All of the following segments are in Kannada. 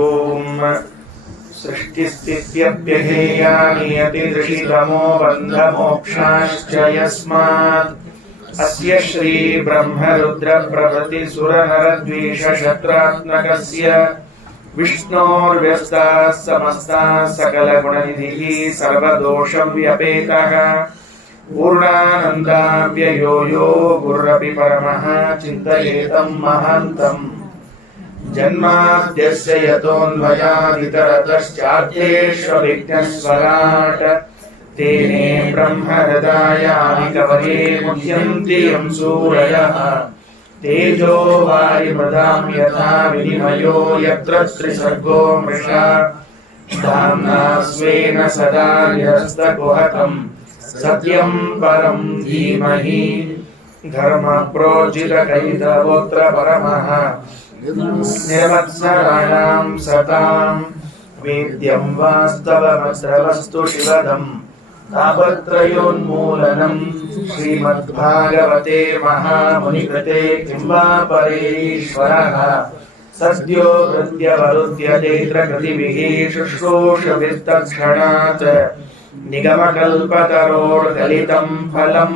ओम सृष्टिस्थित्यप्यहेया नियतिदृशितमो बन्धमोक्षाश्च यस्मात् अस्य श्री ब्रह्मरुद्र प्रभृति सुरनरद्वीषशत्रात्मकस्य विष्णोर्व्यस्ताः समस्ताः सकलगुणनिधिः सर्वदोषव्यपेतः पूर्णानन्दाव्ययो यो गुरुरपि परमः चिन्तयेतं महान्तम् जन्माद्यस्य यतोऽन्वयादितरतश्चार्थेष्वभिघ्नस्वराट् तेने ब्रह्महृदायानि कवये मुह्यन्ति यं सूरयः तेजो वायुमृधां यथा विनिमयो यत्र त्रिसर्गो मृषा धाम्ना स्वेन सदा निरस्तकुहकं सत्यं परं धीमहि धर्मप्रोज्झितकैतवोऽत्र परमः निर्मत्सराणां सतां वेद्यं वास्तवमस्रवस्तु शिवदम् तापत्रयोन्मूलनं श्रीमद्भागवते महामुनिकृते किं वा परेश्वरः सद्यो हृद्यवरुध्यतेऽत्र शुश्रूषभिस्तत्क्षणात् निगमकल्पतरोर्गलितं फलं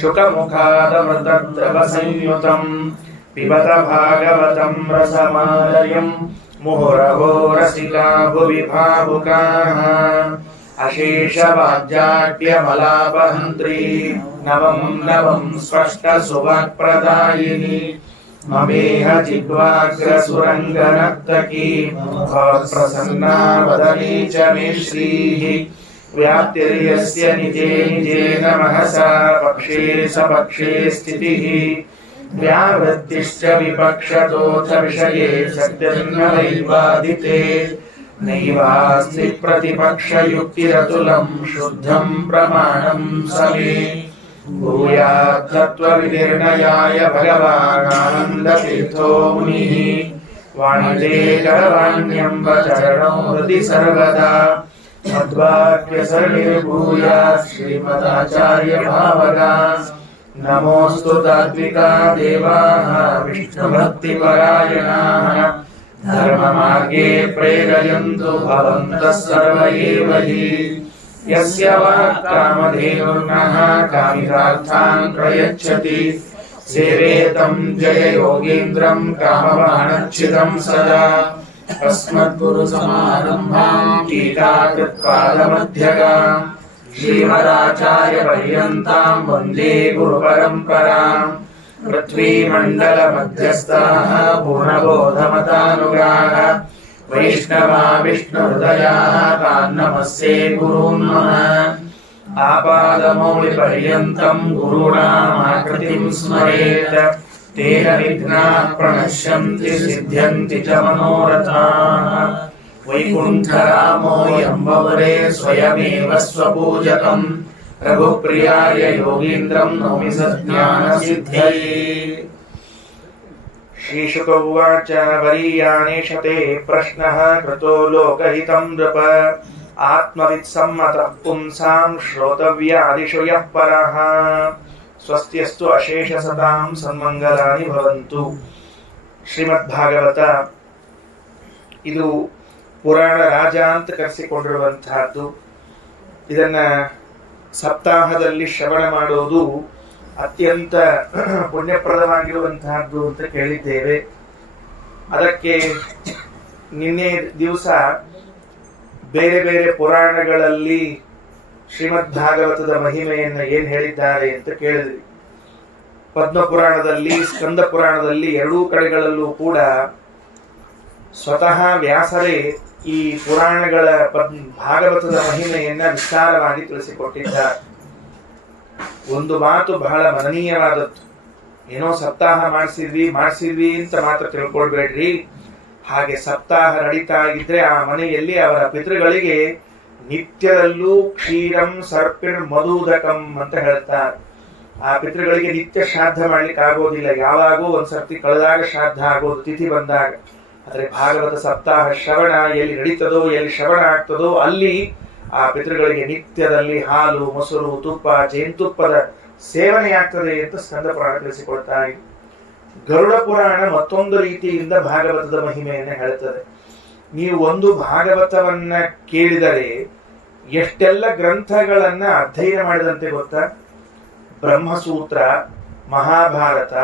शुकमुखादमृतद्रवसंयुतं पिबत भागवतं रसमालयं मुहुरहो रसिका भुवि भावुकाः अशेषवाग्जाड्यमलापहन्त्री नवं नवं स्पष्टसुवाक्प्रदायिनी ममेह जिह्वाग्रसुरङ्गनर्तकी प्रसन्ना वदने च मे श्रीः व्याप्तिर्यस्य निजे निजेन महसा पक्षे सपक्षे स्थितिः व्यावृत्तिश्च विपक्षतोऽथ विषये सत्यन्न वैवादिते नैवास्ति प्रतिपक्षयुक्तिरतुलं शुद्धं प्रमाणं समे भूयात् तत्त्वविनिर्णयाय भगवान् आनन्दतीर्थो मुनिः वाणिते करवाण्यम्ब चरणो हृदि सर्वदा मद्वाक्यसरणिर्भूयात् श्रीमदाचार्यभावगान् नमोऽस्तु तात्विका देवाः विष्णुभक्तिपरायणाः धर्ममार्गे प्रेरयन्तु भवन्तः सर्व एव हि यस्य वाक्कामधेनुर्नः कामितार्थान् प्रयच्छति सेवेतं जययोगीन्द्रं कामवाणच्छिदं सदा अस्मद्गुरुसमारम्भां टीकाकृत्पादमध्यगाम् श्रीमदाचार्यपर्यन्तां वन्दे गुरुपरम्पराम् पृथ्वीमण्डलमध्यस्थाः पूर्णबोधमतानुगाः वैष्णवा विष्णुहृदयाः तान् नमस्ये गुरून् मम आपादमौलिपर्यन्तं गुरूणामाकृतिं स्मरेत् तेन विघ्नाः प्रणश्यन्ति सिद्ध्यन्ति च मनोरथाः वैकुण्ठरामो यम्बवरे स्वयमेव स्वपूजकं रघुप्रियाय योगीन्द्रं नौमि सज्ञानसिद्धये। श्रीशुक उवाच वरीयानेशते प्रश्नः कृतो लोकहितं नृप आत्मवित्सम्मतः पुंसां श्रोतव्यादिषु यः परः स्वस्त्यस्तु अशेषसतां सन्मङ्गलानि भवन्तु। ಶ್ರೀಮದ್ಭಾಗವತ ಇದು ಪುರಾಣ ರಾಜ ಅಂತ ಕರೆಸಿಕೊಂಡಿರುವಂತಹದ್ದು. ಇದನ್ನ ಸಪ್ತಾಹದಲ್ಲಿ ಶ್ರವಣ ಮಾಡೋದು ಅತ್ಯಂತ ಪುಣ್ಯಪ್ರದವಾಗಿರುವಂತಹದ್ದು ಅಂತ ಕೇಳಿದ್ದೇವೆ. ಅದಕ್ಕೆ ನಿನ್ನೆ ದಿವಸ ಬೇರೆ ಬೇರೆ ಪುರಾಣಗಳಲ್ಲಿ ಶ್ರೀಮದ್ಭಾಗವತದ ಮಹಿಮೆಯನ್ನು ಏನ್ ಹೇಳಿದ್ದಾರೆ ಅಂತ ಕೇಳಿದ್ವಿ. ಪದ್ಮ ಪುರಾಣದಲ್ಲಿ, ಸ್ಕಂದ ಪುರಾಣದಲ್ಲಿ ಎರಡೂ ಕಡೆಗಳಲ್ಲೂ ಕೂಡ ಸ್ವತಃ ವ್ಯಾಸರೇ ಈ ಪುರಾಣಗಳ ಭಾಗವತದ ಮಹಿಮೆಯನ್ನ ವಿಸ್ತಾರವಾಗಿ ತಿಳಿಸಿಕೊಟ್ಟಿದ್ದಾರೆ. ಒಂದು ಮಾತು ಬಹಳ ಮನನೀಯವಾದದ್ದು. ಏನೋ ಸಪ್ತಾಹ ಮಾಡಿಸಿದ್ವಿ ಅಂತ ಮಾತ್ರ ತಿಳ್ಕೊಳ್ಬೇಡ್ರಿ. ಹಾಗೆ ಸಪ್ತಾಹ ನಡೀತಾ ಇದ್ರೆ ಆ ಮನೆಯಲ್ಲಿ ಅವರ ಪಿತೃಗಳಿಗೆ ನಿತ್ಯದಲ್ಲೂ ಕ್ಷೀರಂ ಸರ್ಪಿಣ್ ಮಧುದಕಂ ಅಂತ ಹೇಳ್ತಾರೆ. ಆ ಪಿತೃಗಳಿಗೆ ನಿತ್ಯ ಶ್ರಾದ್ದ ಮಾಡ್ಲಿಕ್ಕೆ ಆಗೋದಿಲ್ಲ. ಯಾವಾಗೂ ಒಂದ್ಸರ್ತಿ ಕಳೆದಾಗ ಶ್ರಾದ್ದ ಆಗೋದು, ತಿಥಿ ಬಂದಾಗ. ಆದ್ರೆ ಭಾಗವತ ಸಪ್ತಾಹ ಶ್ರವಣ ಎಲ್ಲಿ ನಡೀತದೋ, ಎಲ್ಲಿ ಶ್ರವಣ ಆಗ್ತದೋ ಅಲ್ಲಿ ಆ ಪಿತೃಗಳಿಗೆ ನಿತ್ಯದಲ್ಲಿ ಹಾಲು, ಮೊಸರು, ತುಪ್ಪ, ಜೇನುತುಪ್ಪದ ಸೇವನೆ ಆಗ್ತದೆ ಅಂತ ಸ್ಕಂದ ಪುರಾಣ ತಿಳಿಸಿಕೊಡ್ತಾರೆ. ಗರುಡ ಪುರಾಣ ಮತ್ತೊಂದು ರೀತಿಯಿಂದ ಭಾಗವತದ ಮಹಿಮೆಯನ್ನು ಹೇಳುತ್ತದೆ. ನೀವು ಒಂದು ಭಾಗವತವನ್ನ ಕೇಳಿದರೆ ಎಷ್ಟೆಲ್ಲ ಗ್ರಂಥಗಳನ್ನ ಅಧ್ಯಯನ ಮಾಡಿದಂತೆ ಗೊತ್ತಾ? ಬ್ರಹ್ಮಸೂತ್ರ, ಮಹಾಭಾರತ,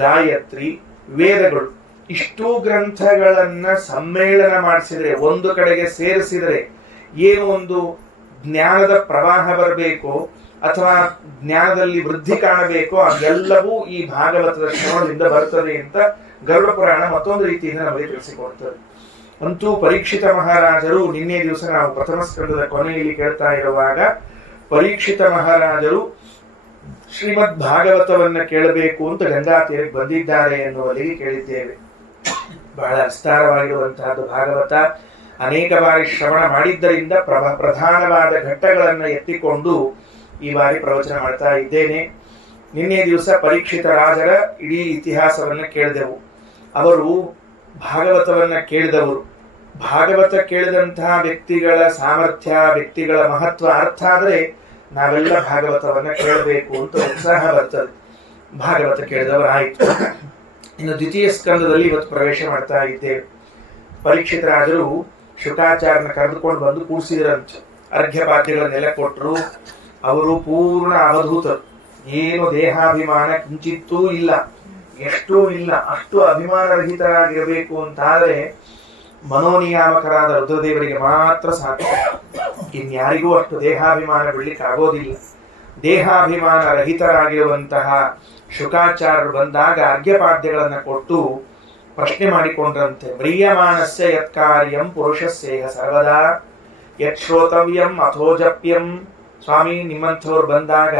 ಗಾಯತ್ರಿ, ವೇದಗಳು, ಇಷ್ಟೂ ಗ್ರಂಥಗಳನ್ನ ಸಮ್ಮೇಳನ ಮಾಡಿಸಿದರೆ, ಒಂದು ಕಡೆಗೆ ಸೇರಿಸಿದರೆ ಏನು ಒಂದು ಜ್ಞಾನದ ಪ್ರವಾಹ ಬರಬೇಕು ಅಥವಾ ಜ್ಞಾನದಲ್ಲಿ ವೃದ್ಧಿ ಕಾಣಬೇಕು, ಅದೆಲ್ಲವೂ ಈ ಭಾಗವತದ ಶ್ರವಣದಿಂದ ಬರ್ತದೆ ಅಂತ ಗರುಡ ಪುರಾಣ ಮತ್ತೊಂದು ರೀತಿಯಿಂದ ನಮಗೆ ತಿಳಿಸಿಕೊಡ್ತದೆ. ಅಂತೂ ಪರೀಕ್ಷಿತ ಮಹಾರಾಜರು, ನಿನ್ನೆ ದಿವಸ ನಾವು ಪ್ರಥಮ ಸ್ಕಂದದ ಕೊನೆಯಲ್ಲಿ ಕೇಳ್ತಾ ಇರುವಾಗ ಪರೀಕ್ಷಿತ ಮಹಾರಾಜರು ಶ್ರೀಮದ್ ಭಾಗವತವನ್ನ ಕೇಳಬೇಕು ಅಂತ ಗಂಗಾ ತೀರಕ್ಕೆ ಬಂದಿದ್ದಾರೆ ಎನ್ನುವಲ್ಲಿಗೆ ಕೇಳಿದ್ದೇವೆ. ಬಹಳ ವಿಸ್ತಾರವಾಗಿರುವಂತಹದ್ದು ಭಾಗವತ. ಅನೇಕ ಬಾರಿ ಶ್ರವಣ ಮಾಡಿದ್ದರಿಂದ ಪ್ರಧಾನವಾದ ಘಟ್ಟಗಳನ್ನು ಎತ್ತಿಕೊಂಡು ಈ ಬಾರಿ ಪ್ರವಚನ ಮಾಡ್ತಾ ಇದ್ದೇನೆ. ನಿನ್ನೆ ದಿವಸ ಪರೀಕ್ಷಿತ ರಾಜರ ಇಡೀ ಇತಿಹಾಸವನ್ನ ಕೇಳಿದೆವು. ಅವರು ಭಾಗವತವನ್ನ ಕೇಳಿದವರು. ಭಾಗವತ ಕೇಳಿದಂತಹ ವ್ಯಕ್ತಿಗಳ ಸಾಮರ್ಥ್ಯ, ವ್ಯಕ್ತಿಗಳ ಮಹತ್ವ ಅರ್ಥ ಆದರೆ ನಾವೆಲ್ಲ ಭಾಗವತವನ್ನ ಕೇಳಬೇಕು ಅಂತ ಉತ್ಸಾಹ ಬರ್ತದೆ. ಭಾಗವತ ಕೇಳಿದವರಾಯಿತು. ಇನ್ನು ದ್ವಿತೀಯ ಸ್ಕಂದದಲ್ಲಿ ಇವತ್ತು ಪ್ರವೇಶ ಮಾಡ್ತಾ ಇದ್ದೇವೆ. ಪರೀಕ್ಷಿತ ರಾಜರು ಶುಕಾಚಾರ್ಯನ ಕರೆದುಕೊಂಡು ಬಂದು ಕೂಡಿಸಿದ್ರಂತೆ. ಅರ್ಘ್ಯಪಾದ್ಯಗಳನ್ನೆಲ್ಲ ಕೊಟ್ಟರು. ಅವರು ಪೂರ್ಣ ಅವಧೂತರು. ಏನು ದೇಹಾಭಿಮಾನ ಕಿಂಚಿತ್ತೂ ಇಲ್ಲ, ಎಷ್ಟೂ ಇಲ್ಲ. ಅಷ್ಟು ಅಭಿಮಾನರಹಿತರಾಗಿರಬೇಕು ಅಂತಾದ್ರೆ ಮನೋನಿಯಾಮಕರಾದ ರುದ್ರದೇವರಿಗೆ ಮಾತ್ರ ಸಾಧ್ಯ. ಇನ್ಯಾರಿಗೂ ಅಷ್ಟು ದೇಹಾಭಿಮಾನ ಬಿಡ್ಲಿಕ್ಕೆ ಆಗೋದಿಲ್ಲ. ದೇಹಾಭಿಮಾನ ರಹಿತರಾಗಿರುವಂತಹ ಶುಕಾಚಾರ್ಯರು ಬಂದಾಗ ಅರ್ಘ್ಯಪಾದ್ಯಗಳನ್ನು ಕೊಟ್ಟು ಪ್ರಶ್ನೆ ಮಾಡಿಕೊಂಡ್ರಂತೆ. ಮ್ರಿಯಮಾಣಸ್ಯ ಯತ್ಕಾರ್ಯಂ ಪುರುಷಸ್ಯೇಹ ಸರ್ವದಾ ಯತ್ ಶ್ರೋತವ್ಯಂ ಅಥೋಜಪ್ಯಂ. ಸ್ವಾಮಿ, ನಿಮ್ಮಂಥವ್ರು ಬಂದಾಗ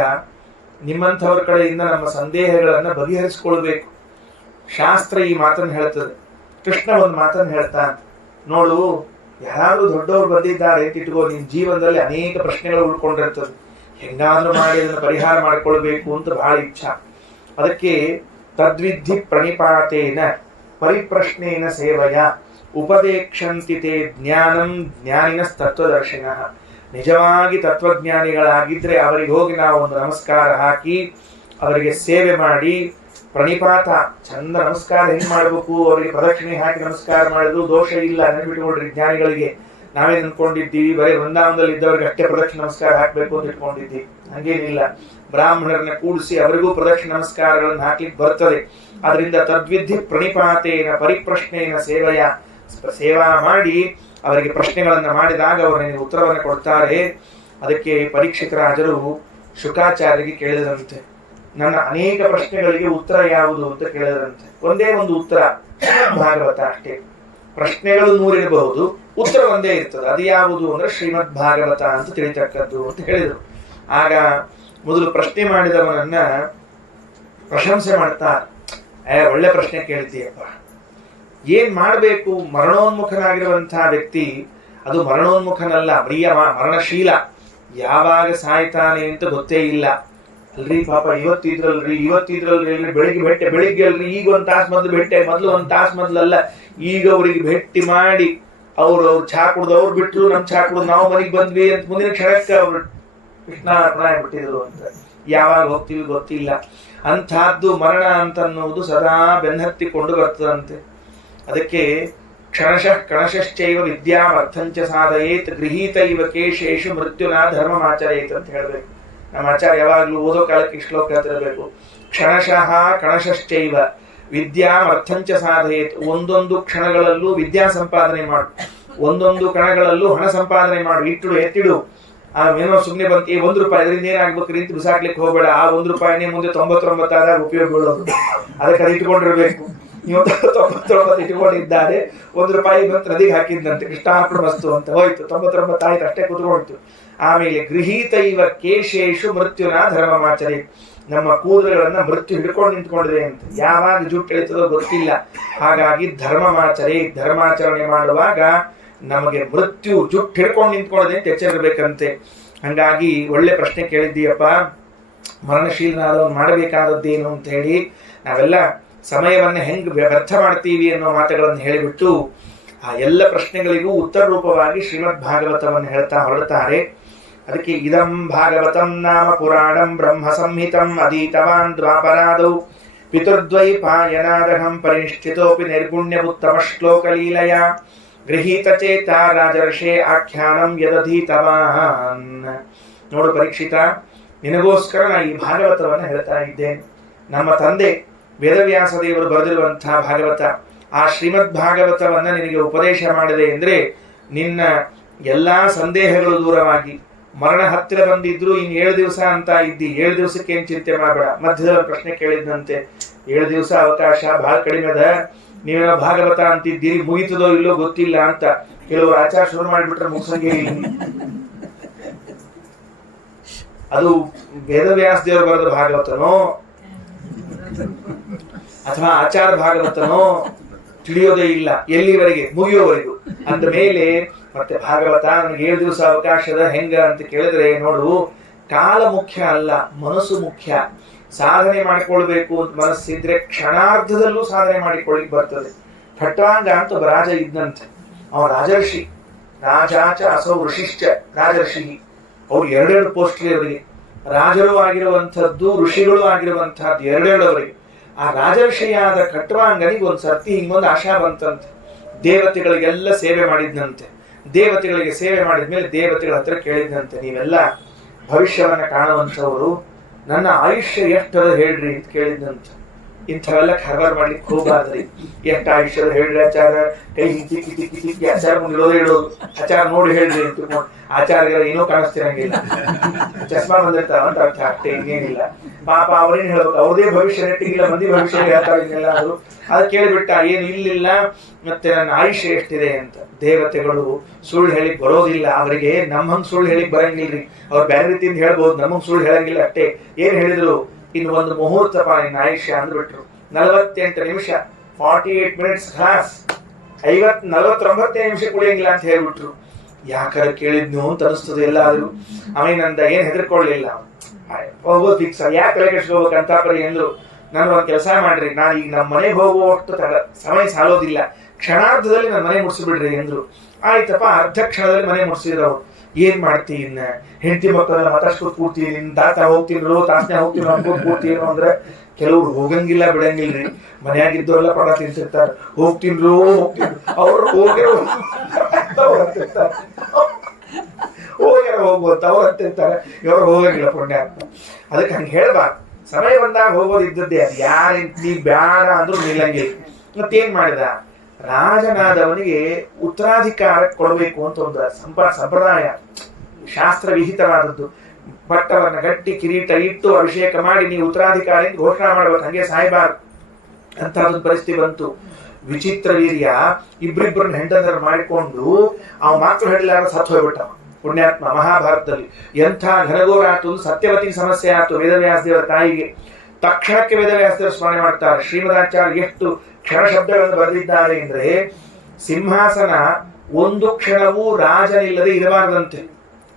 ನಿಮ್ಮಂಥವ್ರ ಕಡೆಯಿಂದ ನಮ್ಮ ಸಂದೇಹಗಳನ್ನು ಬಗೆಹರಿಸಿಕೊಳ್ಬೇಕು. ಶಾಸ್ತ್ರ ಈ ಮಾತನ್ನು ಹೇಳ್ತದೆ. ಕೃಷ್ಣ ಒಂದು ಮಾತನ್ನು ಹೇಳ್ತಾನೆ, ನೋಡು, ಯಾರಾದ್ರೂ ದೊಡ್ಡವರು ಬಂದಿದ್ದಾರೆ ಅಂತ ಇಟ್ಕೋ, ನಿನ್ ಜೀವನದಲ್ಲಿ ಅನೇಕ ಪ್ರಶ್ನೆಗಳು ಉಳ್ಕೊಂಡಿರ್ತದೆ. ಹೆಂಗಾದ್ರೂ ಮಾಡಿ ಅದನ್ನು ಪರಿಹಾರ ಮಾಡಿಕೊಳ್ಬೇಕು ಅಂತ ಬಹಳ ಇಚ್ಛಾ. ಅದಕ್ಕೆ ತದ್ವಿಧಿ ಪ್ರಣಿಪಾತೇನ ಪರಿಪ್ರಶ್ನೇನ ಸೇವಯ ಉಪದೇಕ್ಷಂತಿತೆ ಜ್ಞಾನಂ ಜ್ಞಾನಿನ ತತ್ವದರ್ಶಿನಃ. ನಿಜವಾಗಿ ತತ್ವಜ್ಞಾನಿಗಳಾಗಿದ್ರೆ ಅವರಿಗೆ ಹೋಗಿ ನಾವು ಒಂದು ನಮಸ್ಕಾರ ಹಾಕಿ ಅವರಿಗೆ ಸೇವೆ ಮಾಡಿ, ಪ್ರಣಿಪಾತ ಚಂದ ನಮಸ್ಕಾರ ಹೆಂಗ್ ಮಾಡ್ಬೇಕು, ಅವರಿಗೆ ಪ್ರದಕ್ಷಿಣೆ ಹಾಕಿ ನಮಸ್ಕಾರ ಮಾಡಿದ್ರು ದೋಷ ಇಲ್ಲ. ನೆನಪಿಟ್ಕೊಳ್ರಿ, ಜ್ಞಾನಿಗಳಿಗೆ ನಾವೇ ಅನ್ಕೊಂಡಿದ್ದೀವಿ ಬರೀ ವೃಂದಾವನದಲ್ಲಿ ಇದ್ದವರಿಗೆ ಅಷ್ಟೇ ಪ್ರದಕ್ಷಿಣೆ ನಮಸ್ಕಾರ ಹಾಕ್ಬೇಕು ಅಂತ ಇಟ್ಕೊಂಡಿದ್ದೀವಿ. ಹಂಗೇನಿಲ್ಲ. ಬ್ರಾಹ್ಮಣರನ್ನ ಕೂಡಿಸಿ ಅವರಿಗೂ ಪ್ರದಕ್ಷಿಣೆ ನಮಸ್ಕಾರಗಳನ್ನು ಹಾಕ್ಲಿಕ್ಕೆ ಬರ್ತದೆ. ಅದರಿಂದ ತದ್ವಿಧಿ ಪ್ರಣಿಪಾತೇನ ಪರಿಪ್ರಶ್ನೇನ ಸೇವೆಯ, ಸೇವಾ ಮಾಡಿ ಅವರಿಗೆ ಪ್ರಶ್ನೆಗಳನ್ನ ಮಾಡಿದಾಗ ಅವರು ನಿಮಗೆ ಉತ್ತರವನ್ನು ಕೊಡ್ತಾರೆ. ಅದಕ್ಕೆ ಪರೀಕ್ಷಿತ ರಾಜರು ಶುಕಾಚಾರ್ಯರಿಗೆ ಕೇಳಿದರಂತೆ, ನನ್ನ ಅನೇಕ ಪ್ರಶ್ನೆಗಳಿಗೆ ಉತ್ತರ ಯಾವುದು ಅಂತ ಕೇಳಿದರಂತೆ. ಒಂದೇ ಒಂದು ಉತ್ತರ, ಭಾಗವತ ಅಷ್ಟೇ. ಪ್ರಶ್ನೆಗಳು 100 ಇರಬಹುದು, ಉತ್ತರ ಒಂದೇ ಇರ್ತದೆ. ಅದು ಯಾವುದು ಅಂದ್ರೆ ಶ್ರೀಮದ್ ಭಾಗವತ ಅಂತ ತಿಳಿತಕ್ಕದ್ದು ಅಂತ ಹೇಳಿದರು. ಆಗ ಮೊದಲು ಪ್ರಶ್ನೆ ಮಾಡಿದವನನ್ನ ಪ್ರಶಂಸೆ ಮಾಡ್ತಾರೆ. ಒಳ್ಳೆ ಪ್ರಶ್ನೆ ಕೇಳ್ತೀಯಪ್ಪ, ಏನ್ ಮಾಡ್ಬೇಕು? ಮರಣೋನ್ಮುಖನಾಗಿರುವಂತಹ ವ್ಯಕ್ತಿ, ಅದು ಮರಣೋನ್ಮುಖನಲ್ಲ, ಮರಣಶೀಲ, ಯಾವಾಗ ಸಾಯ್ತಾನೆ ಅಂತ ಗೊತ್ತೇ ಇಲ್ಲ. ಅಲ್ರಿ ಪಾಪ, ಇವತ್ತಿದ್ರಲ್ರಿ ಬೆಳಿಗ್ಗೆ ಅಲ್ರಿ, ಈಗ ಒಂದ್ ತಾಸು ಮೊದಲು ಭೇಟಿ, ಮೊದಲು ಒಂದ್ ತಾಸು ಮೊದಲಲ್ಲ, ಈಗ ಅವ್ರಿಗೆ ಭೇಟಿ ಮಾಡಿ ಅವ್ರು ಚಹಾ ಕುಡ್ದು ಅವ್ರು ಬಿಟ್ರು, ನಮ್ ಚಹಾ ಕುಡ್ದು ನಾವು ಮನೆಗೆ ಬಂದ್ವಿ ಅಂತ ಮುಂದಿನ ಕ್ಷಣಕ್ಕೆ ಅವ್ರು ಕೃಷ್ಣಾರ್ಪಣ ಆಗ್ಬಿಟ್ಟಿದ್ರು ಅಂತ. ಯಾವಾಗ ಹೋಗ್ತೀವಿ ಗೊತ್ತಿಲ್ಲ. ಅಂಥದ್ದು ಮರಣ ಅಂತ ಅನ್ನೋದು ಸದಾ ಬೆನ್ನಹತ್ತಿಕೊಂಡು ಬರ್ತದಂತೆ. ಅದಕ್ಕೆ ಕ್ಷಣಶಃ ಕಣಶಶ್ಚೈವ ವಿದ್ಯಾಮರ್ಥಂಚ ಸಾಧಯೇತ್ ಗೃಹೀತೈವ ಕೇಶೇಶು ಮೃತ್ಯುನಾ ಧರ್ಮಮಾಚರೇತ್ ಅಂತ ಹೇಳ್ಬೇಕು. ನಮ್ಮ ಆಚಾರ್ಯ ಯಾವಾಗ್ಲೂ ಓದೋ ಕಾಲಕ್ಕೆ ಈ ಶ್ಲೋಕ ಹೇಳ್ತಿರ್ಬೇಕು. ಕ್ಷಣಶಃ ಕಣಶಶ್ಚೈವ ವಿದ್ಯಾಮರ್ಥಂಚ ಸಾಧಯೇತ್. ಒಂದೊಂದು ಕ್ಷಣಗಳಲ್ಲೂ ವಿದ್ಯಾ ಸಂಪಾದನೆ ಮಾಡು, ಒಂದೊಂದು ಕಣಗಳಲ್ಲೂ ಹಣ ಸಂಪಾದನೆ ಮಾಡು. ಇಟ್ಟಿಡು, ಎತ್ತಿಡು. ಏನೋ ಸುಮ್ಮನೆ ಬಂತು, ₹1 ಅದರಿಂದ ಏನಾಗ್ಬೇಕು ರೀತಿ ಬಿಸಾಕ್ಲಿಕ್ಕೆ ಹೋಗಬೇಡ. ಆ ₹1 ಮುಂದೆ 99 ಆದಾಗ ಉಪಯೋಗ ಬೀಳೋದು. ಅದಕ್ಕೆ ಅದು ಇಟ್ಕೊಂಡಿರ್ಬೇಕು. ನೀವು 99 ಇಟ್ಕೊಂಡಿದ್ದಾರೆ, ₹1 ಬಂತು ನದಿಗೆ ಹಾಕಿದ್ದಂತೆ, ಕೃಷ್ಣಾರ್ಪಣ ವಸ್ತು ಅಂತ ಹೋಯ್ತು. 99 ಆಯ್ತು, ಅಷ್ಟೇ ಕುತ್ಕೊಳ್ತು. ಆಮೇಲೆ ಗೃಹೀತ ಇವ ಕೇಶೇಶು ಮೃತ್ಯುನ ಧರ್ಮಮಾಚರಿ. ನಮ್ಮ ಕೂದಲುಗಳನ್ನ ಮೃತ್ಯು ಹಿಡ್ಕೊಂಡು ನಿಂತ್ಕೊಂಡಿದೆ ಅಂತ. ಯಾವಾಗ ಜುಟ್ಟು ಎಳಿತದೋ ಗೊತ್ತಿಲ್ಲ. ಹಾಗಾಗಿ ಧರ್ಮಮಾಚರಿ, ಧರ್ಮಾಚರಣೆ ಮಾಡುವಾಗ ನಮಗೆ ಮೃತ್ಯು ಜುಟ್ಟು ಹಿಡ್ಕೊಂಡು ನಿಂತ್ಕೊಳ್ಳೋದೆ ಅಂತ ಎಚ್ಚರಿರ್ಬೇಕಂತೆ. ಹಂಗಾಗಿ ಒಳ್ಳೆ ಪ್ರಶ್ನೆ ಕೇಳಿದ್ದೀಯಪ್ಪ, ಮರಣಶೀಲನಾದವನು ಮಾಡಬೇಕಾದದ್ದೇನು ಅಂತ ಹೇಳಿ ನಾವೆಲ್ಲ ಸಮಯವನ್ನ ಹೆಂಗ್ ವ್ಯರ್ಥ ಮಾಡ್ತೀವಿ ಅನ್ನೋ ಮಾತುಗಳನ್ನು ಹೇಳಿಬಿಟ್ಟು ಆ ಎಲ್ಲ ಪ್ರಶ್ನೆಗಳಿಗೂ ಉತ್ತರ ರೂಪವಾಗಿ ಶ್ರೀಮದ್ ಭಾಗವತವನ್ನು ಹೇಳ್ತಾ ಹೊರಡ್ತಾರೆ. ಅದಕ್ಕೆ ಇದಂ ಭಾಗವತಂ ನಾಮ ಪುರಾಣಂ ಬ್ರಹ್ಮ ಸಂಹಿತಂ ಅಧೀತವಾನ್ ದ್ವಾಪರಾದೌ ಪಿತುರ್ದ್ವೈಪಾಯನಾದಹಂ ಪರಿನಿಷ್ಠಿತೋಪಿ ನಿರ್ಗುಣ್ಯ ಉತ್ತಮ ಶ್ಲೋಕ ಲೀಲಯ ಗೃಹೀತ ಚೇತ ರಾಜರ್ಷೇ ಆಖ್ಯಾನಂ ಯದಧೀತವಾನ್. ನೋಡು ಪರೀಕ್ಷಿತ, ನಿನಗೋಸ್ಕರ ನಾ ಈ ಭಾಗವತವನ್ನು ಹೇಳ್ತಾ ಇದ್ದೇನೆ. ನಮ್ಮ ತಂದೆ ವೇದವ್ಯಾಸ ದೇವರು ಬರೆದಿರುವಂತಹ ಭಾಗವತ, ಆ ಶ್ರೀಮದ್ ಭಾಗವತವನ್ನ ನಿನಗೆ ಉಪದೇಶ ಮಾಡಿದೆ ಅಂದ್ರೆ ನಿನ್ನ ಎಲ್ಲಾ ಸಂದೇಹಗಳು ದೂರವಾಗಿ, ಮರಣ ಹತ್ತಿರ ಬಂದಿದ್ರು ಇನ್ನು 7 ದಿವಸ ಅಂತ ಇದ್ದಿ, 7 ದಿವಸಕ್ಕೆ ಏನ್ ಚಿಂತೆ ಮಾಡಬೇಡ. ಮಧ್ಯದಲ್ಲಿ ಪ್ರಶ್ನೆ ಕೇಳಿದ್ನಂತೆ, 7 ದಿವಸ ಅವಕಾಶ ಬಹಳ ಕಡಿಮೆ ಅದ, ನೀವೇನೋ ಭಾಗವತ ಅಂತಿದ್ದೀರಿ, ಮುಗಿತದೋ ಇಲ್ಲೋ ಗೊತ್ತಿಲ್ಲ ಅಂತ. ಕೆಲವರು ಆಚಾರ ಶುರು ಮಾಡಿಬಿಟ್ರೆ ಮುಗಿಸಂಗೆ. ಅದು ವೇದವ್ಯಾಸ ದೇವರು ಬರೆದ ಭಾಗವತನೋ ಅಥವಾ ಆಚಾರ ಭಾಗವತನೋ ತಿಳಿಯೋದೇ ಇಲ್ಲ, ಎಲ್ಲಿವರೆಗೆ ಮುಗಿಯೋವರೆಗೂ. ಅಂದ ಮೇಲೆ ಮತ್ತೆ ಭಾಗವತ ನನಗೆ 7 ದಿವಸ ಅವಕಾಶದ ಹೆಂಗ ಅಂತ ಕೇಳಿದ್ರೆ, ನೋಡು, ಕಾಲ ಮುಖ್ಯ ಅಲ್ಲ, ಮನಸ್ಸು ಮುಖ್ಯ. ಸಾಧನೆ ಮಾಡಿಕೊಳ್ಬೇಕು ಅಂತ ಮನಸ್ಸಿದ್ರೆ ಕ್ಷಣಾರ್ಧದಲ್ಲೂ ಸಾಧನೆ ಮಾಡಿಕೊಳ್ಳಿಕ್ ಬರ್ತದೆ. ಖಟ್ವಾಂಗ ಅಂತ ಒಬ್ಬ ರಾಜ ಇದ್ದಂತೆ, ಅವ ರಾಜರ್ಷಿ. ರಾಜಾಚ ಅಸೌ ಋಷಿಶ್ಚ ರಾಜರ್ಷಿ. ಅವ್ರು 2 ಪೋಸ್ಟ್ ಅವರಿಗೆ, ರಾಜರು ಆಗಿರುವಂಥದ್ದು, ಋಷಿಗಳು ಆಗಿರುವಂತಹದ್ದು 2 ಅವರಿಗೆ. ಆ ರಾಜರ್ಷಿಯಾದ ಖಟ್ವಾಂಗನಿಗೆ ಒಂದ್ ಸರ್ತಿ ಹಿಂಗೊಂದು ಆಶಾ ಬಂತಂತೆ, ದೇವತೆಗಳಿಗೆಲ್ಲ ಸೇವೆ ಮಾಡಿದ್ನಂತೆ. ದೇವತೆಗಳಿಗೆ ಸೇವೆ ಮಾಡಿದ್ಮೇಲೆ ದೇವತೆಗಳ ಹತ್ರ ಕೇಳಿದ್ನಂತೆ, ನೀವೆಲ್ಲ ಭವಿಷ್ಯವನ್ನ ಕಾಣುವಂಥವರು, ನನ್ನ ಆಯುಷ್ಯ ಎಷ್ಟದ ಹೇಳ್ರಿ ಅಂತ ಕೇಳಿದ್ನಂತೆ. ಇಂಥವೆಲ್ಲ ಖರ್ಬಾರ್ ಮಾಡ್ಲಿಕ್ಕೆ ಹೋಗ್ಬಾರ್ದ್ರಿ. ಎಷ್ಟು ಆಯುಷ್ಯದ ಹೇಳ್ರಿ ಆಚಾರ, ಕೈ ತಿಕ್ಕಿ ತಿಕ್ಕಿ ತಿಕ್ಕಿ ಆಚಾರ ಮುಂದಿಡೋದೇ ಇಡೋದು, ಆಚಾರ ನೋಡಿ ಹೇಳ್ರಿ ಅಂತ. ಆಚಾರ್ಯರ ಏನೂ ಕಾಣಿಸ್ತಿರಂಗಿಲ್ಲ, ಚಸ್ಮಾ ಬಂದಿರ್ತಾವ ಅಂತ ಅರ್ಥ, ಅಷ್ಟೇ, ಇನ್ನೇನಿಲ್ಲ. ಪಾಪ ಅವ್ರೇನ್ ಹೇಳ್ಬೇಕು, ಅವ್ರದೇ ಭವಿಷ್ಯ ನೆಟ್ಟಿಗಿಲ್ಲ, ಮಂದಿ ಭವಿಷ್ಯ ಹೇಳ್ತಾರಿಲ್ಲ. ಅದು ಕೇಳಿಬಿಟ್ಟ, ಏನು ಇಲ್ಲಿಲ್ಲ, ಮತ್ತೆ ನನ್ನ ಆಯುಷ್ಯ ಎಷ್ಟಿದೆ ಅಂತ. ದೇವತೆಗಳು ಸುಳ್ಳು ಹೇಳಿಕ್ ಬರೋದಿಲ್ಲ ಅವರಿಗೆ, ನಮ್ಮಂಗ್ ಸುಳ್ಳು ಹೇಳಿಕ್ ಬರಂಗಿಲ್ರಿ. ಅವ್ರು ಬೇರೆ ರೀತಿಯಿಂದ ಹೇಳ್ಬೋದು, ನಮಗ್ ಸುಳ್ಳು ಹೇಳಂಗಿಲ್ಲ ಅಷ್ಟೇ. ಏನ್ ಹೇಳಿದ್ರು, ಇನ್ನು ಒಂದು ಮುಹೂರ್ತ ನಿನ್ನ ಆಯುಷ್ಯ ಅಂದ್ಬಿಟ್ರು. 48 ನಿಮಿಷ, 48 ಮಿನಿಟ್ಸ್ ಕ್ಲಾಸ್, 49 ನಿಮಿಷ ಕುಡಿಯಂಗಿಲ್ಲ ಅಂತ ಹೇಳ್ಬಿಟ್ರು. ಯಾಕಾರ ಕೇಳಿದ್ನು ಅಂತ ಅನಿಸ್ತದೆ ಎಲ್ಲಾದ್ರು. ಅವನಂದ ಏನ್ ಹೆದರ್ಕೊಳ್ಳಿಲ್ಲ, ಹೋಗೋದು ಫಿಕ್ಸ್, ಯಾಕೆ ತಲೆ ಕೆಡ್ಸ್ಕೋಬೇಕಂತ ಬರೀ ಎಂದ್ರು. ನಾನು ಒಂದ್ ಕೆಲಸ ಮಾಡ್ರಿ, ನಾನು ಈಗ ನಮ್ಮ ಮನೆಗೆ ಹೋಗುವಷ್ಟು ಸಮಯ ಸಾಲೋದಿಲ್ಲ, ಕ್ಷಣಾರ್ಧದಲ್ಲಿ ನನ್ನ ಮನೆ ಮುಗಿಸ್ಬಿಡ್ರಿ ಎಂದ್ರು. ಆಯ್ತಪ್ಪ, ಅರ್ಧ ಕ್ಷಣದಲ್ಲಿ ಮನೆ ಮುಗಿಸಿದ್ರು. ಅವ್ರು ಏನ್ ಮಾಡ್ತಿ, ಇನ್ನ ಹೆಂಡತಿ ಮಕ್ಕಳೆಲ್ಲ ಮಾತಾಡ್ಸ್ಕೊತ್ ಕೂಡ್ತೀನಿ, ನಿನ್ ತಾತ ಹೋಗ್ತಿದ್ರು, ತಾತನೇ ಹೋಗ್ತಿದ್ರು ಅನ್ಕೋತ್ ಕೂಡ್ತೀನೋ ಅಂದ್ರೆ ಕೆಲವ್ರು ಹೋಗಂಗಿಲ್ಲ ಬಿಡಂಗಿಲ್ರಿ. ಮನೆಯಾಗಿದ್ದವರೆಲ್ಲ ಪಡ ತಿಂತಿರ್ತಾರ, ಹೋಗ್ತಿದ್ರು ಅವ್ರು ಹೋಗ್ಯಾರ ಹೋಗುವಂತ ಅವ್ರು ಅಂತಿರ್ತಾರೆ, ಇವ್ರು ಹೋಗಂಗಿಲ್ಲ ಪುಣ್ಯಾತ್ಮ. ಅದಕ್ಕೆ ಹಂಗೆ ಹೇಳ್ಬಾರ್ದು. ಸಮಯ ಬಂದಾಗ ಹೋಗೋದು ಇದ್ದದ್ದೇ, ಅದು ಯಾರ ನೀ ಬ್ಯಾಡ ಅಂದ್ರೂ ನಿಲ್ಲಂಗಿಲ್ಲ. ಮತ್ತೇನ್ ಮಾಡಿದ, ರಾಜನಾದವನಿಗೆ ಉತ್ತರಾಧಿಕಾರ ಕೊಡಬೇಕು ಅಂತ ಒಂದು ಸಂಪ್ರದಾಯ, ಶಾಸ್ತ್ರ ವಿಹಿತವಾದದ್ದು. ಪಟ್ಟವನ್ನ ಗಟ್ಟಿ ಕಿರೀಟ ಇಟ್ಟು ಅಭಿಷೇಕ ಮಾಡಿ ನೀವು ಉತ್ತರಾಧಿಕಾರಿ ಘೋಷಣೆ ಮಾಡ್ಬೇಕು, ಹಂಗೆ ಸಾಯ್ಬಾರ್ದು ಅಂತಹದೊಂದು ಪರಿಸ್ಥಿತಿ ಬಂತು. ವಿಚಿತ್ರ ವೀರ್ಯ ಇಬ್ಬರಿಬ್ಬರನ್ನ ಹೆಂಡಂದ್ರ ಮಾಡಿಕೊಂಡು ಅವ ಮಾತ್ರ ಹೇಳಿಲಾರ ಸತ್ತು ಹೋಗ್ಬಿಟ್ಟ ಪುಣ್ಯಾತ್ಮ. ಮಹಾಭಾರತದಲ್ಲಿ ಎಂಥ ಘನಘೋರ ಆತು, ಸತ್ಯವತಿಗೆ ಸಮಸ್ಯೆ ಆಯ್ತು ವೇದವ್ಯಾಸ ದೇವರ ತಾಯಿಗೆ. ತಕ್ಷಣಕ್ಕೆ ವೇದವ್ಯಾಸ ದೇವರು ಸ್ಮರಣೆ ಮಾಡ್ತಾರೆ. ಶ್ರೀಮದಾಚಾರ್ಯ ಎಷ್ಟು ಕ್ಷಣ ಶಬ್ದಗಳನ್ನು ಬರೆದಿದ್ದಾರೆ ಅಂದ್ರೆ, ಸಿಂಹಾಸನ ಒಂದು ಕ್ಷಣವೂ ರಾಜನಿಲ್ಲದೆ ಇರಬಾರದಂತೆ,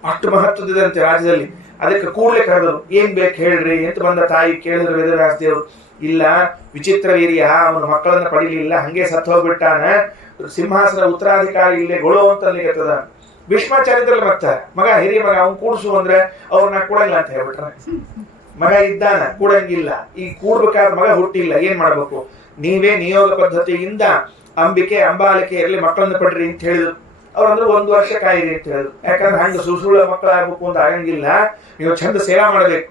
ಅಷ್ಟು ಮಹತ್ವದಂತೆ ರಾಜ್ಯದಲ್ಲಿ. ಅದಕ್ಕೆ ಕೂಡಲೇ ಕರೆದರು, ಏನ್ ಬೇಕು ಹೇಳ್ರಿ ಅಂತ ಬಂದ ತಾಯಿ ಕೇಳಿದ್ರು ವೇದವ್ಯಾಸ ದೇವರು. ಇಲ್ಲ, ವಿಚಿತ್ರ ವೀರ್ಯ ಅವನ ಮಕ್ಕಳನ್ನ ಪಡಿಲಿಲ್ಲ, ಹಂಗೆ ಸತ್ತು ಹೋಗ್ಬಿಟ್ಟಾನ, ಸಿಂಹಾಸನ ಉತ್ತರಾಧಿಕಾರಿ ಇಲ್ಲೇ ಗೊಳೋ ಅಂತ ಅಲ್ಲಿಗತ್ತದ. ಭೀಷ್ಮಾಚಾರ್ಯದ್ರಲ್ಲ ಮತ್ತ ಮಗ, ಹಿರಿಯ ಮಗ, ಅವ್ನು ಕೂಡ್ಸು ಅಂದ್ರೆ ಅವ್ರನ್ನ ಕೊಡಂಗಿಲ್ಲ ಅಂತ ಹೇಳ್ಬಿಟ್ರ. ಮಗ ಇದ್ದಾನ, ಕೂಡಂಗಿಲ್ಲ. ಈ ಕೂಡ್ಬೇಕಾದ ಮಗ ಹುಟ್ಟಿಲ್ಲ, ಏನ್ ಮಾಡ್ಬೇಕು, ನೀವೇ ನಿಯೋಗ ಪದ್ಧತಿಯಿಂದ ಅಂಬಿಕೆ ಅಂಬಾಲಿಕೆ ಇರಲಿ ಮಕ್ಕಳನ್ನ ಪಡ್ರಿ ಅಂತ ಹೇಳಿದ್ರು. ಅವ್ರಂದ್ರೆ 1 ವರ್ಷ ಕಾಯಿರಿ ಅಂತ ಹೇಳಿದ್ರು. ಯಾಕಂದ್ರೆ ಹಂಗ ಸುಸುಳ ಮಕ್ಕಳಾಗಬೇಕು ಅಂತ ಆಗಂಗಿಲ್ಲ, ನೀವು ಚಂದ ಸೇವಾ ಮಾಡಬೇಕು,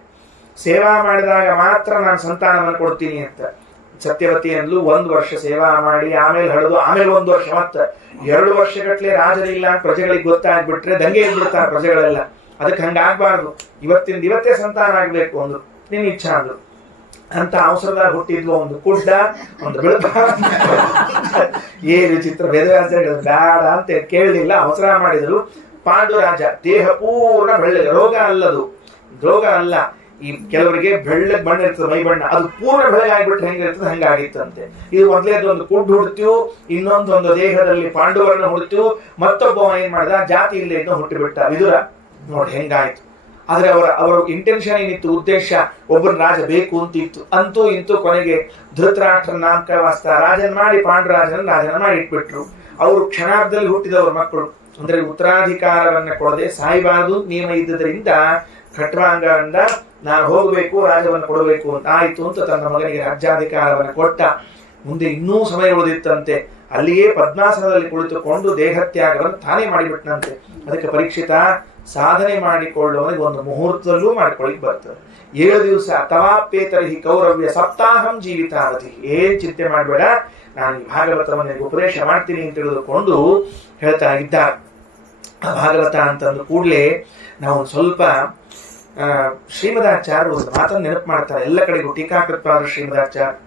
ಸೇವಾ ಮಾಡಿದಾಗ ಮಾತ್ರ ನಾನು ಸಂತಾನವನ್ನು ಕೊಡ್ತೀನಿ ಅಂತ. ಸತ್ಯವತಿ ಅಂದ್ಲು 1 ವರ್ಷ ಸೇವಾ ಮಾಡಿ ಆಮೇಲೆ ಹಳದು, ಆಮೇಲೆ 1 ವರ್ಷ, ಮತ್ತ 2 ವರ್ಷಗಟ್ಲೆ ರಾಜರಿಲ್ಲ ಅಂತ ಪ್ರಜೆಗಳಿಗೆ ಗೊತ್ತಾಗ್ಬಿಟ್ರೆ ದಂಗೆ ಇದ್ಬಿಡ್ತಾರೆ ಪ್ರಜೆಗಳೆಲ್ಲ. ಅದಕ್ಕೆ ಹಂಗಾಗ್ಬಾರ್ದು, ಇವತ್ತೇ ಸಂತಾನ ಆಗ್ಬೇಕು ಅಂದ್ರು. ನಿನ್ ಇಚ್ಛಾ ಅಂದ್ರು. ಅಂತ ಅವಸರದಾಗ ಹುಟ್ಟಿದ್ವು ಒಂದು ಕುಡ್ಡ, ಒಂದು ಬೆಳಪ. ಏನು ವಿಚಿತ್ರ, ವೇದವ್ಯಾಸ ಬೇಡ ಅಂತ ಕೇಳಲಿಲ್ಲ, ಅವಸರ ಮಾಡಿದ್ರು. ಪಾಂಡುರಾಜ ದೇಹ ಪೂರ್ಣ ಬೆಳ್ಳಗೆ, ರೋಗ ಅಲ್ಲದು, ರೋಗ ಅಲ್ಲ. ಈ ಕೆಲವರಿಗೆ ಬೆಳ್ಳಗ್ ಬಣ್ಣ ಇರ್ತದೆ, ಮೈ ಬಣ್ಣ, ಅದು ಪೂರ್ಣ ಬೆಳಗಾಗ್ಬಿಟ್ರೆ ಹೆಂಗಿರ್ತದೆ ಹಂಗಾಗಿತ್ತಂತೆ. ಇದು ಮೊದಲೇದೊಂದು ಕುಡ್ಡು ಹುಡ್ತೀವು, ಇನ್ನೊಂದೊಂದು ದೇಹದಲ್ಲಿ ಪಾಂಡವರನ್ನ ಹುಡ್ತೀವು, ಮತ್ತೊಬ್ಬ ಏನ್ ಮಾಡ್ದ, ಜಾತಿ ಇಲ್ಲದೆ ಇದ್ದ ಹುಟ್ಟಿಬಿಟ್ಟ ವಿದುರ. ನೋಡಿ ಹೆಂಗಾಯ್ತು. ಆದ್ರೆ ಅವರ ಇಂಟೆನ್ಷನ್ ಏನಿತ್ತು, ಉದ್ದೇಶ ಒಬ್ಬನ ರಾಜ ಬೇಕು ಅಂತ ಇತ್ತು. ಅಂತೂ ಇಂತೂ ಕೊನೆಗೆ ಧೃತರಾಷ್ಟ್ರ ನಾಮಕವಾಸ್ತ ರಾಜನ್ ಮಾಡಿ ಪಾಂಡುರಾಜನ ರಾಜನ ಮಾಡಿ ಇಟ್ಬಿಟ್ರು. ಅವರು ಕ್ಷಣಾರ್ಧದಲ್ಲಿ ಹುಟ್ಟಿದವ್ರ ಮಕ್ಕಳು. ಅಂದ್ರೆ ಉತ್ತರಾಧಿಕಾರವನ್ನ ಕೊಡದೆ ಸಾಯ್ಬಾರ್ದು ನಿಯಮ ಇದ್ದುದರಿಂದ ಖಟ್ವಾಂಗ ಅಂದ, ನಾನು ಹೋಗ್ಬೇಕು, ರಾಜವನ್ನು ಕೊಡಬೇಕು ಅಂತ. ಆಯ್ತು ಅಂತ ತನ್ನ ಮಗನಿಗೆ ರಾಜ್ಯಾಧಿಕಾರವನ್ನು ಕೊಟ್ಟ. ಮುಂದೆ ಇನ್ನೂ ಸಮಯ ಉಳಿದಿತ್ತಂತೆ. ಅಲ್ಲಿಯೇ ಪದ್ಮಾಸನದಲ್ಲಿ ಕುಳಿತುಕೊಂಡು ದೇಹತ್ಯಾಗವನ್ನು ತಾನೇ ಮಾಡಿಬಿಟ್ನಂತೆ. ಅದಕ್ಕೆ ಪರೀಕ್ಷಿತ ಸಾಧನೆ ಮಾಡಿಕೊಳ್ಳುವವನಿಗೆ ಒಂದು ಮುಹೂರ್ತದಲ್ಲೂ ಮಾಡಿಕೊಳ್ಳಿಕ್ ಬರ್ತದೆ. 7 ದಿವಸ ತವಾಪ್ಯೇತರಿಹಿ ಕೌರವ್ಯ ಸಪ್ತಾಹಂ ಜೀವಿತಾವಧಿ. ಏನ್ ಚಿಂತೆ ಮಾಡಬೇಡ, ನಾನು ಈ ಭಾಗವತವನ್ನಿಗೆ ಉಪದೇಶ ಮಾಡ್ತೀನಿ ಅಂತ ತಿಳಿದುಕೊಂಡು ಹೇಳ್ತಾ ಇದ್ದಾರೆ. ಆ ಭಾಗವತ ಅಂತಂದು ಕೂಡಲೇ ನಾವು ಸ್ವಲ್ಪ ಶ್ರೀಮದಾಚಾರ್ಯರು ಒಂದು ಮಾತನ್ನು ನೆನಪು ಮಾಡ್ತಾರೆ. ಎಲ್ಲ ಕಡೆಗೂ ಟೀಕಾಕೃತ್ವಾದ ಶ್ರೀಮದಾಚಾರ್ಯ,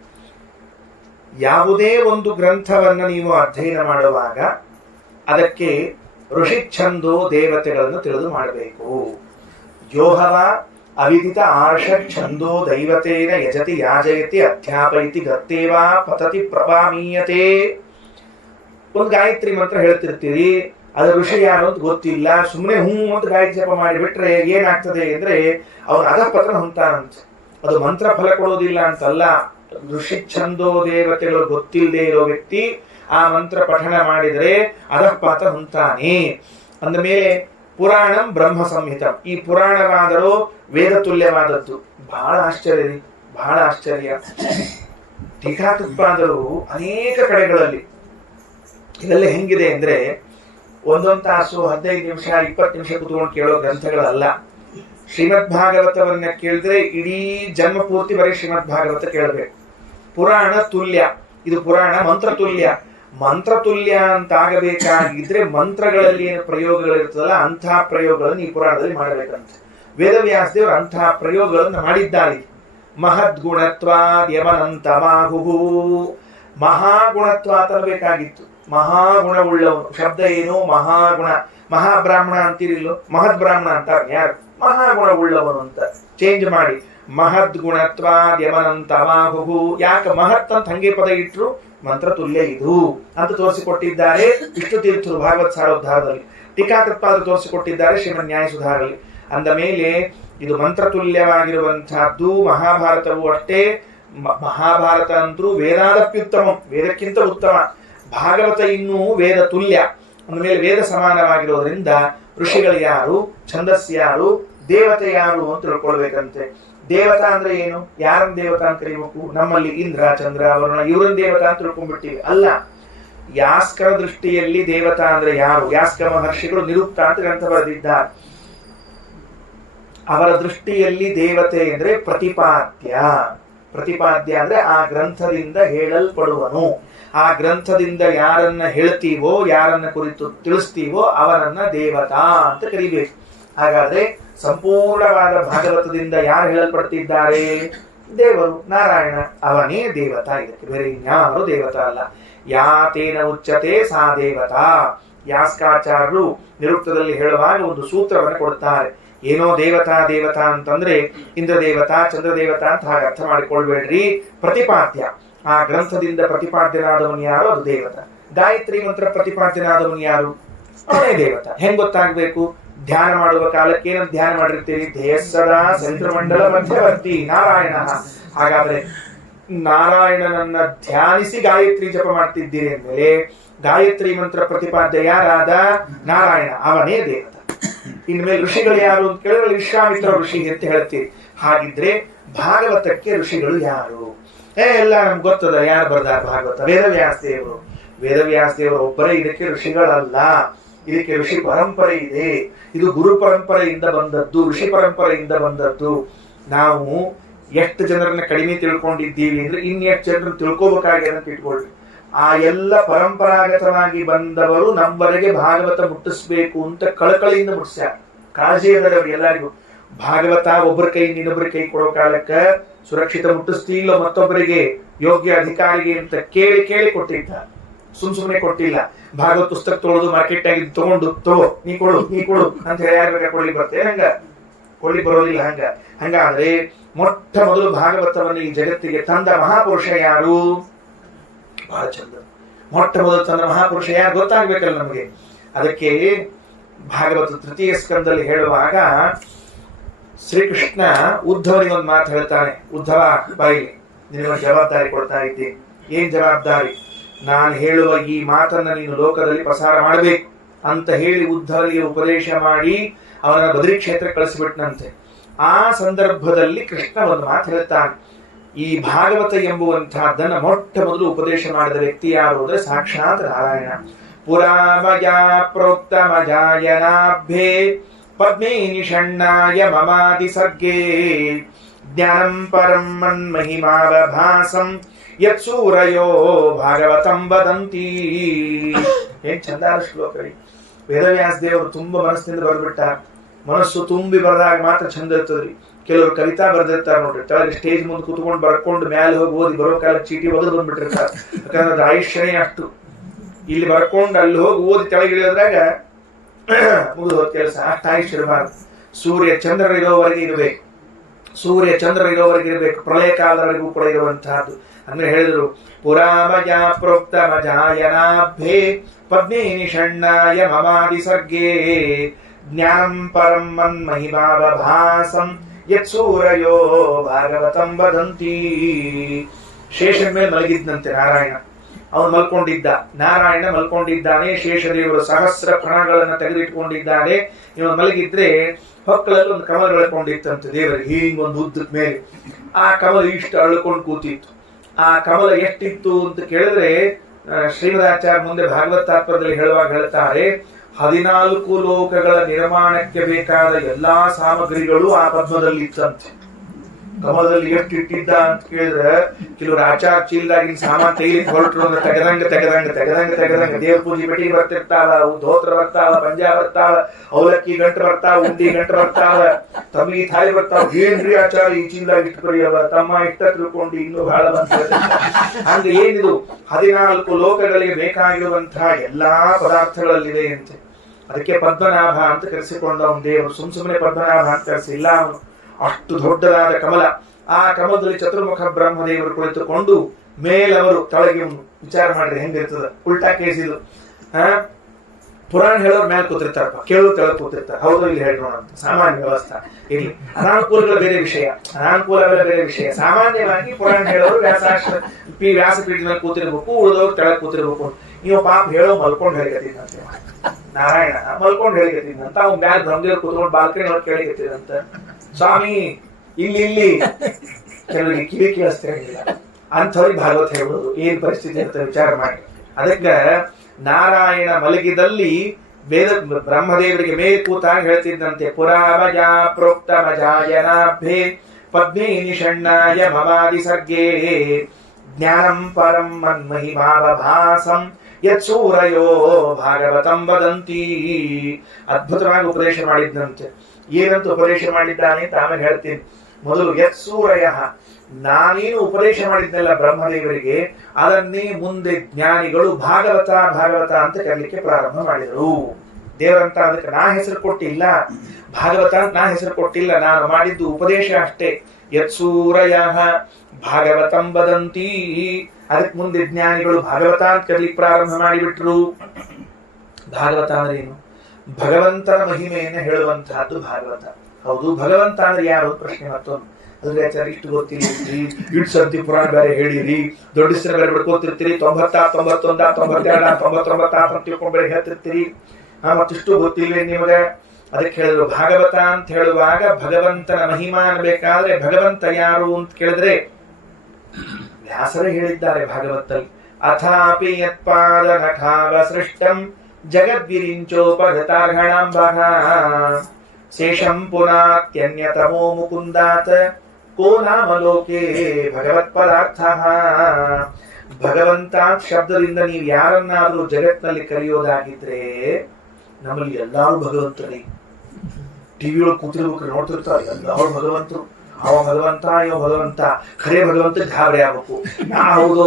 ಯಾವುದೇ ಒಂದು ಗ್ರಂಥವನ್ನು ನೀವು ಅಧ್ಯಯನ ಮಾಡುವಾಗ ಅದಕ್ಕೆ ಋಷಿ ಛಂದೋ ದೇವತೆಗಳನ್ನು ತಿಳಿದು ಮಾಡಬೇಕು. ಯೋಹವ ಅವಿದಿತ ಆರ್ಷ ಛಂದೋ ದೈವತೇನ ಯಜತಿ ಯಾಜಯತಿ ಅಧ್ಯಾಪಯತಿ ಗತ್ತೇವಾ ಪತತಿ ಪ್ರಭಾಮೀಯತೆ. ಒಂದು ಗಾಯತ್ರಿ ಮಂತ್ರ ಹೇಳ್ತಿರ್ತೀರಿ, ಅದು ಋಷಿ ಯಾರು ಅಂತ ಗೊತ್ತಿಲ್ಲ, ಸುಮ್ಮನೆ ಅಂತ ಗಾಯತ್ರಿ ಜಪ ಮಾಡಿಬಿಟ್ರೆ ಏನಾಗ್ತದೆ ಅಂದ್ರೆ ಅವನು ಅಧಪತನ ಹೊಂತಾನಂತ. ಅದು ಮಂತ್ರ ಫಲ ಕೊಡೋದಿಲ್ಲ ಅಂತಲ್ಲ, ಋಷಿ ಛಂದೋ ದೇವತೆಗಳು ಗೊತ್ತಿಲ್ಲದೆ ಇರೋ ವ್ಯಕ್ತಿ ಆ ಮಂತ್ರ ಪಠಣ ಮಾಡಿದರೆ ಅಧಪಾತ ಹೊಂತಾನೆ. ಅಂದ ಮೇಲೆ ಪುರಾಣಂ ಬ್ರಹ್ಮ ಸಂಹಿತಂ, ಈ ಪುರಾಣವಾದರೂ ವೇದ ತುಲ್ಯವಾದದ್ದು. ಬಹಳ ಆಶ್ಚರ್ಯ ರೀ, ಬಹಳ ಆಶ್ಚರ್ಯ. ಟೀಕಾಕೃತ್ಪಾದರು ಅನೇಕ ಕಡೆಗಳಲ್ಲಿ ಇದೆಲ್ಲ ಹೆಂಗಿದೆ ಅಂದ್ರೆ ಒಂದೊಂದು ತಾಸು 15 ನಿಮಿಷ 20 ನಿಮಿಷ ಕುತ್ಕೊಂಡು ಕೇಳೋ ಗ್ರಂಥಗಳಲ್ಲ. ಶ್ರೀಮದ್ ಭಾಗವತವನ್ನ ಕೇಳಿದ್ರೆ ಇಡೀ ಜನ್ಮ ಪೂರ್ತಿ ಬರೀ ಶ್ರೀಮದ್ ಭಾಗವತ ಕೇಳಬೇಕು. ಪುರಾಣ ತುಲ್ಯ, ಇದು ಪುರಾಣ ಮಂತ್ರ ತುಲ್ಯ. ಮಂತ್ರ ತುಲ್ಯ ಅಂತ ಆಗಬೇಕಾಗಿದ್ರೆ ಮಂತ್ರಗಳಲ್ಲಿ ಏನು ಪ್ರಯೋಗಗಳಿರ್ತದಲ್ಲ ಅಂತಹ ಪ್ರಯೋಗಗಳನ್ನು ಈ ಪುರಾಣದಲ್ಲಿ ಮಾಡಬೇಕಂತ ವೇದವ್ಯಾಸದೇವರು ಅಂತಹ ಪ್ರಯೋಗಗಳನ್ನು ಮಾಡಿದ್ದಾರೆ. ಮಹದ್ಗುಣತ್ವಾದ್ ಯಮನಂತ ಮಾಹುಹು, ಮಹಾಗುಣತ್ವಾತ್ ಅನ್ನಬೇಕಾಗಿತ್ತು. ಮಹಾಗುಣವುಳ್ಳವನು ಶಬ್ದ ಏನು? ಮಹಾಗುಣ. ಮಹಾಬ್ರಾಹ್ಮಣ ಅಂತೀರಿಲ್ಲೋ, ಮಹದ್ ಬ್ರಾಹ್ಮಣ ಅಂತಾರೆ ಯಾರು? ಮಹಾಗುಣವುಳ್ಳವನು ಅಂತ ಚೇಂಜ್ ಮಾಡಿ ಮಹದ್ಗುಣತ್ವಾದ್ ಯಮನಂತ ಮಾಹುಹು. ಯಾಕೆ ಮಹತ್ ಅಂತ ಹಂಗೆ ಪದ ಇಟ್ರು? ಮಂತ್ರ ತುಲ್ಯ ಇದು ಅಂತ ತೋರಿಸಿಕೊಟ್ಟಿದ್ದಾರೆ ವಿಷ್ಣು ತೀರ್ಥರು ಭಾಗವತ್ ಸಾರೋದ್ಧಾರದಲ್ಲಿ. ಟೀಕಾಕೃತ್ಪಾದರು ತೋರಿಸಿಕೊಟ್ಟಿದ್ದಾರೆ ಶ್ರೀಮದ್ ನ್ಯಾಯ ಸುಧಾರಲ್ಲಿ. ಅಂದ ಮೇಲೆ ಇದು ಮಂತ್ರ ತುಲ್ಯವಾಗಿರುವಂತಹದ್ದು. ಮಹಾಭಾರತವು ಅಷ್ಟೇ. ಮಹಾಭಾರತ ಅಂತೂ ವೇದಾದಪ್ಯುತ್ತಮ, ವೇದಕ್ಕಿಂತ ಉತ್ತಮ. ಭಾಗವತ ಇನ್ನೂ ವೇದ ತುಲ್ಯ. ಅಂದ ಮೇಲೆ ವೇದ ಸಮಾನವಾಗಿರೋದ್ರಿಂದ ಋಷಿಗಳು ಯಾರು, ಛಂದಸ್ ಯಾರು, ದೇವತೆ ಯಾರು ಅಂತ ತಿಳ್ಕೊಳ್ಬೇಕಂತೆ. ದೇವತಾ ಅಂದ್ರೆ ಏನು? ಯಾರನ್ನ ದೇವತಾ ಅಂತ ಕರೀಬೇಕು? ನಮ್ಮಲ್ಲಿ ಇಂದ್ರ ಚಂದ್ರ ವರುಣ ಇವರನ್ನ ದೇವತಾ ಅಂತ ತಿಳ್ಕೊಂಡ್ಬಿಟ್ಟಿವಿ. ಅಲ್ಲ, ಯಾಸ್ಕರ ದೃಷ್ಟಿಯಲ್ಲಿ ದೇವತಾ ಅಂದ್ರೆ ಯಾರು? ಯಾಸ್ಕ ಮಹರ್ಷಿಗಳು ನಿರುಕ್ತ ಅಂತ ಗ್ರಂಥ ಬರೆದಿದ್ದಾರೆ. ಅವರ ದೃಷ್ಟಿಯಲ್ಲಿ ದೇವತೆ ಅಂದ್ರೆ ಪ್ರತಿಪಾದ್ಯ. ಪ್ರತಿಪಾದ್ಯ ಅಂದ್ರೆ ಆ ಗ್ರಂಥದಿಂದ ಹೇಳಲ್ಪಡುವನು. ಆ ಗ್ರಂಥದಿಂದ ಯಾರನ್ನ ಹೇಳ್ತೀವೋ, ಯಾರನ್ನ ಕುರಿತು ತಿಳಿಸ್ತೀವೋ ಅವನನ್ನ ದೇವತಾ ಅಂತ ಕರಿಬೇಕು. ಹಾಗಾದ್ರೆ ಸಂಪೂರ್ಣವಾದ ಭಾಗವತದಿಂದ ಯಾರು ಹೇಳಲ್ಪಡ್ತಿದ್ದಾರೆ? ದೇವರು, ನಾರಾಯಣ, ಅವನೇ ದೇವತಾ. ಇದಕ್ಕೆ ಬೇರೆ ಇನ್ಯಾರು ದೇವತಾ ಅಲ್ಲ. ಯಾತೇನ ಉಚ್ಚತೆ ಸಾ ದೇವತಾ. ಯಾಸ್ಕಾಚಾರ್ಯರು ನಿರುಕ್ತದಲ್ಲಿ ಹೇಳುವಾಗ ಒಂದು ಸೂತ್ರವನ್ನು ಕೊಡ್ತಾರೆ. ಏನೋ ದೇವತಾ ದೇವತಾ ಅಂತಂದ್ರೆ ಇಂದ್ರ ದೇವತಾ ಚಂದ್ರ ದೇವತಾ ಅಂತ ಹಾಗೆ ಅರ್ಥ ಮಾಡಿಕೊಳ್ಬೇಡ್ರಿ. ಪ್ರತಿಪಾದ್ಯ, ಆ ಗ್ರಂಥದಿಂದ ಪ್ರತಿಪಾದ್ಯನಾದವನು ಯಾರು? ಅದು ದೇವತಾ. ಗಾಯತ್ರಿ ಮಂತ್ರ ಪ್ರತಿಪಾದ್ಯನಾದವನು ಯಾರು? ಅವನೇ ದೇವತಾ. ಹೆಂಗ್ ಗೊತ್ತಾಗ್ಬೇಕು? ಧ್ಯಾನ ಮಾಡುವ ಕಾಲಕ್ಕೆ ಏನಂತ ಧ್ಯಾನ ಮಾಡಿರ್ತೀರಿ? ಧ್ಯೇಯಸ್ಸದಾ ಚಂದ್ರಮಂಡಲ ಮಧ್ಯವರ್ತಿ ನಾರಾಯಣ. ಹಾಗಾದ್ರೆ ನಾರಾಯಣನನ್ನ ಧ್ಯಾನಿಸಿ ಗಾಯತ್ರಿ ಜಪ ಮಾಡ್ತಿದ್ದೀರಿ ಅಂದ್ಮೇಲೆ ಗಾಯತ್ರಿ ಮಂತ್ರ ಪ್ರತಿಪಾದ್ಯ ಯಾರಾದ? ನಾರಾಯಣ, ಅವನೇ ದೇವತಾ. ಇನ್ಮೇಲೆ ಋಷಿಗಳು ಯಾರು ಅಂತ ಕೇಳಿದ್ರೆ ವಿಶ್ವಾಮಿತ್ರ ಋಷಿ ಅಂತ ಹೇಳ್ತೀರಿ. ಹಾಗಿದ್ರೆ ಭಾಗವತಕ್ಕೆ ಋಷಿಗಳು ಯಾರು? ಎಲ್ಲ ನಮ್ಗೆ ಗೊತ್ತದ. ಯಾರು ಬರ್ದಾರ ಭಾಗವತ? ವೇದವ್ಯಾಸದೇವರು. ವೇದವ್ಯಾಸದೇವರು ಒಬ್ಬರೇ ಇದಕ್ಕೆ ಋಷಿಗಳಲ್ಲ. ಇದಕ್ಕೆ ಋಷಿ ಪರಂಪರೆ ಇದೆ. ಇದು ಗುರು ಪರಂಪರೆಯಿಂದ ಬಂದದ್ದು, ಋಷಿ ಪರಂಪರೆಯಿಂದ ಬಂದದ್ದು. ನಾವು ಎಷ್ಟು ಜನರನ್ನ ಕಡಿಮೆ ತಿಳ್ಕೊಂಡಿದ್ದೀವಿ ಅಂದ್ರೆ ಇನ್ನೆಷ್ಟು ಜನರನ್ನು ತಿಳ್ಕೋಬೇಕಾಗಿ ಅಂತ ಇಟ್ಕೊಳ್ರಿ. ಆ ಎಲ್ಲ ಪರಂಪರಾಗತವಾಗಿ ಬಂದವರು ನಮ್ಮವರೆಗೆ ಭಾಗವತ ಮುಟ್ಟಿಸ್ಬೇಕು ಅಂತ ಕಳಕಳಿಯಿಂದ ಮುಟ್ಟಿಸ್ಯಾರ. ಕಾಳಜಿ ಅದರವ್ರು ಎಲ್ಲರಿಗೂ. ಭಾಗವತ ಒಬ್ಬರ ಕೈ ಇನ್ನೊಬ್ಬರ ಕೈ ಕೊಡೋ ಕಾಲಕ್ಕ ಸುರಕ್ಷಿತ ಮುಟ್ಟಿಸ್ತಿಲ್ಲ, ಮತ್ತೊಬ್ಬರಿಗೆ ಯೋಗ್ಯ ಅಧಿಕಾರಿಗೆ ಅಂತ ಕೇಳಿ ಕೇಳಿ ಕೊಟ್ಟಿದ್ದ. ಸುಮ್ನೆ ಕೊಟ್ಟಿಲ್ಲ. ಭಾಗವತ ಪುಸ್ತಕ ತೊಗೊಳೋದು, ಮಾರ್ಕೆಟ್ ಆಗಿ ತಗೊಂಡು ತಗೋ, ನೀ ಕೊಡು ಅಂತ ಹೇಳಿ ಯಾರು ಬೇಕಾ ಕೊಡ್ಲಿಕ್ಕೆ ಬರ್ತೇವೆ? ಹಂಗ ಕೊಡ್ಲಿಕ್ಕೆ ಬರೋದಿಲ್ಲ. ಹಂಗಾದ್ರೆ ಮೊಟ್ಟ ಮೊದಲು ಭಾಗವತವನ್ನು ಈ ಜಗತ್ತಿಗೆ ತಂದ ಮಹಾಪುರುಷ ಯಾರು? ಬಹಳ ಚಂದ. ಮೊಟ್ಟ ಮೊದಲು ತಂದ ಮಹಾಪುರುಷ ಯಾರು ಗೊತ್ತಾಗ್ಬೇಕಲ್ಲ ನಮಗೆ. ಅದಕ್ಕೆ ಭಾಗವತ ತೃತೀಯ ಸ್ಕಂದಲ್ಲಿ ಹೇಳುವಾಗ ಶ್ರೀಕೃಷ್ಣ ಉದ್ಧವನಿಗೆ ಒಂದು ಮಾತು ಹೇಳ್ತಾನೆ. ಉದ್ಧವ, ಬಾಯಿಲಿ ನಿನಗೊಂದು ಜವಾಬ್ದಾರಿ ಕೊಡ್ತಾ ಇದ್ದೀನಿ. ಏನ್ ಜವಾಬ್ದಾರಿ? ನಾನು ಹೇಳುವ ಈ ಮಾತನ್ನ ನೀನು ಲೋಕದಲ್ಲಿ ಪ್ರಸಾರ ಮಾಡಬೇಕು ಅಂತ ಹೇಳಿ ಉದ್ಧವನಿಗೆ ಉಪದೇಶ ಮಾಡಿ ಅವನ ಬದರಿ ಕ್ಷೇತ್ರ ಕಳಿಸಿಬಿಟ್ನಂತೆ. ಆ ಸಂದರ್ಭದಲ್ಲಿ ಕೃಷ್ಣ ಒಂದು ಮಾತು ಹೇಳ್ತಾನೆ. ಈ ಭಾಗವತ ಎಂಬುವಂತಹದ್ದನ್ನ ಮೊಟ್ಟ ಮೊದಲು ಉಪದೇಶ ಮಾಡಿದ ವ್ಯಕ್ತಿ ಯಾರು ಅಂದ್ರೆ ಸಾಕ್ಷಾತ್ ನಾರಾಯಣ. ಪುರಾಮಯ ಪ್ರೋಕ್ತಮಜಾಯನಾಭ್ಯೇ ಪದ್ಮೇ ನಿಷಣ್ಣಾಯ ಮಮಾದಿ ಸರ್ಗೇ ಜ್ಞಾನಂ ಪರಂ ಮನ್ಮಹಿಮಾವಭಾಸಂ ಯತ್ಸೂರಯೋ ಭಾಗವತಂ ವದಂತಿ. ಏನ್ ಚಂದಾದ ಶ್ಲೋಕರಿ. ವೇದವ್ಯಾಸ ದೇವರು ತುಂಬಾ ಮನಸ್ಸಿನಿಂದ ಬರೆದ್ಬಿಟ್ಟ. ಮನಸ್ಸು ತುಂಬಿ ಬರೆದಾಗ ಮಾತ್ರ ಚಂದ ಇರ್ತದ್ರಿ. ಕೆಲವರು ಕವಿತಾ ಬರೆದಿರ್ತಾರೆ ನೋಡ್ರಿ, ಕೆಳಗೆ ಸ್ಟೇಜ್ ಮುಂದೆ ಕೂತ್ಕೊಂಡು ಬರ್ಕೊಂಡು ಮ್ಯಾಲೆ ಹೋಗಿ ಓದಿ ಬರೋ ಕಾಲ ಚೀಟಿ ಒಗೆದು ಬಂದ್ಬಿಟ್ಟಿರ್ತಾರೆ. ಯಾಕಂದ್ರೆ ಅದು ಆಯುಷ್ಯನೇ ಅಷ್ಟು. ಇಲ್ಲಿ ಬರ್ಕೊಂಡು ಅಲ್ಲಿ ಹೋಗಿ ಓದಿ ಕೆಳಗೆ ಇಳಿಯೋದ್ರಾಗ ಮುಗಿದು ಹೋದ ಕೆಲಸ. ಅಷ್ಟು ಆಯುಷ್ಯ ಇರಬಾರ್ದು. ಸೂರ್ಯ ಚಂದ್ರ ಇರೋವರೆಗೆ ಇರಬೇಕು. ಸೂರ್ಯ ಚಂದ್ರ ಇರೋವರೆಗೆ ಇರಬೇಕು. ಪ್ರಳಯ ಕಾಲದವರೆಗೂ ಕೂಡ ಇರುವಂತಹದ್ದು. ಅಂದ್ರೆ ಹೇಳಿದ್ರು ಪುರಾಮಯ ಪ್ರೋಕ್ತಮಜಾಯನಾಭ್ಯೇ ಪದ್ಮೇ ನಿಷಣ್ಣಾಯ ಮಮಾದಿ ಸರ್ಗೇ ಜ್ಞಾನಂ ಪರಂ ಮನ್ಮಹಿಮಾವಭಾಸಂ ಯತ್ಸೂರಯೋ ಭಾಗವತಂ ವದಂತಿ. ಶೇಷನ ಮೇಲೆ ಮಲಗಿದ್ದಂತೆ ನಾರಾಯಣ. ಅವನು ಮಲ್ಕೊಂಡಿದ್ದ. ನಾರಾಯಣ ಮಲ್ಕೊಂಡಿದ್ದಾನೆ. ಶೇಷದೇವರು ಸಹಸ್ರ ಪ್ರಾಣಗಳನ್ನು ತೆಗೆದಿಟ್ಕೊಂಡಿದ್ದಾನೆ. ಇವನು ಮಲಗಿದ್ರೆ ಹೊಕ್ಕಳಲ್ಲಿ ಒಂದು ಕಮಲ ಬೆಳ್ಕೊಂಡಿತ್ತಂತೆ ದೇವರಿಗೆ. ಹೀಗೊಂದು ಉದ್ದದ ಮೇಲೆ ಆ ಕಮಲ ಇಷ್ಟು ಅಳ್ಕೊಂಡು ಕೂತಿತ್ತು. ಆ ಕಮಲ ಎಷ್ಟಿತ್ತು ಅಂತ ಕೇಳಿದ್ರೆ ಶ್ರೀಮದಾಚಾರ್ಯ ಮುಂದೆ ಭಾಗವತ ತಾತ್ಪರ್ಯದಲ್ಲಿ ಹೇಳುವಾಗ ಹೇಳ್ತಾರೆ, 14 ಲೋಕಗಳ ನಿರ್ಮಾಣಕ್ಕೆ ಬೇಕಾದ ಎಲ್ಲಾ ಸಾಮಗ್ರಿಗಳು ಆ ಪದ್ಮದಲ್ಲಿ ಇತ್ತಂತೆ. ಕಮಲದಲ್ಲಿ ಎಷ್ಟು ಇಟ್ಟಿದ್ದ ಅಂತ ಕೇಳಿದ್ರೆ ಕೆಲವರು ಆಚಾರ ಚೀಲದಾಗಿನ ಸಾಮಾನ್ ತೆಗಿಲಿಕ್ಕೆ ಹೊರಟರು ಅಂದ್ರೆ ತೆಗದಂಗ ದೇವ್ರ ಪೂಜೆ ಬೆಟ್ಟಿಗೆ ಬರ್ತಿರ್ತಾವ, ಧೋತ್ರ ಬರ್ತಾವ, ಪಂಜಾ ಬರ್ತಾವ, ಅವಲಕ್ಕಿ ಗಂಟು ಬರ್ತಾವ, ಉಂಡಿ ಗಂಟು ಬರ್ತಾವ, ತಮ್ಮಿಗೆ ಥಾಯಿ ಬರ್ತಾವ. ಏನ್ರಿ ಆಚಾರ ಈ ಚೀಲದಾಗ ಇಷ್ಟು ಬರೆಯವ, ತಮ್ಮ ಇಷ್ಟ ತಿಳ್ಕೊಂಡು ಇನ್ನೂ ಬಹಳ ಬಂದ. ಹಂಗ ಏನಿದು 14 ಲೋಕಗಳಿಗೆ ಬೇಕಾಗಿರುವಂತಹ ಎಲ್ಲಾ ಪದಾರ್ಥಗಳಲ್ಲಿದೆ ಅಂತೆ. ಅದಕ್ಕೆ ಪದ್ಮನಾಭ ಅಂತ ಕರೆಸಿಕೊಂಡ ಅವನು ದೇವರು. ಸುಮ್ಮನೆ ಪದ್ಮನಾಭ ಅಂತ ಕರೆಸಿಲ್ಲ ಅವನು. ಅಷ್ಟು ದೊಡ್ಡದಾದ ಕಮಲ. ಆ ಕಮಲದಲ್ಲಿ ಚತುರ್ಮುಖ ಬ್ರಹ್ಮದೇವರು ಕುಳಿತುಕೊಂಡು ಮೇಲವರು ತಳಗೆ ವಿಚಾರ ಮಾಡ್ರಿ ಹೆಂಗಿರ್ತದ. ಉಲ್ಟಾ ಕೇಸಿದು. ಪುರಾಣ ಹೇಳೋರ್ ಮೇಲೆ ಕೂತಿರ್ತಾರಪ್ಪ, ಕೇಳೋರು ತೆಳಗ್ ಕೂತಿರ್ತಾರೆ. ಹೌದು ಇಲ್ಲಿ ಹೇಳಿ ನೋಡೋಣ. ಸಾಮಾನ್ಯ ವ್ಯವಸ್ಥೆ ಇರ್ಲಿ. ಅನಾನುಕೂಲಗಳು ಬೇರೆ ವಿಷಯ, ಅನಾನುಕೂಲಗಳ ಬೇರೆ ವಿಷಯ. ಸಾಮಾನ್ಯವಾಗಿ ಪುರಾಣ ಹೇಳೋರು ವ್ಯಾಸಪೀಠದ ಮೇಲೆ ಕೂತಿರ್ಬೇಕು, ಉಳಿದವ್ರು ತೆಳಗ್ ಕೂತಿರ್ಬೇಕು. ನೀವು ಪಾಪ ಹೇಳೋ ಮಲ್ಕೊಂಡು ಹೇಳಿಕತ್ತಿದ್ದಂತೆ. ನಾರಾಯಣ ಮಲ್ಕೊಂಡು ಹೇಳಿಕತ್ತಿದ್ದಂತ. ಅವ್ನ ಮ್ಯಾಲ ಬ್ರಹ್ಮದೇವ್ರು ಕೂತ್ಕೊಂಡು ಬಾಲ್ಕನಿ ಒಳಗೆ ಕೇಳಿಕತ್ತಿದಂತ. ಸ್ವಾಮಿ ಇಲ್ಲಿ ಕೆಲವರಿಗೆ ಕಿವಿ ಕೇಳಿಸ್ತಾ ಇರಲಿಲ್ಲ. ಅಂಥವ್ರಿಗೆ ಭಾಗವತ ಹೇಳ್ಬೋದು. ಏನ್ ಪರಿಸ್ಥಿತಿ ಅಂತ ವಿಚಾರ ಮಾಡಿ. ಅದಕ್ಕೆ ನಾರಾಯಣ ಮಲಗಿದಲ್ಲಿ ವೇದ ಬ್ರಹ್ಮದೇವರಿಗೆ ಮೇಲೆ ಕೂತಾಗ ಹೇಳ್ತಿದ್ದಂತೆ, ಪುರಾಮಯ ಪ್ರೋಕ್ತಮಜಾಯನಾಭ್ಯೇ ಪದ್ಮೇ ನಿಷಣ್ಣಾಯ ಮಮಾದಿ ಸರ್ಗೇ ಜ್ಞಾನಂ ಪರಂ ಮನ್ಮಹಿಮಾವಭಾಸಂ ಯತ್ಸೂರಯೋ ಭಾಗವತಂ ವದಂತಿ. ಅದ್ಭುತವಾಗಿ ಉಪದೇಶ ಮಾಡಿದ್ದಂತೆ. ಏನಂತ ಉಪದೇಶ ಮಾಡಿದ್ದಾನೆ ಅಂತ ಆಮೇಲೆ ಹೇಳ್ತೀನಿ. ಮೊದಲು ಯತ್ಸೂರಯ, ನಾನೇನು ಉಪದೇಶ ಮಾಡಿದ್ನಲ್ಲ ಬ್ರಹ್ಮದೇವರಿಗೆ, ಅದನ್ನೇ ಮುಂದೆ ಜ್ಞಾನಿಗಳು ಭಾಗವತ ಭಾಗವತ ಅಂತ ಕರೀಲಿಕ್ಕೆ ಪ್ರಾರಂಭ ಮಾಡಿದರು. ದೇವರಂತ ಅದಕ್ಕೆ ನಾ ಹೆಸರು ಕೊಟ್ಟಿಲ್ಲ, ಭಾಗವತ ಅಂತ ನಾ ಹೆಸರು ಕೊಟ್ಟಿಲ್ಲ. ನಾನು ಮಾಡಿದ್ದು ಉಪದೇಶ ಅಷ್ಟೇ. ಯತ್ಸೂರಯ ಭಾಗವತಂ ವದಂತಿ. ಅದಕ್ಕೆ ಮುಂದೆ ಜ್ಞಾನಿಗಳು ಭಾಗವತ ಅಂತ ಕರೀಲಿಕ್ಕೆ ಪ್ರಾರಂಭ ಮಾಡಿಬಿಟ್ರು. ಭಾಗವತ ಅಂದ್ರೆ ಏನು? ಭಗವಂತನ ಮಹಿಮೆಯನ್ನು ಹೇಳುವಂತಹದ್ದು ಭಾಗವತ. ಹೌದು, ಭಗವಂತ ಅಂದ್ರೆ ಯಾರು ಪ್ರಶ್ನೆ ಮತ್ತೊಂದು. ಅಲ್ರಿ ಆಚಾರ್ಯ ಇಷ್ಟು ಗೊತ್ತಿಲ್ಲ, ಇಟ್ಟು ಸರ್ತಿ ಪುರಾಣ ಬೇರೆ ಹೇಳಿರಿ, ದೊಡ್ಡ ಹೆಸರು ಬೇರೆ ಬಿಡ್ಕೋತಿರ್ತೀರಿ, 90, 91, 92, 99 ಅಂತ ತಿಳ್ಕೊಂಡು ಬೇರೆ ಹೇಳ್ತಿರ್ತೀರಿ. ಮತ್ತಿಷ್ಟು ಗೊತ್ತಿಲ್ಲ ನಿಮಗೆ. ಅದಕ್ಕೆ ಹೇಳಿದ್ರು ಭಾಗವತ ಅಂತ ಹೇಳುವಾಗ ಭಗವಂತನ ಮಹಿಮಾ ಅನ್ಬೇಕಾದ್ರೆ ಭಗವಂತ ಯಾರು ಅಂತ ಕೇಳಿದ್ರೆ ವ್ಯಾಸರೇ ಹೇಳಿದ್ದಾರೆ ಭಾಗವತದಲ್ಲಿ. ಅಥಾಪಿ ಯತ್ಪಾದ ನಖಾವ ಸೃಷ್ಟಂ ಜಗದ್ವಿರಿಂಚೋಪಗತಾರ್ಹಣಾಂಬಃ ಶೇಷಂ ಪುನಾತ್ಯನ್ಯತಮೋ ಮುಕುಂದಾತ್ ಕೋ ನಾಮ ಲೋಕೆ ಭಗವತ್ ಪದಾರ್ಥಃ. ಭಗವಂತ ಶಬ್ದದಿಂದ ನೀವು ಯಾರನ್ನಾದ್ರೂ ಜಗತ್ನಲ್ಲಿ ಕರೆಯೋದಾಗಿದ್ರೆ ನಮ್ಮಲ್ಲಿ ಎಲ್ಲಾರು ಭಗವಂತರೇ. ಟಿವಿ ಒಳಗೆ ಕೂತಿರ್ಬೇಕು, ನೋಡ್ತಿರ್ತಾರೆ ಎಲ್ಲಾರು ಭಗವಂತರು. ಅವ ಭಗವಂತ ಇವ ಭಗವಂತ. ಖರೇ ಭಗವಂತ ಗಾಬರಿ ಆಗ್ಬೇಕು. ಹೌದು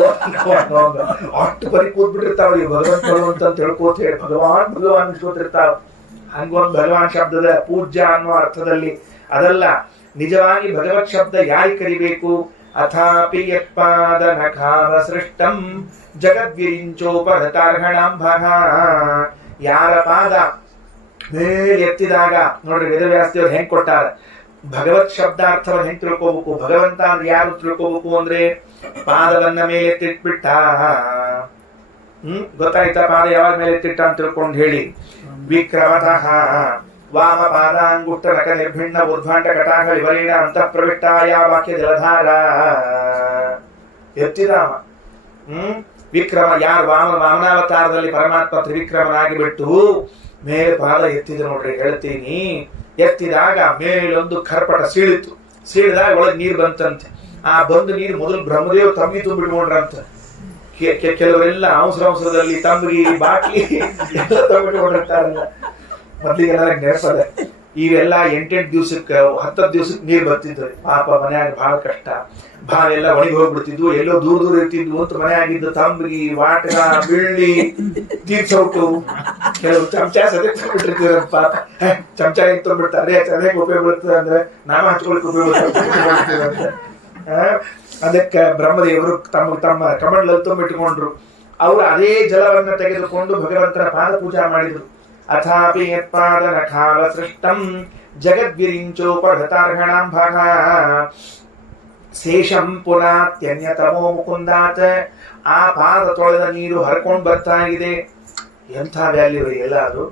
ಅಷ್ಟು ಬರೀ ಕೂತ್ಬಿಟ್ಟಿರ್ತಾವ ಭಗವಂತ ಭಗವಂತ ಅಂತ ಹೇಳ್ಕೋತ ಹೇಳಿ ಭಗವಾನ್ ಭಗವಾನ್ ಇಸ್ಕೋತಿರ್ತಾವ. ಹಂಗೊಂದು ಭಗವಾನ್ ಶಬ್ದದ ಪೂಜ್ಯ ಅನ್ನೋ ಅರ್ಥದಲ್ಲಿ ಅದಲ್ಲ. ನಿಜವಾಗಿ ಭಗವತ್ ಶಬ್ದ ಯಾರಿಗೆ ಕರಿಬೇಕು? ಅಥಾಪಿ ಯತ್ಪಾದ ನಖಾವ ಸೃಷ್ಟಂ ಜಗದ್ವಿರಿಂಚೋಪಗತಾರ್ಹಣಾಂಬಃ. ಯಾರ ಪಾದ ಮೇಲೆ ಎತ್ತಿದಾಗ ನೋಡ್ರಿ ವೇದವ್ಯಾಸದೇವ್ರು ಹೆಂಗ್ ಕೊಟ್ಟಾರ. ಭಗವತ್ ಶಬ್ದಾರ್ಥವನ್ನು ಹೆಂಗ್ ತಿಳ್ಕೋಬೇಕು? ಭಗವಂತ ಅಂದ್ರೆ ಯಾರು ತಿಳ್ಕೋಬೇಕು ಅಂದ್ರೆ ಪಾದವನ್ನ ಮೇಲೆ ಎತ್ತಿಟ್ಬಿಟ್ಟ. ಗೊತ್ತಾಯ್ತಾ? ಪಾದ ಯಾವಾಗ ಮೇಲೆ ಎತ್ತಿಟ್ಟ ಅಂತ ತಿಳ್ಕೊಂಡು ಹೇಳಿ. ವಿಕ್ರಮತಃ ವಾಮ ಪಾದಾಂಗುಷ್ಟ ನಕ ನಿರ್ಭಿಣ್ಣ ಊರ್ಧ್ವಾಂಡ ಕಟಾಹ ವಿವರೇಣ ಅಂತಃ ಪ್ರವಿಷ್ಟಾಯ ವಾಕ್ಯ ಜಲಧಾರ. ಎತ್ತಿದಾಮ ವಿಕ್ರಮ ಯಾರು ವಾಮನಾವತಾರದಲ್ಲಿ ಪರಮಾತ್ಮ ತ್ರಿವಿಕ್ರಮನಾಗಿ ಬಿಟ್ಟು ಮೇಲೆ ಪಾದ ಎತ್ತಿದ ನೋಡ್ರಿ ಹೇಳ್ತೀನಿ. ಎತ್ತಿದಾಗ ಮೇಲೊಂದು ಕರ್ಪಟ ಸೀಳಿತು. ಸೀಳಿದಾಗ ಒಳಗೆ ನೀರು ಬಂತಂತೆ. ಆ ಬಂದು ನೀರು ಮೊದಲು ಬ್ರಹ್ಮದೇವ್ ತಮ್ಮಿ ತುಂಬಿಟ್ಕೊಂಡ್ರಂತ. ಕೆಲವರೆಲ್ಲ ಅವಸರದಲ್ಲಿ ತಂಬಿಗೆ ಬಾಟ್ಲಿ ಎಲ್ಲ ತುಂಬಿಟ್ಕೊಂಡಿರ್ತಾರಲ್ಲ. ಮೊದ್ಲಿಗೆಲ್ಲ ನೆನಪದೆ. ಇವೆಲ್ಲ 8 ದಿವ್ಸಕ್ಕೆ 10 ದಿವ್ಸಕ್ಕೆ ನೀರು ಬರ್ತಿದ್ವು. ಪಾಪ ಮನ್ಯಾಗ ಬಹಳ ಕಷ್ಟ. ಬಾವೆಲ್ಲ ಒಣಗಿ ಹೋಗ್ಬಿಡ್ತಿದ್ವು. ಎಲ್ಲೋ ದೂರ ಇರ್ತಿದ್ವು ಅಂತ ಮನೆಯಾಗಿದ್ದು ತಂಬಿಗೆ ವಾಟಕ ಬಿಳ್ಳಿ ತೀರ್ಸೌಟು ಕೆಲವು ಚಮಚ ಸದೇ ತುಂಬಿಟ್ಟಿರ್ತೀರ. ಪಾಪ ಚಮಚ ಹೆಂಗ್ ತುಂಬಿಡ್ತಾರೆ ಚೆನ್ನಾಗಿ ಉಪಯೋಗ ಬೀಳ್ತದೆ ಅಂದ್ರೆ ನಾಮ ಹಚ್ಕೊಳಕ್ ಉಪಯೋಗ. ಅದಕ್ಕೆ ಬ್ರಹ್ಮದೇವರು ತಮ್ಮ ಕಮಂಡಲಲ್ಲಿ ತುಂಬಿಟ್ಟುಕೊಂಡ್ರು. ಅವರು ಅದೇ ಜಲವನ್ನ ತೆಗೆದುಕೊಂಡು ಭಗವಂತನ ಪಾದ ಪೂಜಾ ಮಾಡಿದ್ರು. ಅಥಾಪಿ ಯತ್ಪಾದ ನಖಾವ ಸೃಷ್ಟಂ ಜಗದ್ಗಿರಿಂಚೋಪಘತಾರ್ಹಣಾಂ ಭಾಗ ಶೇಷಂ ಪುನಾತ್ಯನ್ಯತಮೋ ಮುಕುಂದಾತ್. ಆ ಪಾದ ತೊಳೆದ ನೀರು ಹರ್ಕೊಂಡು ಬರ್ತಾ ಇದೆ. ಎಂಥ ವ್ಯಾಲ್ಯೂ ಎಲ್ಲ ಅದು.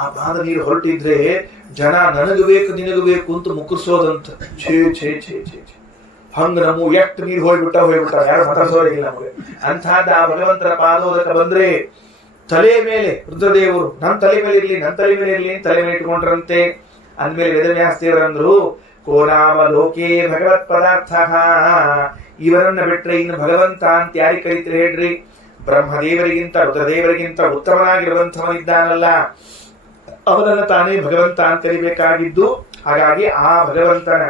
ಆ ಪಾದ ನೀರು ಹೊರಟಿದ್ರೆ ಜನ ನನಗೂ ಬೇಕು ನಿನಗೂ ಬೇಕು ಅಂತ ಮುಕ್ಕರ್ಸೋದಂತ. ಛೇ ಛೇ ಛೇ ಛೇ ಛೇ ಹಂಗ ನಮಗೂ ಎಷ್ಟು ನೀರು ಹೋಗ್ಬಿಟ್ಟ ಯಾರು ಮಾತಾಡ್ಸೋರಿಲ್ಲ ನಮಗೆ. ಅಂಥದ್ದು ಆ ಭಗವಂತನ ಪಾದೋದಕ ಬಂದ್ರೆ ತಲೆ ಮೇಲೆ ರುದ್ರದೇವರು ನನ್ನ ತಲೆ ಮೇಲೆ ಇರ್ಲಿ ತಲೆ ಮೇಲೆ ಇಟ್ಕೊಂಡ್ರಂತೆ. ಅಂದ್ಮೇಲೆ ವೇದವ್ಯಾಸ ದೇವರಂದ್ರು ಕೋ ನಾಮ ಲೋಕೇ ಭಗವತ್ ಪದಾರ್ಥ. ಇವರನ್ನ ಬಿಟ್ರೆ ಇನ್ನು ಭಗವಂತ ಅಂತ ಯಾರಿಗೆ ಕರೀತಾರೆ ಹೇಳ್ರಿ? ಬ್ರಹ್ಮದೇವರಿಗಿಂತ ರುದ್ರದೇವರಿಗಿಂತ ಉತ್ತಮನಾಗಿರುವಂಥವನಿದ್ದಾನಲ್ಲ, ಅವನನ್ನ ತಾನೇ ಭಗವಂತ ಅಂತ ಕರಿಬೇಕಾಗಿದ್ದು. ಹಾಗಾಗಿ ಆ ಭಗವಂತನ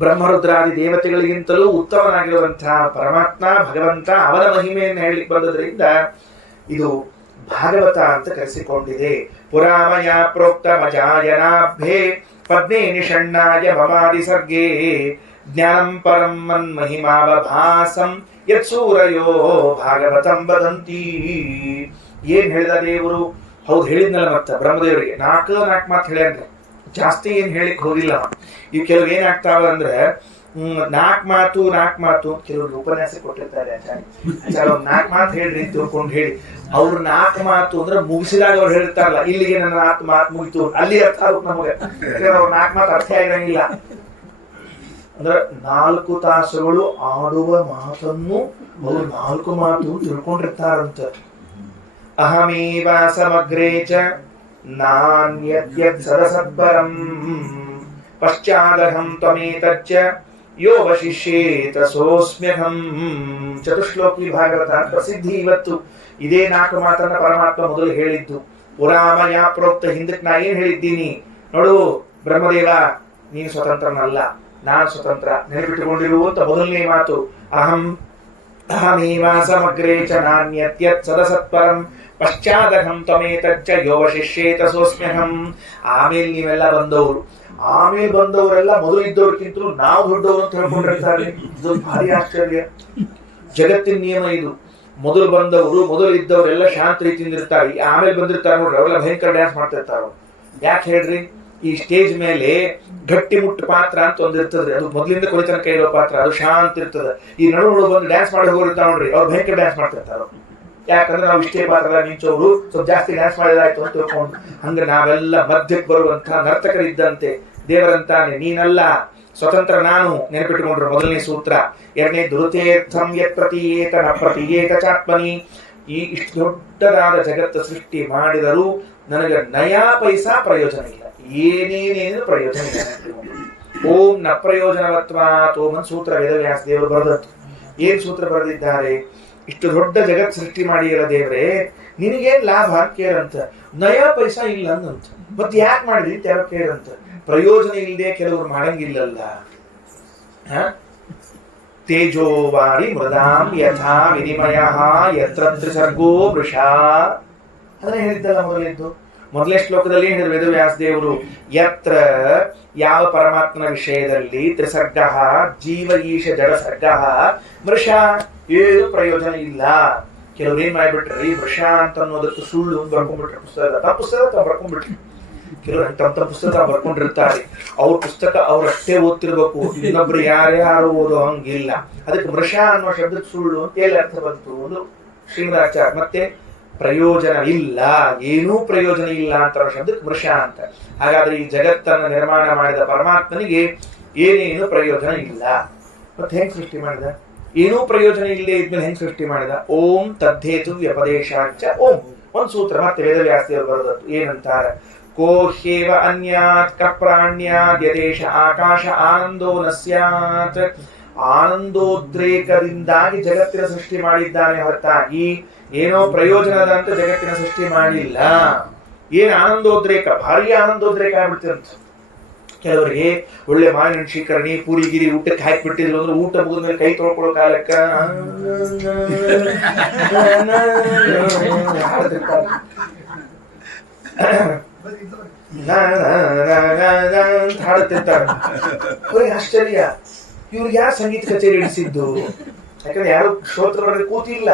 ಬ್ರಹ್ಮರುದ್ರಾದಿ ದೇವತೆಗಳಿಗಿಂತಲೂ ಉತ್ತಮನಾಗಿರುವಂತಹ ಪರಮಾತ್ಮ ಭಗವಂತ ಅವನ ಮಹಿಮೆಯನ್ನು ಹೇಳಲಿಕ್ಕೆ ಬಂದದ್ರಿಂದ ಇದು ಭಾಗವತ ಅಂತ ಕರೆಸಿಕೊಂಡಿದೆ. ಪುರಾಮಯ ಪ್ರೋಕ್ತ ಮಜಾಯನಾಭ್ಯೆ ಪದ್ಮೇ ನಿಷಣ್ಣಾಯ ಮಮಾದಿ ಸರ್ಗೇ ಜ್ಞಾನಂ ಪರಂ ಮನ್ಮಹಿಮಾವಭಾಸಂ ಯತ್ಸೂರಯೋ ಭಾಗವತಂ ವದಂತಿ. ಏನ್ ಹೇಳಿದ ದೇವರು? ಹೌದು ಹೇಳಿದ್ನಲ್ಲ. ಮತ್ತ ಬ್ರಹ್ಮದೇವರಿಗೆ ನಾಲ್ಕು ಮಾತು ಹೇಳ್ಯಾನ್ರಿ, ಜಾಸ್ತಿ ಏನ್ ಹೇಳಿಕ್ ಹೋಗಿಲ್ಲ. ಇವ್ ಕೆಲವು ಏನಾಗ್ತಾವ ಅಂದ್ರೆ ನಾಲ್ಕು ಮಾತು ಕೆಲವರು ಉಪನ್ಯಾಸ ಕೊಟ್ಟಿರ್ತಾರೆ. ಆಚಾರ್ಯ 4 ಮಾತು ಹೇಳ್ರಿ ತಿಳ್ಕೊಂಡು ಹೇಳಿ. ಅವ್ರು 4 ಮಾತು ಅಂದ್ರೆ ಮುಗಿಸಿದಾಗ ಅವ್ರು ಹೇಳ್ತಾರಲ್ಲ, ಇಲ್ಲಿಗೆ ನನ್ನ 4 ಮಾತು ಮುಗಿತು ಅಲ್ಲಿ ಅರ್ಥ ಆಗುತ್ತೆ ನಮಗೆ. ಅವ್ರು 4 ಮಾತು ಅರ್ಥ ಆಗಿರಂಗಿಲ್ಲ. ಅಂದ್ರೆ 4 ತಾಸುಗಳು ಆಡುವ ಮಾತನ್ನು ಅವ್ರು 4 ಮಾತು ತಿಳ್ಕೊಂಡಿರ್ತಾರಂತ. ಅಹಮೇವ ಸಮಗ್ರೇ ಚ ನಾನ್ಯದ್ಯತ್ ಸದಸದ್ವರಂ ಪಶ್ಚಾದಹಂ ತ್ವಮೇತಚ್ಚ ಯೋ ವಶಿಷ್ಯೇತ ಸೋಸ್ಮ್ಯಹಂ. ಚತುಶ್ಲೋಕಿ ಭಾಗವತ ಪ್ರಸಿದ್ಧಿ ಇವತ್ತು. ಇದೇ 4 ಮಾತನ್ನ ಪರಮಾತ್ಮ ಮೊದಲು ಹೇಳಿದ್ದು. ಪುರಾಮಯ ಪ್ರೋಕ್ತ ಹಿಂದಕ್ಕೆ ನಾ ಏನ್ ಹೇಳಿದ್ದೀನಿ ನೋಡು ಬ್ರಹ್ಮದೇವ, ನೀನು ಸ್ವತಂತ್ರನಲ್ಲ, ನಾನು ಸ್ವತಂತ್ರ, ನೆನಪಿಟ್ಟುಕೊಂಡಿರುವಂತ ಮೊದಲನೇ ಮಾತು. ಅಹಮೇವ ಸಮಗ್ರೇ ಚ ನಾನ್ಯತ್ಯತ್ ಸದಸತ್ಪರಂ ಪಶ್ಚಾದಹಂ ತ್ವಮೇತಚ್ಚ ಯೋ ವಶಿಷ್ಯೇತ ಸೋಸ್ಮ್ಯಹಂ. ಆಮೇಲೆ ನೀವೆಲ್ಲ ಬಂದವರು. ಆಮೇಲೆ ಬಂದವರೆಲ್ಲ ಮೊದಲು ಇದ್ದವ್ರಿಗಿಂತಲೂ ನಾವು ದೊಡ್ಡವರು ಅಂತ ಹೇಳ್ಕೊಂಡಿರ್ತಾರೆ. ಇದು ಭಾರಿ ಆಶ್ಚರ್ಯ. ಜಗತ್ತಿನ ನಿಯಮ ಇದು. ಮೊದಲು ಇದ್ದವರೆಲ್ಲ ಶಾಂತ ರೀತಿಯಿಂದ ಇರ್ತಾರೆ. ಆಮೇಲೆ ಬಂದಿರ್ತಾರೆ ನೋಡ್ರಿ, ಅವೆಲ್ಲ ಭಯಂಕರ ಡ್ಯಾನ್ಸ್ ಮಾಡ್ತಿರ್ತಾರ. ಯಾಕೆ ಹೇಳ್ರಿ? ಈ ಸ್ಟೇಜ್ ಮೇಲೆ ಗಟ್ಟಿ ಮುಟ್ಟು ಪಾತ್ರ ಅಂತ ಒಂದ್ ಇರ್ತದ್ರಿ. ಅದು ಮೊದಲಿಂದ ಕೊಳಿತನಕ ಇರೋ ಪಾತ್ರ, ಅದು ಶಾಂತ ಇರ್ತದ. ಈ ನಡು ಬಂದು ಡ್ಯಾನ್ಸ್ ಮಾಡಿ ಹೋಗಿರ್ತಾವ ನೋಡ್ರಿ, ಅವ್ರು ಭಯಂಕರ ಡ್ಯಾನ್ಸ್ ಮಾಡ್ತಿರ್ತಾರ. ಯಾಕಂದ್ರೆ ನಾವು ಇಷ್ಟೇ ಪಾತ್ರ ನಿಂಚೋರು ಸ್ವಲ್ಪ ಜಾಸ್ತಿ ಡ್ಯಾನ್ಸ್ ಮಾಡಿದಾಯ್ತು ಅಂತ ತಿಳ್ಕೊಂಡು. ಹಂಗ ನಾವೆಲ್ಲ ಮಧ್ಯಕ್ಕೆ ಬರುವಂತಹ ನರ್ತಕರಿದ್ದಂತೆ. ದೇವರಂತಾನೆ ನೀನಲ್ಲ, ಸ್ವತಂತ್ರ ನಾನು. ನೆನಪಿಟ್ಟುಕೊಂಡ್ರು ಮೊದಲನೇ ಸೂತ್ರ. ಎರಡನೇ ದುರುತೇರ್ಥಂ ಯತ್ ಪ್ರತೀಯೇತ ನ ಪ್ರತೀಯೇತ ಚಾತ್ಮನಿ. ಈ ಇಷ್ಟು ದೊಡ್ಡದಾದ ಜಗತ್ತು ಸೃಷ್ಟಿ ಮಾಡಿದರೂ ನನಗೆ ನಯಾ ಪೈಸಾ ಪ್ರಯೋಜನ ಇಲ್ಲ, ಏನೇನೇನು ಪ್ರಯೋಜನ ಇಲ್ಲ. ಓಂ ನ ಪ್ರಯೋಜನವತ್ವಾತ್ ಓಂ ಅಂತ ಸೂತ್ರ ವೇದವ್ಯಾಸ ದೇವರು ಬರೆದದ್ದು. ಏನ್ ಸೂತ್ರ ಬರೆದಿದ್ದಾರೆ? ಇಷ್ಟು ದೊಡ್ಡ ಜಗತ್ ಸೃಷ್ಟಿ ಮಾಡಿಲ್ಲ ದೇವ್ರೆ, ನಿನಗೇನ್ ಲಾಭ ಕೇರಂತ. ನಯಾ ಪೈಸಾ ಇಲ್ಲ ಅಂದಂತ. ಮತ್ತೆ ಯಾಕೆ ಮಾಡಿದ್ರಿ ಅಂತ ಕೇರಂತ. ಪ್ರಯೋಜನ ಇಲ್ಲದೆ ಕೆಲವರು ಮಾಡಂಗಿಲ್ಲಲ್ಲ. ತೇಜೋವಾರಿ ಮೃದಾಂ ಯಥಾ ವಿನಿಮಯ ಯತ್ರ ತ್ರಿಸರ್ಗೋ ವೃಷಾ. ಅದನ್ನ ಹೇಳಿದ್ದಲ್ಲ ಮೊದಲನೇ ಶ್ಲೋಕದಲ್ಲಿ ಏನ್ ಹೇಳಿದ್ರು ವೇದವ್ಯಾಸ ದೇವರು? ಯತ್ರ ಯಾವ ಪರಮಾತ್ಮನ ವಿಷಯದಲ್ಲಿ ತ್ರಿಸರ್ಗ ಜೀವ ಈಶ ಜಡ ಸರ್ಗ ಮೃಷ ಏನು ಪ್ರಯೋಜನ ಇಲ್ಲ. ಕೆಲವ್ರು ಏನ್ ಮಾಡ್ಬಿಟ್ರಿ, ವೃಷ ಅಂತ ಅನ್ನೋದಕ್ಕೆ ಸುಳ್ಳು ಬರ್ಕೊಂಡ್ಬಿಟ್ರೆ ಪುಸ್ತಕ ಬರ್ಕೊಂಡ್ಬಿಟ್ರಿ. ಕೆಲವರು ತಮ್ಮ ಪುಸ್ತಕ ಬರ್ಕೊಂಡಿರ್ತಾರೆ. ಅವ್ರ ಪುಸ್ತಕ ಅವ್ರಷ್ಟೇ ಓದ್ತಿರ್ಬೇಕು, ಇನ್ನೊಬ್ರು ಯಾರ್ಯಾರು ಓದೋ ಹಂಗಿಲ್ಲ. ಅದಕ್ಕೆ ವೃಷ ಅನ್ನೋ ಶಬ್ದಕ್ಕೆ ಸುಳ್ಳು ಅಂತ ಎಲ್ಲಿ ಅರ್ಥ ಬಂತು? ಒಂದು ಶ್ರೀಮದಾಚಾರ್ಯ ಮತ್ತೆ ಪ್ರಯೋಜನವಿಲ್ಲ, ಏನೂ ಪ್ರಯೋಜನ ಇಲ್ಲ ಅಂತ ಶಬ್ದಕ್ಕೆ ಮೃಷ ಅಂತ. ಹಾಗಾದ್ರೆ ಈ ಜಗತ್ತನ್ನು ನಿರ್ಮಾಣ ಮಾಡಿದ ಪರಮಾತ್ಮನಿಗೆ ಏನೇನು ಪ್ರಯೋಜನ ಇಲ್ಲ. ಮತ್ತೆ ಹೆಂಗ್ ಸೃಷ್ಟಿ ಮಾಡಿದ? ಏನೂ ಪ್ರಯೋಜನ ಇಲ್ಲದೆ ಇದ್ಮೇಲೆ ಹೆಂಗ್ ಸೃಷ್ಟಿ ಮಾಡಿದ? ಓಂ ತದ್ದೇತು ವ್ಯಪದೇಶಾಚ ಓಂ. ಒಂದ್ ಸೂತ್ರ ಮತ್ತೆ ವೇದವ್ಯಾಸದೇವರು ಬರೆದದ್ದು ಏನಂತಾರೆ? ಕೋ ಹ್ಯೇವ ಅನ್ಯಾತ್ ಕಪ್ರಾಣ್ಯಾದ್ ಯದೇಶ ಆಕಾಶ ಆನಂದೋ ನ ಸ್ಯಾತ್. ಆನಂದೋದ್ರೇಕದಿಂದಾಗಿ ಜಗತ್ತಿನ ಸೃಷ್ಟಿ ಮಾಡಿದ್ದಾನೆ ಹೊರತಾಗಿ ಏನೋ ಪ್ರಯೋಜನದ ಅಂತ ಜಗತ್ತಿನ ಸೃಷ್ಟಿ ಮಾಡಿಲ್ಲ. ಏನ್ ಆನಂದೋದ್ರೇಕ? ಭಾರಿ ಆನಂದೋದ್ರೇಕ ಆಗ್ಬಿಡ್ತಿರಂತ. ಕೆಲವರಿಗೆ ಒಳ್ಳೆ ಮಾವಿನ ಶೀಕರಣಿ ಪೂರಿಗಿರಿ ಊಟಕ್ಕೆ ಹಾಕಿಬಿಟ್ಟಿದ್ರು ಅಂದ್ರೆ ಊಟ ಮುಗಿದ ಮೇಲೆ ಕೈ ತೊಳ್ಕೊಳ್ಳೋ ಕಾಲಕ್ಕ ಹಾಡುತ್ತಿರ್ತಾರೆ. ಆಶ್ಚರ್ಯ, ಇವ್ರಿಗೆ ಯಾರು ಸಂಗೀತ ಕಚೇರಿ ಇಡಿಸಿದ್ದು? ಯಾಕಂದ್ರೆ ಯಾರು ಶ್ರೋತೃವರ್ಗ ಕೂತಿಲ್ಲ.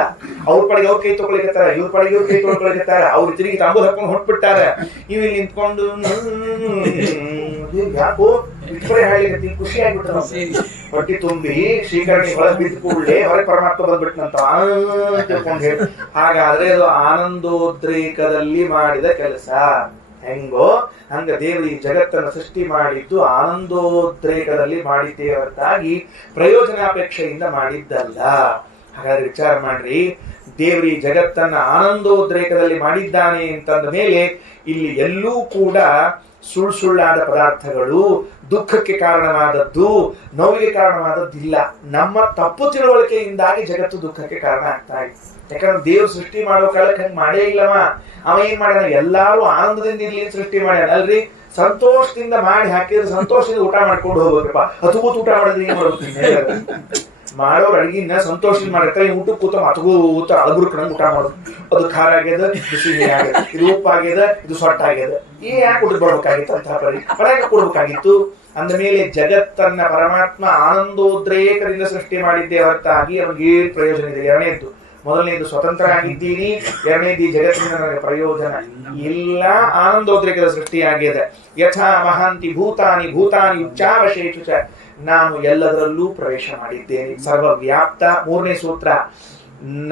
ಅವ್ರ ಪಾಡಿಗೆ ಅವ್ರ ಕೈ ತೊಗೊಳಿಕತ್ತಾರ, ಇವ್ರ ಪಾಡಿಗೆ ಇವ್ರ ಕೈ ತೊಳ್ಕೊಳಿಕತ್ತಾರ. ಅವ್ರು ತಿರುಗಿ ತಾಂಬೂಲ್ ಹಾಕೊಂಡು ಹೊಟ್ಬಿಟ್ಟಾರ. ಇವ್ ಇಲ್ಲಿ ನಿಂತ್ಕೊಂಡು ಯಾಕೋ ಇಟ್ಕಡೆ ಹಾಳಿಗತ್ತಿ ಖುಷಿ ಆಗ್ಬಿಟ್ರ. ಹೊಟ್ಟಿ ತುಂಬಿ ಶ್ರೀಕರಣಿ ಹೊರಗೆ ಬಿದ್ದ ಕೂಡಲೇ ಹೊರಗೆ ಪರಮಾತ್ಮ ಬಂದ್ಬಿಟ್ನಂತ ತಿಳ್ಕೊಂಡು ಹೇಳಿ. ಹಾಗಾದ್ರೆ ಅದು ಆನಂದೋದ್ರೇಕದಲ್ಲಿ ಮಾಡಿದ ಕೆಲಸ. ಹೆಂಗೋ ಹಂಗ ದೇವರು ಈ ಜಗತ್ತನ್ನು ಸೃಷ್ಟಿ ಮಾಡಿದ್ದು ಆನಂದೋದ್ರೇಕದಲ್ಲಿ ಮಾಡಿದ್ದೇ ಹೊರತಾಗಿ ಪ್ರಯೋಜನಾಪೇಕ್ಷೆಯಿಂದ ಮಾಡಿದ್ದಲ್ಲ. ಹಾಗಾದ್ರೆ ವಿಚಾರ ಮಾಡ್ರಿ, ದೇವರು ಈ ಜಗತ್ತನ್ನ ಆನಂದೋದ್ರೇಕದಲ್ಲಿ ಮಾಡಿದ್ದಾನೆ ಅಂತಂದ ಮೇಲೆ ಇಲ್ಲಿ ಎಲ್ಲೂ ಕೂಡ ಸುಳ್ಳಾದ ಪದಾರ್ಥಗಳು, ದುಃಖಕ್ಕೆ ಕಾರಣವಾದದ್ದು, ನೋವಿಗೆ ಕಾರಣವಾದದ್ದಿಲ್ಲ. ನಮ್ಮ ತಪ್ಪು ತಿಳುವಳಿಕೆಯಿಂದಾಗಿ ಜಗತ್ತು ದುಃಖಕ್ಕೆ ಕಾರಣ ಆಗ್ತಾ ಇದೆ. ಯಾಕಂದ್ರೆ ದೇವ್ರು ಸೃಷ್ಟಿ ಮಾಡೋ ಕಾಲಕ್ಕೆ ಹಂಗೆ ಮಾಡೇ ಇಲ್ಲವ. ಅವ ಏನ್ ಮಾಡ್ಯಾನ? ಎಲ್ಲಾರು ಆನಂದದಿಂದ ಇರ್ಲಿ ಸೃಷ್ಟಿ ಮಾಡ್ಯಾನ ಅಲ್ರಿ. ಸಂತೋಷದಿಂದ ಮಾಡಿ ಹಾಕಿದ್ರೆ ಸಂತೋಷದಿಂದ ಊಟ ಮಾಡ್ಕೊಂಡು ಹೋಗ್ಬೇಕಪ್ಪ. ಹತ್ತುಗೂತ್ ಊಟ ಮಾಡಿದ್ರೆ ಏನ್ ಮಾಡ್ಬೇಕು? ಮಾಡೋರು ಅಡಿಗಿನ ಸಂತೋಷದಿಂದ ಮಾಡಿರ್ತಾರೆ. ಊಟ ಕೂತ ಹತ್ತುಗೂತ ಅಳಗುರ್ಕಣಂಗ್ ಊಟ ಮಾಡೋದು. ಅದು ಖಾರ ಆಗ್ಯದ, ಬಿಸಿ ಆಗ್ಯದ, ಇದು ಉಪ್ಪು ಆಗ್ಯದ, ಇದು ಸೊಟ್ಟ ಆಗ್ಯದ. ಯಾಕೆ ಊಟ ಬರ್ಬೇಕಾಗಿತ್ತು ಅಂತ ಹೊರಗೆ ಕೊಡ್ಬೇಕಾಗಿತ್ತು. ಅಂದ ಮೇಲೆ ಜಗತ್ತನ್ನ ಪರಮಾತ್ಮ ಆನಂದೋದ್ರೇಕದಿಂದ ಸೃಷ್ಟಿ ಮಾಡಿದ್ದೇ ಹೊರತಾಗಿ ಅವನಿಗೆ ಪ್ರಯೋಜನ ಇದೆ. ಎರಡನೇದ್ದು, ಮೊದಲನೇದು ಸ್ವತಂತ್ರ ಆಗಿದ್ದೀನಿ, ಎರಡನೇದು ಈ ಜಗತ್ತಿನಿಂದ ನನಗೆ ಪ್ರಯೋಜನ ಇಲ್ಲ. ಆನಂದೋದ್ರೇಕದ ಸೃಷ್ಟಿಯಾಗಿದೆ. ಯಥಾ ಮಹಾಂತಿ ಭೂತಾನಿ ಭೂತಾನಿ ಉಚ್ಚಾವಶೇಷು ಚ. ನಾನು ಎಲ್ಲದರಲ್ಲೂ ಪ್ರವೇಶ ಮಾಡಿದ್ದೇನೆ. ಸರ್ವವ್ಯಾಪ್ತ. ಮೂರನೇ ಸೂತ್ರ,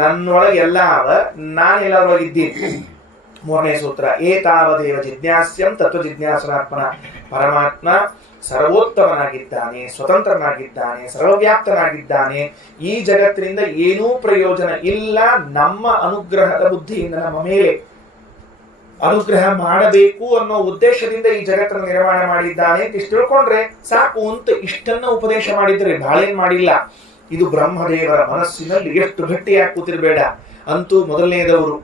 ನನ್ನೊಳಗೆ ಎಲ್ಲ ಅವ, ನಾನು ಎಲ್ಲರೊಳಗಿದ್ದೀನಿ. ಮೂರನೇ ಸೂತ್ರ, ಏತಾವದೇವ ಜಿಜ್ಞಾಸ್ಯಂ ತತ್ವ ಜಿಜ್ಞಾಸನಾತ್ಮನ. ಪರಮಾತ್ಮ ಸರ್ವೋತ್ತಮನಾಗಿದ್ದಾನೆ, ಸ್ವತಂತ್ರನಾಗಿದ್ದಾನೆ, ಸರ್ವವ್ಯಾಪ್ತನಾಗಿದ್ದಾನೆ. ಈ ಜಗತ್ತಿನಿಂದ ಏನೂ ಪ್ರಯೋಜನ ಇಲ್ಲ. ನಮ್ಮ ಅನುಗ್ರಹದ ಬುದ್ಧಿಯಿಂದ ನಮ್ಮ ಮೇಲೆ ಅನುಗ್ರಹ ಮಾಡಬೇಕು ಅನ್ನೋ ಉದ್ದೇಶದಿಂದ ಈ ಜಗತ್ತನ್ನು ನಿರ್ಮಾಣ ಮಾಡಿದ್ದಾನೆ ಅಂತ ಇಷ್ಟು ತಿಳ್ಕೊಂಡ್ರೆ ಸಾಕು ಅಂತ ಇಷ್ಟನ್ನ ಉಪದೇಶ ಮಾಡಿದ್ರೆ ಬಾಳೇನ್ ಮಾಡಿಲ್ಲ. ಇದು ಬ್ರಹ್ಮದೇವರ ಮನಸ್ಸಿನಲ್ಲಿ ಎಷ್ಟು ಗಟ್ಟಿಯಾಗಿ ಕೂತಿರ್ಬೇಡ. ಅಂತೂ ಮೊದಲನೇದವರು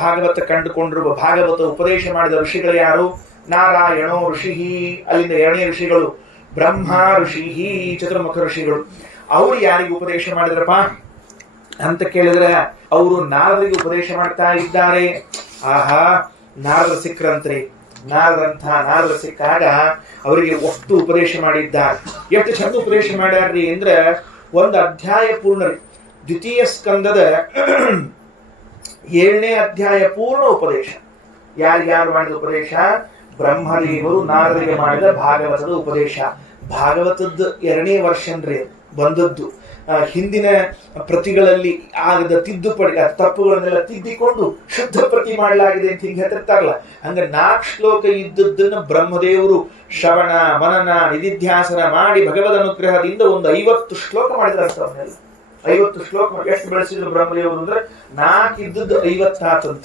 ಭಾಗವತ ಕಂಡುಕೊಂಡಿರುವ, ಭಾಗವತ ಉಪದೇಶ ಮಾಡಿದ ಋಷಿಗಳು ಯಾರು? ನಾರಾಯಣೋ ಋಷಿ. ಅಲ್ಲಿಂದ ಎರಡನೇ ಋಷಿಗಳು ಬ್ರಹ್ಮ ಋಷಿ, ಚತುರ್ಮುಖ ಋಷಿಗಳು. ಅವರು ಯಾರಿಗೆ ಉಪದೇಶ ಮಾಡಿದ್ರಪ್ಪ ಅಂತ ಕೇಳಿದ್ರೆ ಅವರು ನಾರದರಿಗೆ ಉಪದೇಶ ಮಾಡ್ತಾ ಇದ್ದಾರೆ. ಆಹಾ, ನಾರದ ಸಿಕ್ರಂತ್ರಿ. ನಾರದ ಸಿಕ್ಕಾಗ ಅವರಿಗೆ ಒಟ್ಟು ಉಪದೇಶ ಮಾಡಿದ್ದಾರೆ. ಎಷ್ಟು ಚಂದ ಉಪದೇಶ ಮಾಡ್ಯಾರ್ರಿ ಅಂದ್ರೆ ಒಂದು ಅಧ್ಯಾಯ ಪೂರ್ಣ. ದ್ವಿತೀಯ ಸ್ಕಂದದ 7ನೇ ಅಧ್ಯಾಯ ಪೂರ್ಣ ಉಪದೇಶ. ಯಾರು ಮಾಡಿದ ಉಪದೇಶ? ಬ್ರಹ್ಮದೇವರು ನಾರದರಿಗೆ ಮಾಡಿದ ಭಾಗವತದ ಉಪದೇಶ. ಭಾಗವತದ 2ನೇ ವರ್ಷನ್ ರೀ ಬಂದದ್ದು. ಹಿಂದಿನ ಪ್ರತಿಗಳಲ್ಲಿ ಆಗದ ತಿದ್ದುಪಡಿ, ತಪ್ಪುಗಳನ್ನೆಲ್ಲ ತಿದ್ದಿಕೊಂಡು ಶುದ್ಧ ಪ್ರತಿ ಮಾಡಲಾಗಿದೆ ಅಂತ ಹಿಂಗೆ ಹೇಳ್ತಿರ್ತಾರಲ್ಲ. ಹಂಗ 4 ಶ್ಲೋಕ ಇದ್ದದ್ದನ್ನ ಬ್ರಹ್ಮದೇವರು ಶ್ರವಣ ಮನನ ನಿಧಿಧ್ಯಾಸನ ಮಾಡಿ ಭಗವದ್ ಅನುಗ್ರಹದಿಂದ ಒಂದು 50 ಶ್ಲೋಕ ಮಾಡಿದ್ರಂತವನ್ನೆಲ್ಲ. 50 ಶ್ಲೋಕ ಎಷ್ಟು ಬೆಳೆಸಿದ್ರು ಬ್ರಹ್ಮದೇವರು ಅಂದ್ರೆ 4 ಇದ್ದದ್ದು 50 ಆತಂತ.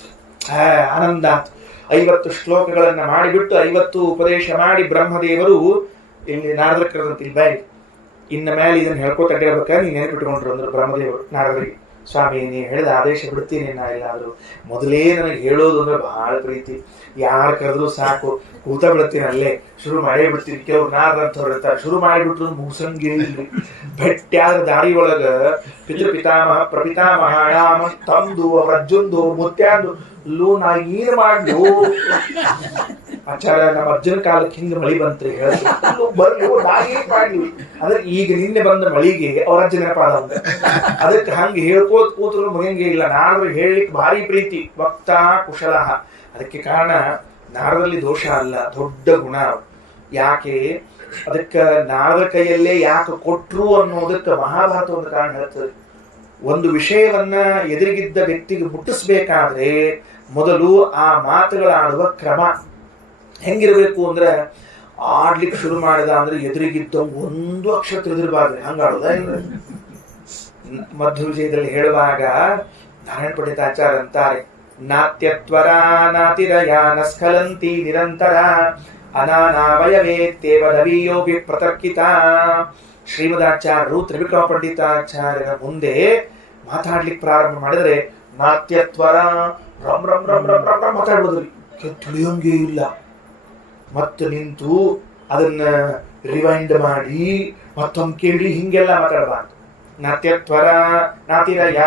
ಆನಂದ ಆತು. 50 ಶ್ಲೋಕಗಳನ್ನ ಮಾಡಿಬಿಟ್ಟು 50 ಉಪದೇಶ ಮಾಡಿ ಬ್ರಹ್ಮದೇವರು ಇಲ್ಲಿ ನಾರದ್ರ ಕರೆದಂತ ಇಲ್ಲಿ ಬಾಯಿ ಇನ್ನ ಮೇಲೆ ಇದನ್ನ ಹೇಳ್ಕೊತ ಅಡ್ಡಿರ್ಬೇಕಾದ್ರೆ ನೀನ್ ನೆನಪಿಟ್ಕೊಂಡ್ರು ಅಂದ್ರೆ ಬ್ರಹ್ಮದೇವರು ನಾರದರಿಗೆ, ಸ್ವಾಮಿ ನೀ ಹೇಳಿದ ಆದೇಶ ಬಿಡ್ತೀನಿ ನಾ. ಎಲ್ಲಾದ್ರೂ ಮೊದಲೇ ನನಗೆ ಹೇಳೋದು ಅಂದ್ರೆ ಬಹಳ ಪ್ರೀತಿ. ಯಾರು ಕರೆದ್ರು ಸಾಕು ಕೂತ ಬಿಡ್ತೀನಿ, ಅಲ್ಲೇ ಶುರು ಮಾಡೇ ಬಿಡ್ತೀನಿ. ಕೆಲವ್ರು ನಾರದಂಥವ್ರು ಇರ್ತಾರೆ, ಶುರು ಮಾಡಿಬಿಟ್ರು ಮುಗಿಸಂಗೇ ಇಲ್ರಿ. ಭಟ್ಯಾದ ದಾರಿ ಒಳಗ ಪಿತೃಪಿತಾಮಹ ಪ್ರಪಿತಾಮಹ ತಂದು ಅರ್ಜುನ್ದು ಮುತ್ಯಾಂದು ನಾ ಏನ್ ಮಾಡ್ಲು ಆಚಾರ್ಯ. ನಮ್ಮ ಅರ್ಜುನ ಕಾಲಕ್ಕೆ ಹಿಂಗ ಮಳಿ ಬಂತ್ರಿ ಬರ್ಲಿ ನಾ ಏನ್ ಮಾಡ್ಲಿ ಅಂದ್ರೆ ಈಗ ನಿನ್ನೆ ಬಂದ ಮಳಿಗೆ ಅವ್ರ ಅಜ್ಜನ ಪಾದ ಅಂತ. ಅದಕ್ಕೆ ಹಂಗ ಹೇಳ್ಕೋತ್ ಕೂತ್ರು ಮುಗಿಯಂಗೆ ಇಲ್ಲ. ನಾರದ್ರು ಹೇಳಲಿಕ್ಕೆ ಭಾರಿ ಪ್ರೀತಿ. ವಕ್ತಾ ಕುಶಲ. ಅದಕ್ಕೆ ಕಾರಣ ನಾರದಲ್ಲಿ ದೋಷ ಅಲ್ಲ, ದೊಡ್ಡ ಗುಣ. ಯಾಕೆ ಅದಕ್ಕೆ ನಾರದ ಕೈಯಲ್ಲೇ ಯಾಕೆ ಕೊಟ್ರು ಅನ್ನೋದಕ್ಕೆ ಮಹಾಭಾರತ ಒಂದು ಕಾರಣ ಹೇಳ್ತದೆ. ಒಂದು ವಿಷಯವನ್ನ ಎದುರಿಗಿದ್ದ ವ್ಯಕ್ತಿಗೆ ಮುಟ್ಟಿಸ್ಬೇಕಾದ್ರೆ ಮೊದಲು ಆ ಮಾತುಗಳಾಡುವ ಕ್ರಮ ಹೆಂಗಿರ್ಬೇಕು ಅಂದ್ರೆ, ಆಡ್ಲಿಕ್ಕೆ ಶುರು ಮಾಡಿದ ಅಂದ್ರೆ ಎದುರಿಗಿದ್ದ ಒಂದು ಅಕ್ಷರ ತಿಳಿದಿರಬಾರ್ದು, ಹಂಗಾಡುದ ಇಲ್ಲ. ಮಧ್ವ ವಿಜಯದಲ್ಲಿ ಹೇಳುವಾಗ ನಾರಾಯಣ ಪಂಡಿತಾಚಾರ್ಯ ಅಂತಾರೆ, ನಾತ್ಯತ್ವರ ನಾತಿರಯ ನಸ್ಖಲಂತಿ ನಿರಂತರ ಅನಾನಾವಯವೇ ನವೀಯೋಗಿ ಪ್ರತರ್ಕಿತ. ಶ್ರೀಮದಾಚಾರ್ಯರು ತ್ರಿವಿಕ್ರಮ ಪಂಡಿತಾಚಾರ್ಯರ ಮುಂದೆ ಮಾತಾಡ್ಲಿಕ್ಕೆ ಪ್ರಾರಂಭ ಮಾಡಿದ್ರೆ ನಾತ್ಯತ್ವರ ರಮ್ ರಮ್ ರಮ್ ರಮ್ ರಮ್ ರಮ್ ಮಾತಾಡ್ಬೋದ್ರಿ, ತಿಳಿಯೋಂಗೆ ಇಲ್ಲ. ಮತ್ತೆ ನಿಂತು ಅದನ್ನ ರಿವೈಂಡ್ ಮಾಡಿ ಮತ್ತೊಂದು ಕೇಳಿ ಹಿಂಗೆಲ್ಲ ಮಾತಾಡಬಾರ್ದು. ನಾತ್ಯತ್ವರ ನಾತಿರಯ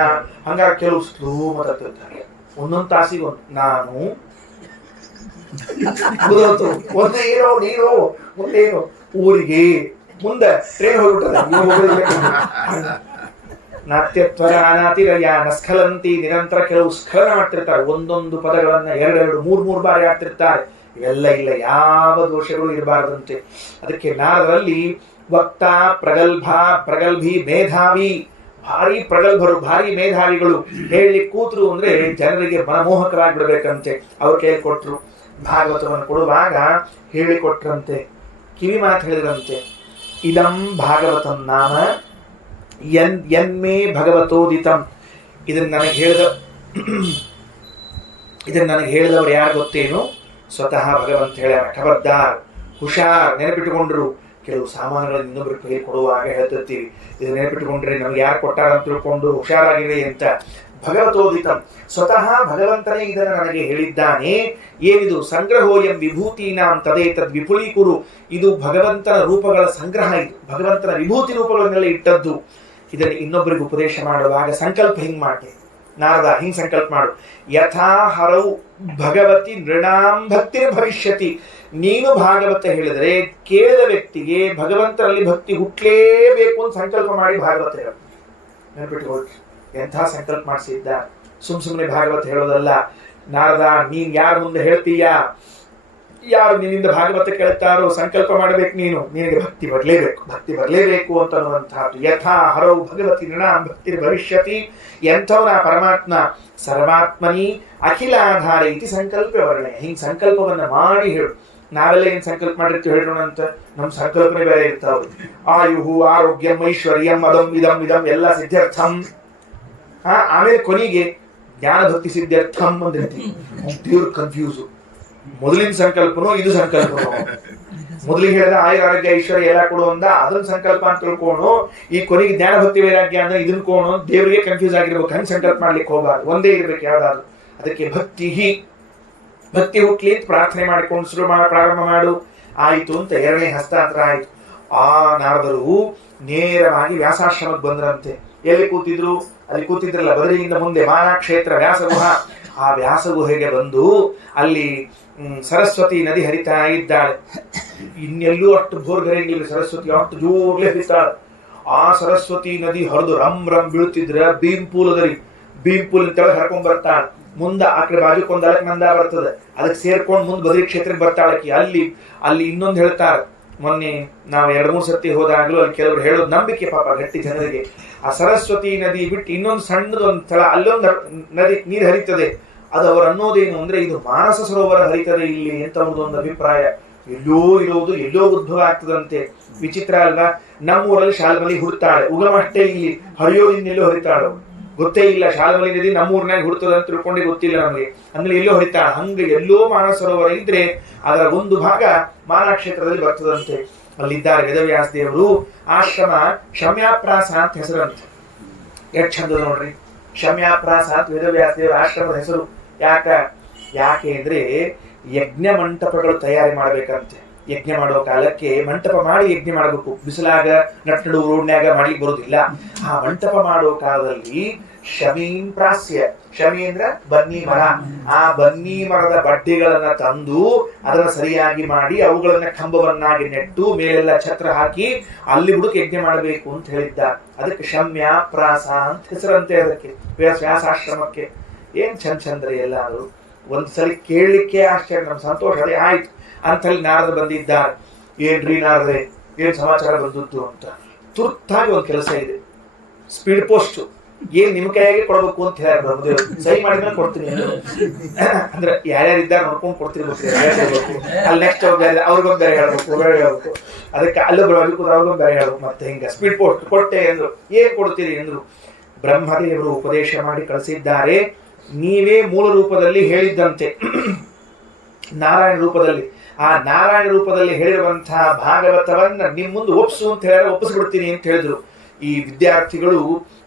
ಹಂಗ ಕೆಲವು ಸ್ಲೋ ಮಾತಾಡ್ತಿರ್ತಾರೆ, ಒಂದೊಂದು ತಾಸಿಗೆ ನಾನು ಒಂದೇ ಏನೋ ನೀನು ಮುಂದೇನು ಊರಿಗೆ ಮುಂದೆ ಟ್ರೈನ್ ಹೋಗ್ಬಿಟ್ಟದ. ನಾಟ್ಯತ್ವರ ಅನಾತಿರಯ ನಸ್ಖಲಂತಿ ನಿರಂತರ ಕೆಲವು ಸ್ಖಲನ ಮಾಡ್ತಿರ್ತಾರೆ, ಒಂದೊಂದು ಪದಗಳನ್ನ ಎರಡೆರಡು ಮೂರು ಬಾರಿ ಆಡ್ತಿರ್ತಾರೆ. ಇವೆಲ್ಲ ಇಲ್ಲ, ಯಾವ ದೋಷಗಳು ಇರಬಾರದಂತೆ. ಅದಕ್ಕೆ ನಾರದರಲ್ಲಿ ವಕ್ತ ಪ್ರಗಲ್ಭಿ ಮೇಧಾವಿ, ಭಾರಿ ಪ್ರಗಲ್ಭರು ಭಾರಿ ಮೇಧಾವಿಗಳು ಹೇಳಿ ಕೂತರು ಅಂದ್ರೆ ಜನರಿಗೆ ಮನಮೋಹಕವಾಗಿ ಬಿಡಬೇಕಂತೆ. ಅವ್ರು ಕೇಳಿಕೊಟ್ರು, ಭಾಗವತವನ್ನು ಕೊಡುವಾಗ ಹೇಳಿಕೊಟ್ರಂತೆ, ಕಿವಿ ಮಾತು ಹೇಳಿದ್ರಂತೆ, ಇದಂ ಭಾಗವತಂ ನಾಮ ಯನ್ಮೇ ಭಗವತೋದಿತಂ. ಇದನ್ನ ನನಗೆ ಹೇಳಿದವರು ಯಾರು ಗೊತ್ತೇನು? ಸ್ವತಃ ಭಗವಂತ ಹೇಳ. ಖಬರ್ದಾರ್, ಹುಷಾರ್, ನೆನಪಿಟ್ಟುಕೊಂಡ್ರು. ಕೆಲವು ಸಾಮಾನುಗಳನ್ನು ಇನ್ನೊಬ್ಬರು ಕೈ ಕೊಡುವಾಗ ಹೇಳ್ತಿರ್ತೀವಿ, ಇದು ನೆನಪಿಟ್ಟುಕೊಂಡ್ರೆ ನಮ್ಗೆ ಯಾರು ಕೊಟ್ಟಾರ ಅಂತ ತಿಳ್ಕೊಂಡು ಹುಷಾರಾಗಿದೆ ಅಂತ. ಭಗವತೋದಿತಂ, ಸ್ವತಃ ಭಗವಂತನೇ ಇದನ್ನು ನನಗೆ ಹೇಳಿದ್ದಾನೆ. ಏನಿದು? ಸಂಗ್ರಹೋಯಂ ವಿಭೂತಿನಾಂ ತದೇ ತದ್ ವಿಪುಲೀಕುರು. ಇದು ಭಗವಂತನ ರೂಪಗಳ ಸಂಗ್ರಹ, ಇದು ಭಗವಂತನ ವಿಭೂತಿ ರೂಪಗಳನ್ನೆಲ್ಲ ಇಟ್ಟದ್ದು. ಇದನ್ನು ಇನ್ನೊಬ್ಬರಿಗೆ ಉಪದೇಶ ಮಾಡುವಾಗ ಸಂಕಲ್ಪ ಹಿಂಗ್ ಮಾಡಿ, ನಾರದ ಹಿಂಗ್ ಸಂಕಲ್ಪ ಮಾಡು, ಯಥಾ ಹರೌ ಭಗವತಿ ನೃಣಾಂ ಭಕ್ತಿರ್ ಭವಿಷ್ಯತಿ. ನೀನು ಭಾಗವತ ಹೇಳಿದರೆ ಕೇಳಿದ ವ್ಯಕ್ತಿಗೆ ಭಗವಂತನಲ್ಲಿ ಭಕ್ತಿ ಹುಟ್ಟಲೇಬೇಕು ಅಂತ ಸಂಕಲ್ಪ ಮಾಡಿ ಭಾಗವತ ಹೇಳು. ನೆನಪಿಟ್ಟುಕೊಳ್ಳಿ, ಎಂಥ ಸಂಕಲ್ಪ ಮಾಡಿಸಿದ್ದ. ಸುಮ್ಮನೆ ಭಾಗವತ ಹೇಳೋದಲ್ಲ. ನಾರದ, ನೀನ್ ಯಾರ ಮುಂದೆ ಹೇಳ್ತೀಯ, ಯಾರು ನಿನ್ನಿಂದ ಭಾಗವತ ಕೇಳ್ತಾರೋ ಸಂಕಲ್ಪ ಮಾಡಬೇಕು ನೀನು, ನಿನಗೆ ಭಕ್ತಿ ಬರಲೇಬೇಕು ಅಂತ ಅನ್ನುವಂತಹದ್ದು. ಯಥಾ ಹರೌ ಭಗವತಿ ನೃಣಾಂ ಭಕ್ತಿರ್ ಭವಿಷ್ಯತಿ. ಎಂಥವನ ಪರಮಾತ್ಮ ಸರ್ವಾತ್ಮನಿ ಅಖಿಲಾಧಾರ ಇತಿ ಸಂಕಲ್ಪ ವರ್ಣೆ. ಹಿಂಗ್ ಸಂಕಲ್ಪವನ್ನ ಮಾಡಿ ಹೇಳು. ನಾವೆಲ್ಲ ಏನ್ ಸಂಕಲ್ಪ ಮಾಡಿರ್ತೀವಿ ಹೇಳೋಣ ಅಂತ, ನಮ್ ಸಂಕಲ್ಪನೆ ಬೇರೆ ಇರ್ತಾವ. ಆಯುಹು ಆರೋಗ್ಯಂ ಐಶ್ವರ್ಯಂ ಅದಂ ಇದಂ ಇದಂ ಎಲ್ಲ ಸಿದ್ಧಾರ್ಥಂ. ಆಮೇಲೆ ಕೊನೆಗೆ ಜ್ಞಾನ ಭಕ್ತಿ ಸಿದ್ಧಾರ್ಥಂ ಅಂದಿರ್ತೀವಿ. ದೇವ್ರ ಕನ್ಫ್ಯೂಸು. ಮೊದಲಿನ ಸಂಕಲ್ಪನೋ ಇದು ಸಂಕಲ್ಪನೋ? ಮೊದಲಿಗೆ ಹೇಳಿದ ಆರೋಗ್ಯ ಐಶ್ವರ್ಯ ಎಲ್ಲ ಕೊಡು ಅಂದ, ಅದನ್ನ ಸಂಕಲ್ಪ ಅಂತ ತಿಳ್ಕೊಂಡು ಈ ಕೊನೆಗೆ ಜ್ಞಾನ ಭಕ್ತಿ ವೈರಾಗ್ಯ ಅಂದ್ರೆ ಇದನ್ನ ಕೋಣು ದೇವರಿಗೆ ಕನ್ಫ್ಯೂಸ್ ಆಗಿರ್ಬೇಕು. ಹಂಗೆ ಸಂಕಲ್ಪ ಮಾಡ್ಲಿಕ್ಕೆ ಹೋಗಬಾರ್ದು, ಒಂದೇ ಇರ್ಬೇಕು ಯಾವ್ದಾದ್ರು. ಅದಕ್ಕೆ ಭಕ್ತಿ ಹುಟ್ಲಿ ಅಂತ ಪ್ರಾರ್ಥನೆ ಮಾಡಿಕೊಂಡು ಪ್ರಾರಂಭ ಮಾಡು. ಆಯ್ತು ಅಂತ ಎರಡನೇ ಹಸ್ತಾಂತರ ಆಯ್ತು. ಆ ನಾರದರು ನೇರವಾಗಿ ವ್ಯಾಸಾಶ್ರಮಕ್ಕೆ ಬಂದ್ರಂತೆ. ಎಲ್ಲಿ ಕೂತಿದ್ರು? ಅಲ್ಲಿ ಕೂತಿದ್ರಲ್ಲ ಬದರಿಯಿಂದ ಮುಂದೆ ಮಾನಕ್ಷೇತ್ರ ವ್ಯಾಸಗುಹ. ಆ ವ್ಯಾಸಗುಹೆಗೆ ಬಂದು ಅಲ್ಲಿ ಸರಸ್ವತಿ ನದಿ ಹರಿತಾ ಇದ್ದಾಳೆ. ಇನ್ನೆಲ್ಲೂ ಅಷ್ಟು ಭೋರ್ಗರೆಂಗಿಲ್ಲ, ಸರಸ್ವತಿ ಅಷ್ಟು ಜೋರ್ಲೆ ಹರಿತಾಳೆ. ಆ ಸರಸ್ವತಿ ನದಿ ಹರಿದು ರಮ್ ರಮ್ ಬೀಳುತ್ತಿದ್ರೆ ಭೀಮ್ ಪೂಲ್ ತೆಳಗೆ ಹರ್ಕೊಂಡ್ ಬರ್ತಾಳೆ. ಮುಂದೆ ಆ ಕಡೆ ಬಾಜುಕೊಂದು ಅಲಕ್ನಂದ ಬರ್ತದೆ, ಅದಕ್ಕೆ ಸೇರ್ಕೊಂಡು ಮುಂದೆ ಬದರಿ ಕ್ಷೇತ್ರಕ್ಕೆ ಬರ್ತಾಳಕಿ. ಅಲ್ಲಿ ಇನ್ನೊಂದು ಹೇಳ್ತಾರೆ, ಮೊನ್ನೆ ನಾವು 2-3 ಸರ್ತಿ ಹೋದಾಗ್ಲೂ ಅಲ್ಲಿ ಕೆಲವರು ಹೇಳೋದು ನಂಬಿಕೆ ಪಾಪ ಗಟ್ಟಿ ಜನರಿಗೆ. ಆ ಸರಸ್ವತಿ ನದಿ ಬಿಟ್ಟು ಇನ್ನೊಂದು ಸಣ್ಣದೊಂದು ಸ್ಥಳ, ಅಲ್ಲೊಂದು ನದಿ ನೀರು ಹರಿತದೆ. ಅದು ಅವರು ಅನ್ನೋದೇನು ಅಂದ್ರೆ ಇದು ಮಾನಸ ಸರೋವರ ಹರಿತದೆ ಇಲ್ಲಿ ಅಂತ ಒಂದು ಅಭಿಪ್ರಾಯ. ಎಲ್ಲೋ ಇರೋದು ಎಲ್ಲೋ ಉದ್ಭವ ಆಗ್ತದಂತೆ. ವಿಚಿತ್ರ ಅಲ್ವಾ? ನಮ್ಮೂರಲ್ಲಿ ಶಾಲ್ಮಲಿ ಹುಡ್ತಾಳೆ, ಉಗಮ ಅಷ್ಟೇ, ಇಲ್ಲಿ ಹರಿಯೋದಿಂದೆಲ್ಲೋ ಹರಿತಾಳು ಗೊತ್ತೇ ಇಲ್ಲ. ಶಾಲ್ಮಲಿ ನದಿ ನಮ್ಮೂರ್ನಾಗ ಹುಡ್ತದ ಅಂತ ತಿಳ್ಕೊಂಡೆ ಗೊತ್ತಿಲ್ಲ ನಮಗೆ. ಅಂದ್ರೆ ಎಲ್ಲೋ ಹರಿತಾಳ. ಹಂಗೆ ಎಲ್ಲೋ ಮಾನಸ ಸರೋವರ ಇದ್ರೆ ಅದರ ಒಂದು ಭಾಗ ಮಾನಕ್ಷೇತ್ರದಲ್ಲಿ ಬರ್ತದಂತೆ. ಅಲ್ಲಿದ್ದಾರೆ ವೇದವ್ಯಾಸ ದೇವರು. ಆಶ್ರಮ ಶಮ್ಯಾಪ್ರಾಸ ಅಂತ ಹೆಸರಂತೆ. ಎಷ್ಟು ಚಂದ ನೋಡ್ರಿ, ಶಮ್ಯಾಪ್ರಾಸ ಅಂತ ವೇದವ್ಯಾಸ ದೇವರ ಆಶ್ರಮದ ಹೆಸರು. ಯಾಕೆ ಅಂದ್ರೆ ಯಜ್ಞ ಮಂಟಪಗಳು ತಯಾರಿ ಮಾಡ್ಬೇಕಂತೆ. ಯಜ್ಞ ಮಾಡೋ ಕಾಲಕ್ಕೆ ಮಂಟಪ ಮಾಡಿ ಯಜ್ಞ ಮಾಡಬೇಕು. ಬಿಸಿಲಾಗ ನಡು ರೋಡ್ನ್ಯಾಗ ಮಾಡ್ಲಿಕ್ಕೆ ಬರೋದಿಲ್ಲ. ಆ ಮಂಟಪ ಮಾಡೋ ಕಾಲದಲ್ಲಿ ಶಮೀನ್ ಪ್ರಾಸ್ಯ, ಶಮಿ ಅಂದ್ರ ಬನ್ನಿ ಮರ, ಆ ಬನ್ನಿ ಮರದ ಬಡ್ಡಿಗಳನ್ನ ತಂದು ಅದನ್ನ ಸರಿಯಾಗಿ ಮಾಡಿ ಅವುಗಳನ್ನ ಕಂಬವನ್ನಾಗಿ ನೆಟ್ಟು ಮೇಲೆಲ್ಲ ಛತ್ರ ಹಾಕಿ ಅಲ್ಲಿ ಹುಡುಕ ಯಜ್ಞ ಮಾಡಬೇಕು ಅಂತ ಹೇಳಿದ್ದ. ಅದಕ್ಕೆ ಶಮ್ಯ ಪ್ರಾಸ ಅಂತ ಹೆಸರಂತೆ. ಅದಕ್ಕೆ ವ್ಯಾಸಾಶ್ರಮಕ್ಕೆ ಏನ್ ಚಂದ್ರಿ ಎಲ್ಲಾದ್ರು. ಒಂದ್ಸಲಿ ಕೇಳಲಿಕ್ಕೆ ಆಶ್ಚರ್ಯ, ನಮ್ ಸಂತೋಷ. ಅದೇ ಆಯ್ತು ಅಂತಲ್ಲಿ ನಾರದ ಬಂದಿದ್ದಾರೆ. ಏನ್ರಿ ನಾರದ್ರೆ, ಏನ್ ಸಮಾಚಾರ ಬಂದದ್ದು ಅಂತ. ತುರ್ತಾಗಿ ಒಂದು ಕೆಲಸ ಇದೆ, ಸ್ಪೀಡ್ ಪೋಸ್ಟ್ ಏನ್ ನಿಮ್ ಕೈಯಾಗೆ ಕೊಡ್ಬೇಕು ಅಂತ ಹೇಳಿ ಬ್ರಹ್ಮದೇವ್ ಸಹಿ ಮಾಡಿದ್ಮೇಲೆ ಕೊಡ್ತೀನಿ ಅಂದ್ರೆ ಯಾರ್ಯಾರು ಇದ್ದಾರೆ ನೋಡ್ಕೊಂಡು ಕೊಡ್ತಿರ್ಬೇಕು. ಅಲ್ಲಿ ನೆಕ್ಸ್ಟ್ ಅವ್ರಿಗೊಂದು ಬೇರೆ ಹೇಳ್ಬೇಕು, ಅದಕ್ಕೆ ಅಲ್ಲೊಬ್ರು ಅವ್ರಿಗೊಂದು ಬೇರೆ ಹೇಳ್ಬೇಕು. ಮತ್ತೆ ಹಿಂಗ ಸ್ಪೀಡ್ ಪೋಸ್ಟ್ ಕೊಟ್ಟೆ ಅಂದ್ರು. ಏನ್ ಕೊಡ್ತೀರಿ ಅಂದ್ರು. ಬ್ರಹ್ಮದೇವರು ಉಪದೇಶ ಮಾಡಿ ಕಳಿಸಿದ್ದಾರೆ, ನೀವೇ ಮೂಲ ರೂಪದಲ್ಲಿ ಹೇಳಿದ್ದಂತೆ ನಾರಾಯಣ ರೂಪದಲ್ಲಿ, ಆ ನಾರಾಯಣ ರೂಪದಲ್ಲಿ ಹೇಳಿರುವಂತಹ ಭಾಗವತವನ್ನ ನಿಮ್ ಮುಂದೆ ಒಪ್ಸು ಅಂತ ಹೇಳಿ ಒಪ್ಪಿಸ್ಬಿಡ್ತೀನಿ ಅಂತ ಹೇಳಿದ್ರು. ಈ ವಿದ್ಯಾರ್ಥಿಗಳು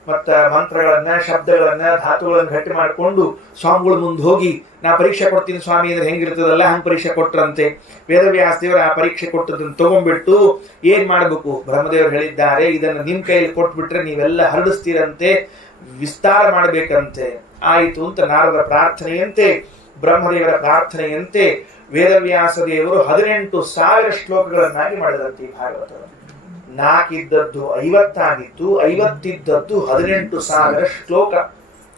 ಮತ್ತ ಮಂತ್ರಗಳನ್ನ, ಶಬ್ದಗಳನ್ನ, ಧಾತುಗಳನ್ನ ಗಟ್ಟಿ ಮಾಡಿಕೊಂಡು ಸ್ವಾಮಿಗಳ ಮುಂದೆ ಹೋಗಿ ನಾ ಪರೀಕ್ಷೆ ಕೊಡ್ತೀನಿ ಸ್ವಾಮಿ ಅಂದ್ರೆ ಹೆಂಗಿರ್ತದಲ್ಲ ಹಂಗ್ ಪರೀಕ್ಷೆ ಕೊಟ್ರಂತೆ. ವೇದವ್ಯಾಸ ದೇವರು ಆ ಪರೀಕ್ಷೆ ಕೊಟ್ಟದನ್ನ ತಗೊಂಡ್ಬಿಟ್ಟು ಏನ್ ಮಾಡ್ಬೇಕು, ಬ್ರಹ್ಮದೇವರು ಹೇಳಿದ್ದಾರೆ ಇದನ್ನ ನಿಮ್ ಕೈಯಲ್ಲಿ ಕೊಟ್ಬಿಟ್ರೆ ನೀವೆಲ್ಲ ಹರಡಿಸ್ತೀರಂತೆ, ವಿಸ್ತಾರ ಮಾಡ್ಬೇಕಂತೆ. ಆಯಿತು ಅಂತ ನಾರದ ಪ್ರಾರ್ಥನೆಯಂತೆ, ಬ್ರಹ್ಮದೇವರ ಪ್ರಾರ್ಥನೆಯಂತೆ ವೇದವ್ಯಾಸ ದೇವರು 18,000 ಶ್ಲೋಕಗಳನ್ನಾಗಿ ಮಾಡಿದಂತೆ. ಈ ಭಾಗವತವನ್ನು 4 ಇದ್ದದ್ದು 50 ಆಗಿತ್ತು, 50 ಇದ್ದದ್ದು 18,000 ಶ್ಲೋಕ.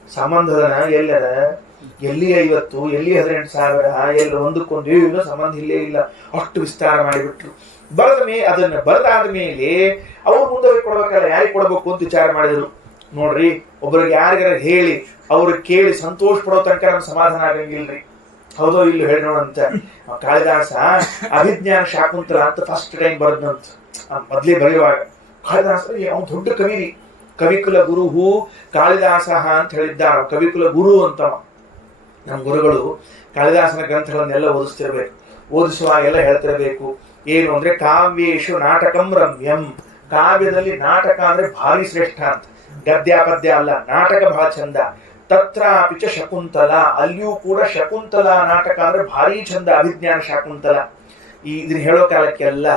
ಸಂಬಂಧದನ ಎಲ್ಲದ, ಎಲ್ಲಿ 50 ಎಲ್ಲಿ 18,000, ಎಲ್ಲ ಒಂದಕ್ಕೊಂದು ಏನೂ ಸಂಬಂಧ ಇಲ್ಲೇ ಇಲ್ಲ. ಅಷ್ಟು ವಿಸ್ತಾರ ಮಾಡಿಬಿಟ್ರು. ಅದನ್ನ ಬರೆದಾದ ಮೇಲೆ ಅವ್ರು ಮುಂದೆ ಕೊಡ್ಬೇಕಲ್ಲ, ಯಾರಿಗೆ ಕೊಡ್ಬೇಕು ಅಂತ ವಿಚಾರ ಮಾಡಿದ್ರು. ನೋಡ್ರಿ, ಒಬ್ಬರಿಗೆ ಯಾರಿಗಾರ ಹೇಳಿ ಅವ್ರು ಕೇಳಿ ಸಂತೋಷ ಪಡೋ ತನಕ ನಮ್ ಸಮಾಧಾನ ಆಗಂಗಿಲ್ರಿ. ಹೌದೋ ಇಲ್ಲೋ ಹೇಳಿ ನೋಡಂತ. ಕಾಳಿದಾಸ ಅಭಿಜ್ಞಾನ ಶಾಕುಂತಲ ಅಂತ ಫಸ್ಟ್ ಟೈಮ್ ಬರೆದಂತ. ಮೊದ್ಲೇ ಬರೆಯುವಾಗ ಕಾಳಿದಾಸ ಅವ್ನು ದೊಡ್ಡ ಕವಿ, ಕವಿಕುಲ ಗುರುಹು ಕಾಳಿದಾಸ ಅಂತ ಹೇಳಿದ್ದಾರ. ಕವಿಕುಲ ಗುರು ಅಂತ ನಮ್ಮ ಗುರುಗಳು ಕಾಳಿದಾಸನ ಗ್ರಂಥಗಳನ್ನೆಲ್ಲ ಓದಿಸ್ತಿರ್ಬೇಕು. ಓದಿಸುವಾಗ ಎಲ್ಲ ಹೇಳ್ತಿರ್ಬೇಕು ಏನು ಅಂದ್ರೆ, ಕಾವ್ಯೇಶು ನಾಟಕಂ ರಮ್ಯಂ. ಕಾವ್ಯದಲ್ಲಿ ನಾಟಕ ಅಂದ್ರೆ ಭಾರಿ ಶ್ರೇಷ್ಠ ಅಂತ. ಗದ್ಯ ಪದ್ಯ ಅಲ್ಲ, ನಾಟಕ ಬಹಳ ಚಂದ. ತತ್ರಾಪಿ ಚ ಶಕುಂತಲ, ಅಲ್ಲಿಯೂ ಕೂಡ ಶಕುಂತಲ ನಾಟಕ ಅಂದ್ರೆ ಭಾರಿ ಚಂದ. ಅಭಿಜ್ಞಾನ ಶಾಕುಂತಲ. ಇದನ್ನ ಹೇಳೋ ಕಾಲಕ್ಕೆಲ್ಲ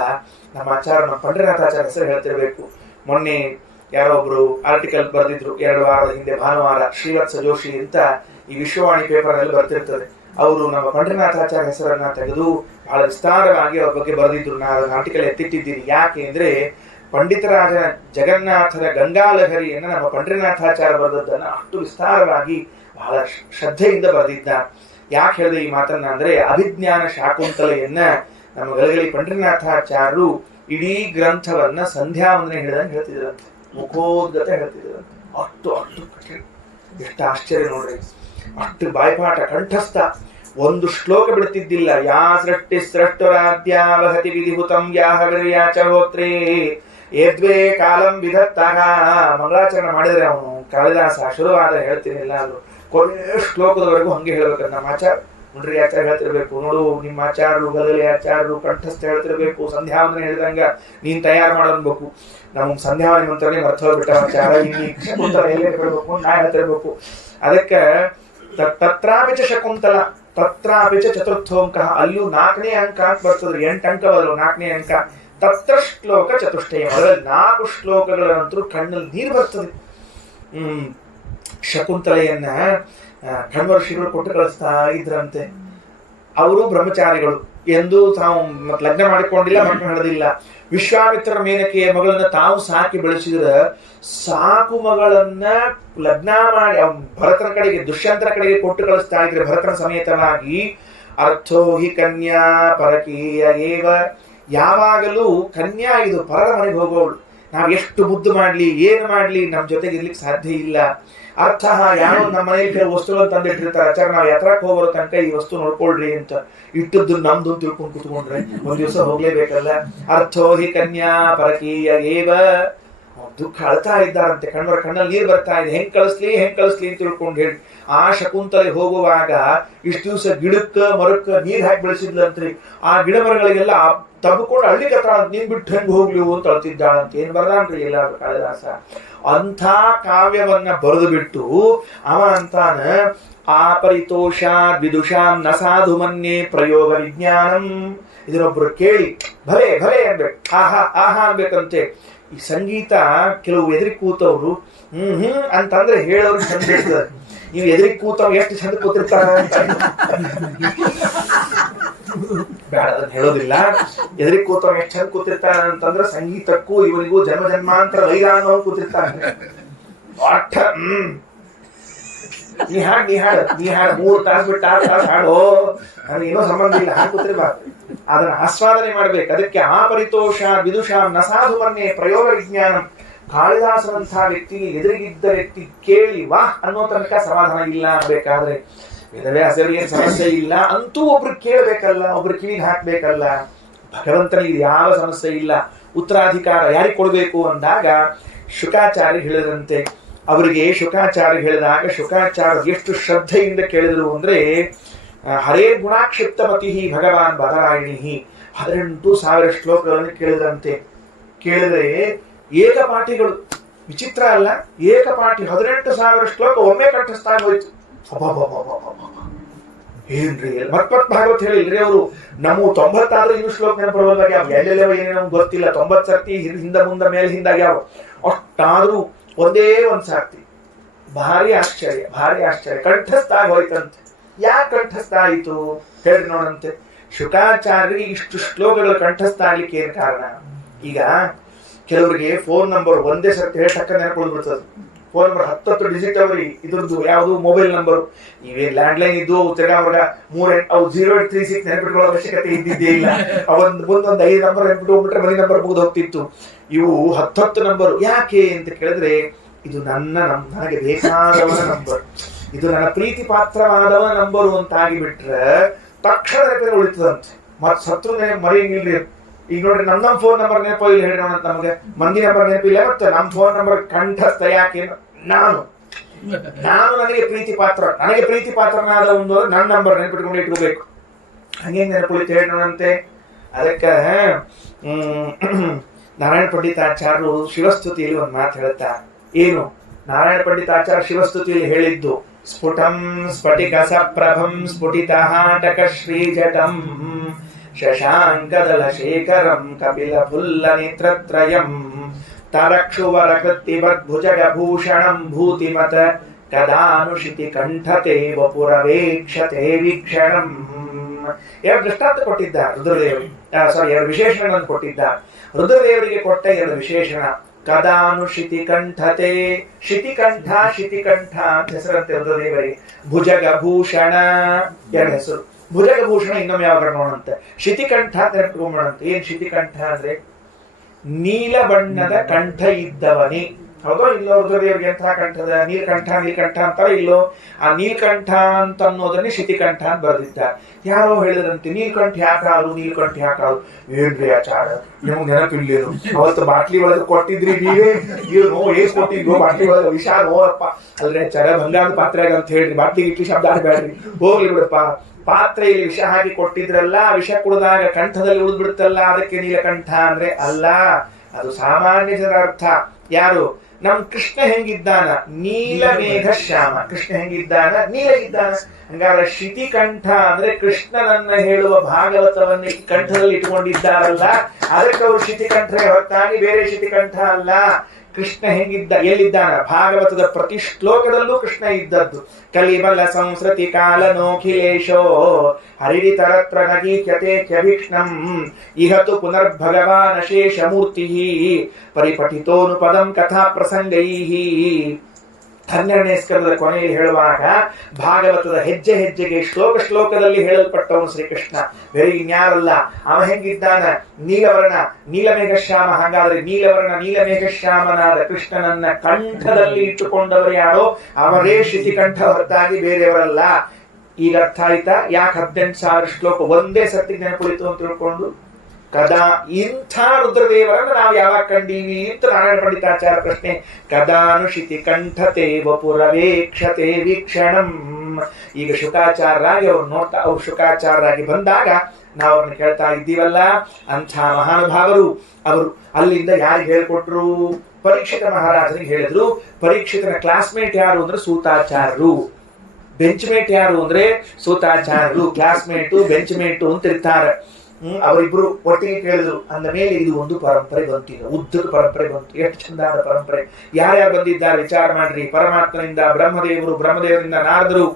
ನಮ್ಮ ಆಚಾರ್ಯ, ನಮ್ಮ ಪಂಡರೀನಾಥಾಚಾರ್ಯ ಹೆಸರು ಹೇಳ್ತಿರ್ಬೇಕು. ಮೊನ್ನೆ ಯಾರೋ ಒಬ್ರು ಆರ್ಟಿಕಲ್ ಬರೆದಿದ್ರು 2 ವಾರದ ಹಿಂದೆ, ಭಾನುವಾರ, ಶ್ರೀವತ್ಸ ಜೋಶಿ ಅಂತ ಈ ವಿಶ್ವವಾಣಿ ಪೇಪರ್ ಅಲ್ಲಿ ಬರ್ತಿರ್ತದೆ. ಅವರು ನಮ್ಮ ಪಂಡರೀನಾಥಾಚಾರ್ಯ ಹೆಸರನ್ನ ತೆಗೆದು ಬಹಳ ವಿಸ್ತಾರವಾಗಿ ಅವ್ರ ಬಗ್ಗೆ ಬರೆದಿದ್ರು. ನಾನು ಅದನ್ನ ಆರ್ಟಿಕಲ್ ಎತ್ತಿಟ್ಟಿದ್ದೀನಿ. ಯಾಕೆ ಅಂದ್ರೆ ಪಂಡಿತರಾಜ ಜಗನ್ನಾಥರ ಗಂಗಾಲಹರಿಯನ್ನ ನಮ್ಮ ಪಂಡರೀನಾಥಾಚಾರ್ಯ ಬರೆದದ್ದನ್ನ ಅಷ್ಟು ವಿಸ್ತಾರವಾಗಿ ಬಹಳ ಶ್ರದ್ಧೆಯಿಂದ ಬರೆದಿದ್ದ. ಯಾಕೆ ಹೇಳಿದೆ ಈ ಮಾತನ್ನ ಅಂದ್ರೆ, ಅಭಿಜ್ಞಾನ ಶಾಕುಂತಲೆಯನ್ನ ನಮ್ಮ ಗಲಗಲಿ ಪಂಡರೀನಾಥಾಚಾರ್ಯರು ಇಡೀ ಗ್ರಂಥವನ್ನ ಸಂಧ್ಯಾ ವಂದನೆ ಹೇಳಿದಂಗೆ ಹೇಳ್ತಿದ್ರಂತೆ, ಮುಖೋದ್ಗತ ಹೇಳ್ತಿದ್ರಂತೆ. ಅಷ್ಟು ಕಠಿಣ, ಎಷ್ಟು ಆಶ್ಚರ್ಯ ನೋಡ್ರಿ. ಅಷ್ಟು ಬಾಯ್ಪಾಠ ಕಂಠಸ್ಥ, ಒಂದು ಶ್ಲೋಕ ಬಿಡ್ತಿದ್ದಿಲ್ಲ. ಯಾ ಸೃಷ್ಟಿ ಸೃಷ್ಟರಾದ್ಯಾವಹತಿ ವಿಧಿಭೂತಂ ಯಾಹ ವಿರ್ಯಾಚ ಹೋತ್ರೇ ಏದ್ವೇ ಕಾಲಂ ವಿಧತ್ತಾಗ. ಮಂಗಳಾಚರಣೆ ಮಾಡಿದ್ರೆ ಅವನು ಕಾಳಿದಾಸ ಶುರುವಾದ ಹೇಳ್ತೀನಿಲ್ಲ ಅದು ಕೊನೆ ಶ್ಲೋಕದವರೆಗೂ ಹಂಗೆ ಹೇಳ್ಬೇಕು. ನಮ್ಮ ಆಚಾರ ನೋಡ್ರಿ, ಆಚಾರ ಹೇಳ್ತಿರ್ಬೇಕು, ನೋಡು ನಿಮ್ಮ ಆಚಾರರು ಗಲಗಲಿ ಆಚಾರರು ಕಂಠಸ್ಥ ಹೇಳ್ತಿರ್ಬೇಕು. ಸಂಧ್ಯಾವಂದನೆ ಹೇಳಿದಂಗ ನೀನ್ ತಯಾರು ಮಾಡಬೇಕು. ನಮ್ ಸಂಧ್ಯಾವನೆ ಮಂತ್ರನೇ ಮರ್ತ ಹೋಗ್ಬಿಟ್ಟ ಆಚಾರ, ಇಲ್ಲಿ ಶಕುಂತಲ ಎಲ್ಲೇ ಹೇಳ್ಬೇಕು ನಾ ಹೇಳ್ತಿರ್ಬೇಕು. ಅದಕ್ಕೆ ತತ್ರಾಪಿ ಚ ಶಕುಂತಲ, ತತ್ರಾಪಿ ಚ ಚತುರ್ಥೋಂಕ, ಅಲ್ಲಿಯೂ 4ನೇ ಅಂಕ ಅಂತ ಬರ್ತದೆ. 8 ಅಂಕ ಬರಲು 4ನೇ ಅಂಕ. ತತ್ರ ಶ್ಲೋಕ ಚತುಷ್ಟಯ, ಅದರಲ್ಲಿ 4 ಶ್ಲೋಕಗಳ ನಂತರ ಕಣ್ಣಲ್ಲಿ ನೀರು ಬರ್ತದೆ. ಶಕುಂತಲೆಯನ್ನ ಕಣ್ವರ ಶ್ರೀಗಳು ಕೊಟ್ಟು ಕಳಿಸ್ತಾ ಇದ್ರಂತೆ. ಅವರು ಬ್ರಹ್ಮಚಾರಿಗಳು, ಎಂದು ತಾವು ಲಗ್ನ ಮಾಡಿಕೊಂಡಿಲ್ಲ, ಮಕ್ಕಳು ನಡೆದಿಲ್ಲ. ವಿಶ್ವಾಮಿತ್ರ ಮೇನಕೆಯ ಮಗಳನ್ನ ತಾವು ಸಾಕಿ ಬೆಳೆಸಿದ್ರ, ಸಾಕು ಮಗಳನ್ನ ಲಗ್ನ ಮಾಡಿ ಭರತನ ಕಡೆಗೆ, ದುಷ್ಯಂತರ ಕಡೆಗೆ ಕೊಟ್ಟು ಕಳಿಸ್ತಾ ಇದ್ರೆ ಭರತನ ಸಮೇತವಾಗಿ. ಅರ್ಥೋ ಹಿ ಕನ್ಯಾ ಪರಕೀಯ ಏವ, ಯಾವಾಗಲೂ ಕನ್ಯಾ ಇದು ಪರರ ಮನೆಗೆ ಹೋಗೋಳು. ನಾವ್ ಎಷ್ಟು ಮುದ್ದು ಮಾಡ್ಲಿ ಏನು ಮಾಡ್ಲಿ ನಮ್ ಜೊತೆಗೆ ಇರ್ಲಿಕ್ಕೆ ಸಾಧ್ಯ ಇಲ್ಲ. ಅರ್ಥ, ಯಾರೋ ನಮ್ಮ ಮನೆಯಲ್ಲಿ ಕೆಲವು ವಸ್ತುಗಳನ್ನು ತಂದಿಟ್ಟಿರ್ತಾರೆ, ಆಚಾರ ನಾವ್ ಯಾತ್ರಕ್ಕೆ ಹೋಗೋರ ತನಕ ಈ ವಸ್ತು ನೋಡ್ಕೊಳ್ರಿ ಅಂತ ಇಟ್ಟದ್ದು ನಮ್ದು ಅಂತ ತಿಳ್ಕೊಂಡು ಕುತ್ಕೊಂಡ್ರೆ ಒಂದ್ ದಿವಸ ಹೋಗ್ಲೇಬೇಕಲ್ಲ. ಅರ್ಥೋ ಹಿ ಕನ್ಯಾ ಪರಕೀಯ ಏವ, ದುಃಖ ಅಳ್ತಾ ಇದ್ದಾರಂತೆ, ಕಣ್ಣವರ ಕಣ್ಣಲ್ಲಿ ನೀರು ಬರ್ತಾ ಇದೆ. ಹೆಂಗ್ ಕಳಿಸ್ಲಿ ಅಂತ ತಿಳ್ಕೊಂಡು ಹೇಳಿ ಆ ಶಕುಂತಲೆ ಹೋಗುವಾಗ ಇಷ್ಟು ದಿವಸ ಗಿಡಕ್ಕ ಮರಕ್ಕ ನೀರ್ ಹಾಕಿ ಬೆಳೆಸಿದ್ಲಂತ್ರಿ. ಆ ಗಿಡ ಮರಗಳಿಗೆಲ್ಲ ತಬ್ಕೊಂಡು ಹಳ್ಳಿಗೆ ಹತ್ರ ನೀನ್ ಬಿಟ್ಟು ಹೆಂಗ್ ಹೋಗ್ಲಿ ಅಂತ ಅಳ್ತಿದ್ದಾಳಂತ. ಏನ್ ಬರ್ದಾನ್ರಿ ಎಲ್ಲ ಕಾಳಿದಾಸ. ಅಂಥ ಕಾವ್ಯವನ್ನ ಬರೆದು ಬಿಟ್ಟು ಅವ ಅಂತಾನ, ಆಪರಿತೋಷಾ ವಿದುಷಾಂ ನ ಸಾಧು ಮನ್ಯೆ ಪ್ರಯೋಗ ವಿಜ್ಞಾನಂ. ಇದನ್ನೊಬ್ರು ಕೇಳಿ ಭಲೆ ಭಲೆ ಅನ್ಬೇಕು, ಆಹಾ ಆಹಾ ಅನ್ಬೇಕಂತೆ. ಈ ಸಂಗೀತ ಕೆಲವು ಎದುರಿ ಕೂತವ್ರು ಅಂತಂದ್ರೆ ಹೇಳೋರು ಚಂದ ಇರ್ತದೆ. ನೀವು ಎದುರಿ ಕೂತವ್ ಎಷ್ಟು ಚಂದ ಕೂತಿರ್ತಾರ ಅಂತ ಬೇಡ, ಅದನ್ನ ಹೇಳೋದಿಲ್ಲ. ಎದುರಿ ಕೂತವ್ ಎಷ್ಟು ಚಂದ ಕೂತಿರ್ತಾರ ಅಂತಂದ್ರೆ ಸಂಗೀತಕ್ಕೂ ಇವರಿಗೂ ಜನ್ಮ ಜನ್ಮಾಂತರ ವೈರಾಣ ಕೂತಿರ್ತಾರ. ಒಟ್ಟ ನೀ ಹಾಡು 3 ತಾಸು ಬಿಟ್ಟು 6 ತಾಸು ಹಾಡೋ, ನನಗೆ ಏನೋ ಸಂಬಂಧ ಇಲ್ಲ, ಹಾಡು ಕೂತಿರ್ಬಾರ್ದು. ಅದನ್ನ ಆಸ್ವಾದನೆ ಮಾಡ್ಬೇಕು. ಅದಕ್ಕೆ ಆಪರಿತೋಷ ವಿದುಷಾಂ ನ ಸಾಧು ಮನ್ಯೆ ಪ್ರಯೋಗ ವಿಜ್ಞಾನ. ಕಾಳಿದಾಸನಂತಹ ವ್ಯಕ್ತಿಗೆ ಎದುರಿಗಿದ್ದ ವ್ಯಕ್ತಿ ಕೇಳಿ ವಾ ಅನ್ನೋ ತನಕ ಸಮಾಧಾನ ಇಲ್ಲ ಅನ್ಬೇಕಾದ್ರೆ ವೇದವ್ಯಾಸರಿಗೆ ಸಮಸ್ಯೆ ಇಲ್ಲ ಅಂತೂ ಒಬ್ರು ಕೇಳಬೇಕಲ್ಲ, ಒಬ್ರು ಕಿವಿಗೆ ಹಾಕ್ಬೇಕಲ್ಲ. ಭಗವಂತನಿಗೆ ಯಾವ ಸಮಸ್ಯೆ ಇಲ್ಲ. ಉತ್ತರಾಧಿಕಾರ ಯಾರಿಗೆ ಕೊಡಬೇಕು ಅಂದಾಗ ಶುಕಾಚಾರ್ಯ ಹೇಳಿದಂತೆ ಅವರಿಗೆ ಶುಕಾಚಾರ್ಯ ಹೇಳಿದಾಗ ಶುಕಾಚಾರ್ಯ ಎಷ್ಟು ಶ್ರದ್ಧೆಯಿಂದ ಕೇಳಿದ್ರು ಅಂದ್ರೆ ಹರೇ ಗುಣಾಕ್ಷಿಪ್ತಮತಿ ಭಗವಾನ್ ಬದರಾಯಣಿ 18,000 ಶ್ಲೋಕಗಳನ್ನು ಕೇಳಿದ್ರಂತೆ. ಕೇಳಿದ್ರೆ ಏಕಪಾಠಿಗಳು, ವಿಚಿತ್ರ ಅಲ್ಲ, ಏಕಪಾಠಿ 18,000 ಶ್ಲೋಕ ಒಮ್ಮೆ ಕಂಠಸ್ಥಾನ ಹೋಯ್ತು. ಏನ್ರಿ ಮತ್ಮತ್ ಭಾಗವತ್ ಹೇಳಿಲ್ರಿ ಅವರು. ನಮ್ಮ 90 ಆದ್ರೂ ಇನ್ನು ಶ್ಲೋಕ ನೆನಪುವಾಗ ಎಲ್ಲೆಲ್ಲ ಏನೇನೋ ಗೊತ್ತಿಲ್ಲ. 90 ಸರ್ತಿ ಹಿಂದ ಮುಂದ ಮೇಲೆ ಹಿಂದಾಗ್ಯಾವ. ಅಷ್ಟಾದ್ರೂ ಒಂದೇ ಒಂದ್ ಸರ್ತಿ ಭಾರಿ ಆಶ್ಚರ್ಯ, ಭಾರಿ ಆಶ್ಚರ್ಯ ಕಂಠಸ್ಥ ಹೋಯ್ತಂತೆ. ಯಾಕೆ ಕಂಠಸ್ಥ ಆಯಿತು ಹೇಳಿ ನೋಡಂತೆ. ಶುಕಾಚಾರ್ಯರಿಗೆ ಇಷ್ಟು ಶ್ಲೋಕಗಳು ಕಂಠಸ್ಥ ಆಗ್ಲಿಕ್ಕೆ ಏನ್ ಕಾರಣ? ಈಗ ಕೆಲವರಿಗೆ ಫೋನ್ ನಂಬರ್ ಒಂದೇ ಸರ್ತಿ ಹೇಳಿ ಟಕ್ಕ ನೆನಪುಳ್ಬಿಡ್ತದೆ. ಫೋನ್ ನಂಬರ್ 10 ಡಿಜಿಟ್ ಅವ್ರಿ ಇದ್ರದ್ದು ಯಾವುದು ಮೊಬೈಲ್ ನಂಬರ್. ನೀವೇ ಲ್ಯಾಂಡ್ಲೈನ್ ಇದ್ದು ತಿರ್ಗಾವಾಗ 0836 ನೆನಪಿಟ್ಕೊಳ್ಳೋ ಅವಶ್ಯಕತೆ ಇದ್ದಿದ್ದೇ ಇಲ್ಲ. ಮುಂದೊಂದು 5 ನಂಬರ್ ನೆನಪಿಟ್ಕೊಂಡ್ಬಿಟ್ರೆ ಮನೆ ನಂಬರ್ ಮುಗಿದು ಹೋಗ್ತಿತ್ತು. ಇವು 10 ನಂಬರ್ ಯಾಕೆ ಅಂತ ಕೇಳಿದ್ರೆ ಇದು ನನಗೆ ಬೇಕಾದವನ ನಂಬರ್, ಇದು ನನ್ನ ಪ್ರೀತಿ ಪಾತ್ರವಾದವ ನಂಬರು ಅಂತ ಆಗಿಬಿಟ್ರೆ ತಕ್ಷಣ ನೆನಪಿನ ಉಳಿತದಂತೆ. ಮತ್ ಸತ್ರು ಮರೆಯಂಗಿಲ್ರಿ. ಈಗ ನೋಡ್ರಿ ನಮ್ಮ ಫೋನ್ ನಂಬರ್ ನೆನಪ ಇಲ್ಲ ಹೇಳಿ ನೋಡ, ನಮಗೆ ಮಂದಿ ನಂಬರ್ ನೆನಪಿಲ್ಲ. ಮತ್ತೆ ನಮ್ಮ ಫೋನ್ ನಂಬರ್ ಕಂಠಸ್ಥ ಯಾಕೆ? ನಾನು ನನಗೆ ಪ್ರೀತಿ ಪಾತ್ರ, ನನಗೆ ಪ್ರೀತಿ ಪಾತ್ರನಾದ ಒಂದು ನನ್ನ ನಂಬರ್ ನೆನಪಿಟ್ಕೊಂಡು ಇಟ್ಕೋಬೇಕು. ಹಂಗೆ ನೆನಪುಳಿತು ಹೇಳಿ ನೋಡಂತೆ. ಅದಕ್ಕೆ ನಾರಾಯಣ ಪಂಡಿತಾಚಾರ್ಯರು ಶಿವಸ್ತುತಿಯಲ್ಲಿ ಒಂದು ಮಾತು ಹೇಳ್ತಾ. ಏನು ನಾರಾಯಣ ಪಂಡಿತಾಚಾರ್ಯ ಶಿವಸ್ತುತಿಯಲ್ಲಿ ಹೇಳಿದ್ದು? ಸ್ಫುಟಂ ಸ್ಫಟಿಕ ಸಪ್ರಭಂ ಸ್ಫುಟಿತಹಾಟಕ ಶ್ರೀಜಟಂ ಶಶಾಂಕದಲ ಶೇಖರಂ ಕಪಿಲ ಫುಲ್ಲ ನೇತ್ರತ್ರಯಂ ತರಕ್ಷುವರ ಕೃತ್ತಿವದ್ಭುಜಗ ಭೂಷಣಂ ಭೂತಿಮತ ಕದಾನುಷಿತಿ ಕಂಠತೆ ವಪುರವೇಕ್ಷತೆ ವೀಕ್ಷಣಂ. 2 ದೃಷ್ಟಾಂತ ಕೊಟ್ಟಿದ್ದ ರುದ್ರದೇವರಿಗೆ, ಎರಡು ವಿಶೇಷಣಗಳನ್ನು ಕೊಟ್ಟಿದ್ದ. ರುದ್ರದೇವರಿಗೆ ಕೊಟ್ಟ 2 ವಿಶೇಷಣ. ಕದಾನುಷಿತಿ ಕಂಠತೆ, ಶಿತಿಕಂಠ ಶಿತಿಕಂಠ ಅಂತ ಹೆಸರಂತೆ ರುದ್ರದೇವರಿಗೆ. ಭುಜಗ ಭೂಷಣ 2 ಹೆಸರು. ಭುಜಗ ಭೂಷಣ ಇನ್ನೊಮ್ಮೆ ಯಾವಾಗ ನೋಡಂತೆ. ಶಿತಿಕಂಠ ಅಂತ ನೆನಪಿಟ್ಕೊಂಡ್ಬಿಡಂತೆ. ಏನ್ ಶಿತಿಕಂಠ ಅಂದ್ರೆ ನೀಲ ಬಣ್ಣದ ಕಂಠ ಇದ್ದವನೇ. ಹೌದೋ ಇಲ್ಲೋ? ರುದ್ರದೇವರಿಗೆ ಎಂತಹ ಕಂಠದ? ನೀಲಕಂಠ ನೀಲಕಂಠ ಅಂತಾರೆ. ಇಲ್ಲೋ? ಆ ನೀಲಕಂಠ ಅಂತ ಅನ್ನೋದನ್ನೇ ಶಿತಿಕಂಠ ಅಂತ ಬರೆದಿದ್ದ. ಯಾರೋ ಹೇಳಿದಂತೆ ನೀಲಕಂಠ ಯಾಕಾದ್ರು, ನೀಲಕಂಠ ಯಾಕಾದ್ರು. ಏನ್ರಿ ಆಚಾರ ನಿಮ್ಗೆ ನೆನಪಿಲ್ಲೇನು? ಅವತ್ತು ಬಾಟ್ಲಿ ಒಳಗೆ ಕೊಟ್ಟಿದ್ರಿ ನೀವೇ, ಏನು ಏಸ್ ಕೊಟ್ಟಿದ್ವು ಬಾಟ್ಲಿ ಒಳಗೆ? ವಿಷ ನೋಡಪ್ಪ ಅಲ್ರಿ ಆಚಾರ, ಬಂಗಾರದ ಪಾತ್ರೆ ಅಂತ ಹೇಳ್ರಿ, ಬಾಟ್ಲಿ ಗಿಟ್ಲಿ ಶಬ್ದ ಆಡ್ಬೇಡ್ರಿ, ಹೋಗ್ಲಿ ಬಿಡಪ್ಪ. ಪಾತ್ರೆಯಲ್ಲಿ ವಿಷ ಹಾಕಿ ಕೊಟ್ಟಿದ್ರಲ್ಲ, ವಿಷ ಕುಡಿದಾಗ ಕಂಠದಲ್ಲಿ ಉಳಿದ್ಬಿಡುತ್ತಲ್ಲ, ಅದಕ್ಕೆ ನೀಲಕಂಠ ಅಂದ್ರೆ ಅಲ್ಲ. ಅದು ಸಾಮಾನ್ಯ ಜನರ ಅರ್ಥ. ಯಾರು? ನಮ್ ಕೃಷ್ಣ ಹೆಂಗಿದ್ದಾನ? ನೀಲಮೇಘ ಶ್ಯಾಮ. ಕೃಷ್ಣ ಹೆಂಗಿದ್ದಾನ? ನೀಲ ಇದ್ದಾನ. ಹಂಗಾದ್ರೆ ಶಿತಿಕಂಠ ಅಂದ್ರೆ ಕೃಷ್ಣನನ್ನ ಹೇಳುವ ಭಾಗವತವನ್ನ ಕಂಠದಲ್ಲಿ ಇಟ್ಕೊಂಡಿದ್ದಾರಲ್ಲ, ಅದಕ್ಕೆ ಅವರು ಶಿತಿಕಂಠರೇ ಹೊರತಾಗಿ ಬೇರೆ ಶಿತಿಕಂಠ ಅಲ್ಲ. ಕೃಷ್ಣ ಹೆಂಗಿದ್ದ, ಎಲ್ಲಿದ್ದಾನ? ಭಾಗವತದ ಪ್ರತಿ ಶ್ಲೋಕದಲ್ಲೂ ಕೃಷ್ಣ ಇದ್ದದ್ದು. ಕಲಿಬಲ ಸಂಸ್ಕೃತಿ ಕಾಲನೋಖಿಲೇಶೋ ಹರಿತರತ್ರ ನಗೀಕ್ಯತೆ ಕ್ಯಭೀಕ್ಷ್ಣಂ ಇಹತು ಪುನರ್ಭಗವಾನ್ ಅಶೇಷ ಮೂರ್ತಿ ಪರಿಪಠಿತೋನು ಪದಂ ಕಥಾ ಪ್ರಸಂಗೈಃ. 12ನೇ ಸ್ಕಂದದ ಕೊನೆಯಲ್ಲಿ ಹೇಳುವಾಗ ಭಾಗವತದ ಹೆಜ್ಜೆ ಹೆಜ್ಜೆಗೆ ಶ್ಲೋಕ ಶ್ಲೋಕದಲ್ಲಿ ಹೇಳಲ್ಪಟ್ಟವನು ಶ್ರೀಕೃಷ್ಣ, ಬೇರೆ ಇನ್ಯಾರಲ್ಲ. ಅವ ಹೆಂಗಿದ್ದಾನ? ನೀಲವರ್ಣ ನೀಲಮೇಘ ಶ್ಯಾಮ. ಹಾಗಾದ್ರೆ ನೀಲವರ್ಣ ನೀಲಮೇಘ ಶ್ಯಾಮನಾದ ಕೃಷ್ಣನನ್ನ ಕಂಠದಲ್ಲಿ ಇಟ್ಟುಕೊಂಡವರು ಯಾರೋ ಅವರೇ ಶಿತಿಕಂಠ ಹೊರತಾಗಿ ಬೇರೆಯವರಲ್ಲ. ಈಗ ಅರ್ಥ ಆಯ್ತಾ ಯಾಕೆ 18,000 ಶ್ಲೋಕ ಒಂದೇ ಸರ್ತಿ ನೆನಪುಳಿತು ಅಂತ ತಿಳ್ಕೊಂಡು? ಕದಾ ಇಂಥ ರುದ್ರದೇವರನ್ನು ನಾವು ಯಾವಾಗ ಕಂಡೀವಿ ಅಂತ ನಾರಾಯಣ ಪಂಡಿತಾಚಾರ್ಯ ಪ್ರಶ್ನೆ. ಕದಾನುಷಿತಿ ಕಂಠತೆ ವಪುರವೇಕ್ಷತೆ ವೀಕ್ಷಣಂ. ಈಗ ಶುಕಾಚಾರ್ಯರಾಗಿ ಅವ್ರು ನೋಡ್ತಾ, ಅವ್ರು ಶುಕಾಚಾರ್ಯರಾಗಿ ಬಂದಾಗ ನಾವು ಅವ್ರನ್ನ ಕೇಳ್ತಾ ಇದ್ದೀವಲ್ಲ. ಅಂಥ ಮಹಾನುಭಾವರು ಅವರು ಅಲ್ಲಿಂದ ಯಾರಿಗೆ ಹೇಳ್ಕೊಟ್ರು? ಪರೀಕ್ಷಿತ ಮಹಾರಾಜನಿಗೆ ಹೇಳಿದ್ರು. ಪರೀಕ್ಷಿತನ ಕ್ಲಾಸ್ಮೇಟ್ ಯಾರು ಅಂದ್ರೆ ಸೂತಾಚಾರ್ಯರು. ಬೆಂಚ್ ಮೇಟ್ ಯಾರು ಅಂದ್ರೆ ಸೂತಾಚಾರ್ಯರು. ಕ್ಲಾಸ್ಮೇಟು ಬೆಂಚ್ ಮೇಟು ಅಂತ ಇರ್ತಾರೆ. ಅವರಿಬ್ರು ಒಟ್ಟಿಗೆ ಕೇಳಿದ್ರು. ಅಂದ ಮೇಲೆ ಇದು ಒಂದು ಪರಂಪರೆ ಬಂತು. ಈಗ ಉದ್ದದ ಪರಂಪರೆ ಬಂತು. ಎಷ್ಟು ಚಂದಾದ ಪರಂಪರೆ! ಯಾರ್ಯಾರು ಬಂದಿದ್ದಾರೆ ವಿಚಾರ ಮಾಡ್ರಿ. ಪರಮಾತ್ಮನಿಂದ ಬ್ರಹ್ಮದೇವರು, ಬ್ರಹ್ಮದೇವರಿಂದ ನಾರದರು,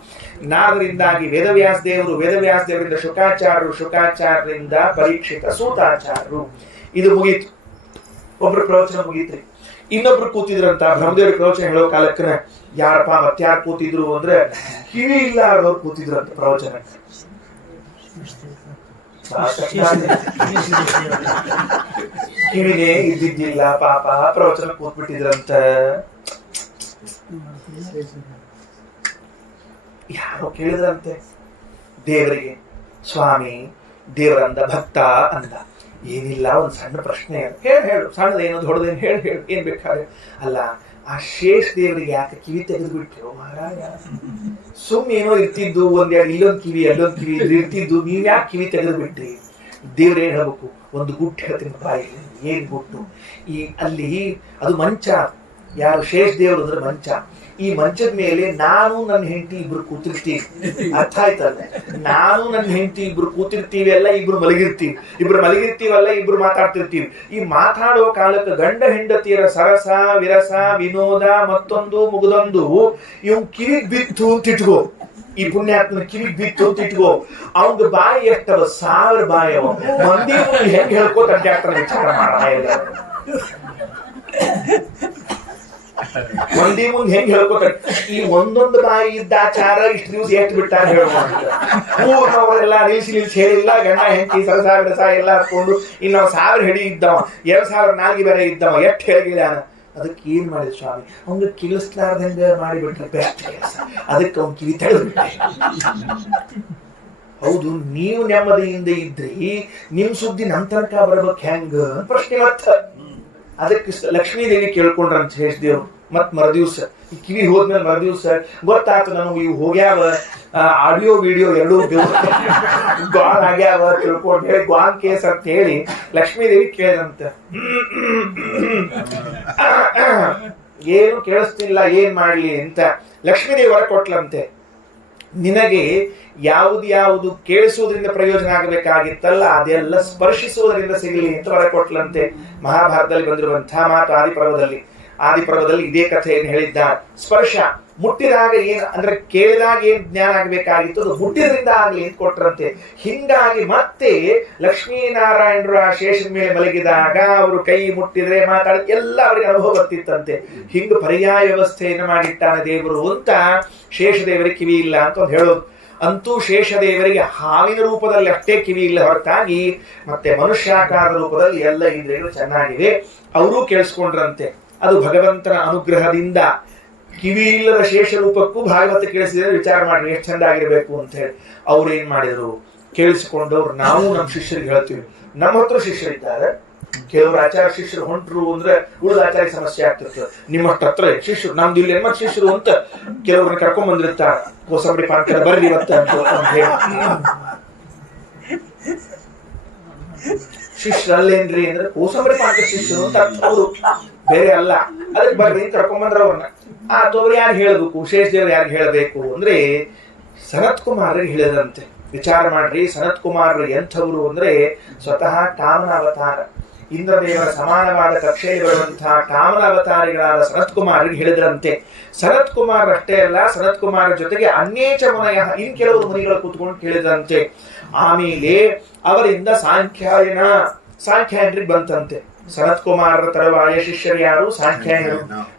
ನಾರದರಿಂದಾಗಿ ವೇದವ್ಯಾಸ ದೇವರು, ವೇದವ್ಯಾಸ ದೇವರಿಂದ ಶುಕಾಚಾರ್ಯರು, ಶುಕಾಚಾರ್ಯರಿಂದ ಪರೀಕ್ಷಿತ, ಸೂತಾಚಾರ್ಯರು. ಇದು ಮುಗೀತು. ಒಬ್ರು ಪ್ರವಚನ ಮುಗೀತ್ರಿ. ಇನ್ನೊಬ್ರು ಕೂತಿದ್ರಂತ ಬ್ರಹ್ಮದೇವ್ರ ಪ್ರವಚನ ಹೇಳೋ ಕಾಲಕ್ಕನ ಯಾರಪ್ಪ ಮತ್ಯಾರು ಕೂತಿದ್ರು ಅಂದ್ರೆ ಕಿವಿ ಇಲ್ಲ ಅವ್ರು ಕೂತಿದ್ರಂತ ಪ್ರವಚನ. ಕಿವಿನೇ ಇದ್ದಿದ್ದಿಲ್ಲ ಪಾಪ, ಪ್ರವಚನ ಕೂತ್ಬಿಟ್ಟಿದ್ರಂತ. ಯಾರೋ ಕೇಳಿದ್ರಂತೆ ದೇವರಿಗೆ, ಸ್ವಾಮಿ ದೇವರಂದ ಭಕ್ತ ಅಂದ. ಏನಿಲ್ಲ, ಒಂದ್ ಸಣ್ಣ ಪ್ರಶ್ನೆ. ಹೇಳು ಸಣ್ಣದೇನು ದೊಡ್ಡದೇನು ಹೇಳು ಏನ್ ಬೇಕಾದ್ರೆ. ಅಲ್ಲ, ಆ ಶೇಷ ದೇವರಿಗೆ ಯಾಕೆ ಕಿವಿ ತೆಗೆದು ಬಿಟ್ಟಿರೋ ಮಹಾರಾಜ? ಏನೋ ಇರ್ತಿದ್ದು, ಒಂದೆರಡು ಇಲ್ಲೊಂದು ಕಿವಿ ಅಲ್ಲೊಂದು ಕಿವಿ ಇರ್ತಿದ್ದು, ನೀವ್ ಯಾಕೆ ಕಿವಿ ತೆಗೆದು ಬಿಟ್ರಿ? ದೇವ್ರ ಏನ್ ಹೇಳ್ಬೇಕು? ಒಂದು ಗುಟ್ಟು ಹೇಳ್ತೀನಿ ಬಾಯಿ. ಏನ್ ಗುಟ್ಟು? ಅಲ್ಲಿ ಅದು ಮಂಚ. ಯಾರು ಶೇಷ ದೇವರು ಅಂದ್ರೆ ಮಂಚ. ಈ ಮಂಚದ ಮೇಲೆ ನಾನು ನನ್ನ ಹೆಂಡತಿ ಇಬ್ರು ಕೂತಿರ್ತೀವಿ. ಅರ್ಥ ಆಯ್ತಲ್ಲ? ನಾನು ನನ್ನ ಹೆಂಡತಿ ಇಬ್ರು ಕೂತಿರ್ತೀವಿ, ಎಲ್ಲ ಇಬ್ರು ಮಲಗಿರ್ತೀವಲ್ಲ, ಇಬ್ರು ಮಾತಾಡ್ತಿರ್ತೀವಿ. ಈ ಮಾತಾಡೋ ಕಾಲಕ್ಕೆ ಗಂಡ ಹೆಂಡತಿಯರ ಸರಸ ವಿರಸ ವಿನೋದ ಮತ್ತೊಂದು ಮುಗಿದೊಂದು ಇವ್ ಕಿವಿಗ್ ಬಿತ್ತು ಅಂತ ಇಟ್ಕೋ. ಈ ಪುಣ್ಯಾತ್ಮನ ಕಿವಿಗ್ ಬಿತ್ತು ಅಂತ ಇಟ್ಕೋ. ಅವಂಗ ಬಾಯಿ ಎಷ್ಟವ? 1000 ಬಾಯಿ. ಅವ ಮಂದಿ ಹೆಂಗ್ ಹೇಳ್ಕೋತ ಅಡ್ಡಾಡ್ತಾನೆ ವಿಚಾರ ಮಾಡ. ಮಂದಿ ಮುಂದೆ ಹೆಂಗ್ ಹೇಳ್ಕೊತ ಈ ಒಂದೊಂದು ಬಾಯಿ ಇದ್ದಾಚಾರ ಇಷ್ಟು ದಿವಸ ಎಷ್ಟು ಬಿಟ್ಟಾರ ಹೇಳ್ಕೊಂಡು ಊರ್ನವರೆಲ್ಲ ನಿಲ್ಸಿ ಹೇಳಿಲ್ಲ. ಗಂಡ ಹೆಂಡತಿ ಸರಸ ವಿರಸ ಎಲ್ಲ ಹಾಕೊಂಡು ಇನ್ನು 1000 ಹೆಡಿ ಇದ್ದವ, 2000 ನಾಲ್ಗಿ ಬೇರೆ ಇದ್ದವ, ಎಷ್ಟು ಹೇಳಿದಾನ. ಅದಕ್ಕೆ ಏನ್ ಮಾಡಿದ ಸ್ವಾಮಿ? ಅವಂಗ ಕಿಳಿಸ್ಲಾರ್ದಂಗ ಮಾಡಿಬಿಟ್ರೆ ಬೆಸ್ಟ್ ಕೆಲಸ. ಅದಕ್ಕೆ ಅವ್ನ ಕಿವಿ ತೆಗೆದ್ಬಿಟ್ಟೆ. ಹೌದು, ನೀವು ನೆಮ್ಮದಿಯಿಂದ ಇದ್ರಿ, ನಿಮ್ ಸುದ್ದಿ ನಮ್ ತನಕ ಬರ್ಬೇಕು ಹೆಂಗ ಪ್ರಶ್ನೆ. ಮತ್ತ ಅದಕ್ಕೆ ಲಕ್ಷ್ಮೀದೇವಿ ಕೇಳ್ಕೊಂಡ್ರಂತ ಶೇಷದೇವ್ರು. ಮತ್ ಮರದಿವ್ಸ ಈ ಕಿವಿ ಹೋದ್ಮೇಲೆ ಮರದಿವ್ಸ ಗೊತ್ತಾಯ್ತು ನನಗೆ ಇವು ಹೋಗ್ಯಾವ, ಆಡಿಯೋ ವಿಡಿಯೋ ಎರಡೂ ಗಾನ್ ಆಗ್ಯಾವ ತಿಳ್ಕೊಂಡು ಹೇಳಿ ಗಾನ್ ಕೇಸ್ ಅಂತ ಹೇಳಿ ಲಕ್ಷ್ಮೀದೇವಿ ಕೇಳಿದಂತ. ಏನು ಕೇಳಿಸ್ತಿಲ್ಲ, ಏನ್ ಮಾಡ್ಲಿ ಅಂತ ಲಕ್ಷ್ಮೀದೇವಿ ಹೊರ ಕೊಟ್ಲಂತೆ. ನಿನಗೆ ಯಾವುದು ಕೇಳಿಸುವುದರಿಂದ ಪ್ರಯೋಜನ ಆಗಬೇಕಾಗಿತ್ತಲ್ಲ, ಅದೆಲ್ಲ ಸ್ಪರ್ಶಿಸುವುದರಿಂದ ಸಿಗಲಿ ಅಂತ ಹೊರ ಕೊಟ್ಲಂತೆ. ಮಹಾಭಾರತದಲ್ಲಿ ಬಂದಿರುವಂತಹ ಮಾತು ಆದಿಪರ್ವದಲ್ಲಿ ಇದೇ ಕಥೆಯನ್ನು ಹೇಳಿದ್ದ. ಸ್ಪರ್ಶ ಮುಟ್ಟಿದಾಗ ಏನ್ ಅಂದ್ರೆ ಕೇಳಿದಾಗ ಏನ್ ಜ್ಞಾನ ಆಗ್ಬೇಕಾಗಿತ್ತು ಅದು ಮುಟ್ಟಿದ್ರಿಂದ ಆಗ್ಲಿ ಅಂತ ಕೊಟ್ರಂತೆ. ಹಿಂಗಾಗಿ ಮತ್ತೆ ಲಕ್ಷ್ಮೀನಾರಾಯಣರು ಆ ಶೇಷದ ಮೇಲೆ ಮಲಗಿದಾಗ ಅವರು ಕೈ ಮುಟ್ಟಿದ್ರೆ ಮಾತಾಡ ಎಲ್ಲ ಅವರಿಗೆ ಅನುಭವ ಬರ್ತಿತ್ತಂತೆ. ಹಿಂಗ ಪರ್ಯಾಯ ವ್ಯವಸ್ಥೆಯನ್ನು ಮಾಡಿಟ್ಟಾನ ದೇವರು ಅಂತ ಶೇಷದೇವರಿಗೆ ಕಿವಿ ಇಲ್ಲ ಅಂತ ಒಂದು ಹೇಳೋದು. ಅಂತೂ ಶೇಷದೇವರಿಗೆ ಹಾವಿನ ರೂಪದಲ್ಲಿ ಅಷ್ಟೇ ಕಿವಿ ಇಲ್ಲ ಹೊರತಾಗಿ ಮತ್ತೆ ಮನುಷ್ಯಾಕಾರದ ರೂಪದಲ್ಲಿ ಎಲ್ಲ ಇಂದ್ರಿಯಗಳು ಚೆನ್ನಾಗಿವೆ. ಅವರೂ ಕೇಳಿಸ್ಕೊಂಡ್ರಂತೆ. ಅದು ಭಗವಂತನ ಅನುಗ್ರಹದಿಂದ. ಕಿವಿ ಇಲ್ಲದ ಶೇಷ ರೂಪಕ್ಕೂ ಭಾಗವತ ಕೇಳಿಸಿದ್ರೆ ವಿಚಾರ ಮಾಡ್ರಿ ಎಷ್ಟು ಚಂದ ಆಗಿರ್ಬೇಕು ಅಂತ ಹೇಳಿ. ಅವ್ರು ಏನ್ ಮಾಡಿದ್ರು? ಕೇಳಿಸಿಕೊಂಡವ್ರು ನಾವು ನಮ್ಮ ಶಿಷ್ಯರಿಗೆ ಹೇಳ್ತೀವಿ. ನಮ್ಮ ಹತ್ರ ಶಿಷ್ಯರಿದ್ದಾರೆ, ಕೆಲವರು ಆಚಾರ ಶಿಷ್ಯರು ಹೊಂಟ್ರು ಅಂದ್ರೆ ಉಳಿದ ಆಚಾರ್ಯ ಸಮಸ್ಯೆ ಆಗ್ತಿರ್ತದೆ. ನಿಮ್ಮಷ್ಟು ಹತ್ರ ಶಿಷ್ಯರು, ನಮ್ದು ಇಲ್ಲಿ ಎಂಬತ್ತು ಶಿಷ್ಯರು ಅಂತ ಕೆಲವ್ರನ್ನ ಕರ್ಕೊಂಡ್ ಬಂದಿರ್ತಾರ. ಕೋಸಂಬರಿ ಪಾನ್ಕರ ಬರ್ರಿ ಇವತ್ತ ಅಂತ ಹೇಳಿ. ಶಿಷ್ಯರಲ್ಲೇನ್ರಿ ಅಂದ್ರೆ ಕೋಸಂಬರಿ ಪಾನ್ಕ ಶಿಷ್ಯರು ಅಂತ ಅವರು ಬೇರೆ ಅಲ್ಲ. ಅದಕ್ಕೆ ಬರ್ರಿ ಕರ್ಕೊಂಬಂದ್ರ ಅವ್ರನ್ನ. ಅವ್ರು ಯಾರು ಹೇಳ್ಬೇಕು? ಶೇಷ ದೇವ್ರು ಯಾರು ಹೇಳಬೇಕು ಅಂದ್ರೆ ಸನತ್ ಕುಮಾರ್ರಿಗೆ ಹೇಳಿದಂತೆ. ವಿಚಾರ ಮಾಡ್ರಿ, ಸನತ್ ಕುಮಾರರು ಎಂಥವ್ರು ಅಂದ್ರೆ ಸ್ವತಃ ಕಾಮನ ಅವತಾರ. ಇಂದ್ರದೇವರ ಸಮಾನವಾದ ಕಕ್ಷೆಯಲ್ಲಿ ಬರುವಂತಹ ಕಾಮನ ಅವತಾರಿಗಳಾದ ಸನತ್ ಕುಮಾರಿಗೆ ಹೇಳಿದ್ರಂತೆ. ಸನತ್ ಕುಮಾರ್ ಅಷ್ಟೇ ಅಲ್ಲ, ಸನತ್ ಕುಮಾರ ಜೊತೆಗೆ ಅನೇಕ ಮುನಯ ಇನ್ ಕೆಲವರು ಮುನಿಗಳು ಕೂತ್ಕೊಂಡು ಕೇಳಿದ್ರಂತೆ. ಆಮೇಲೆ ಅವರಿಂದ ಸಾಂಖ್ಯಾಯನರಿಗೆ ಬಂತಂತೆ. ಸನತ್ ಕುಮಾರರ ತರುವಾಯ ಶಿಷ್ಯರು ಯಾರು? ಸಾಂಖ್ಯಾಯನರು.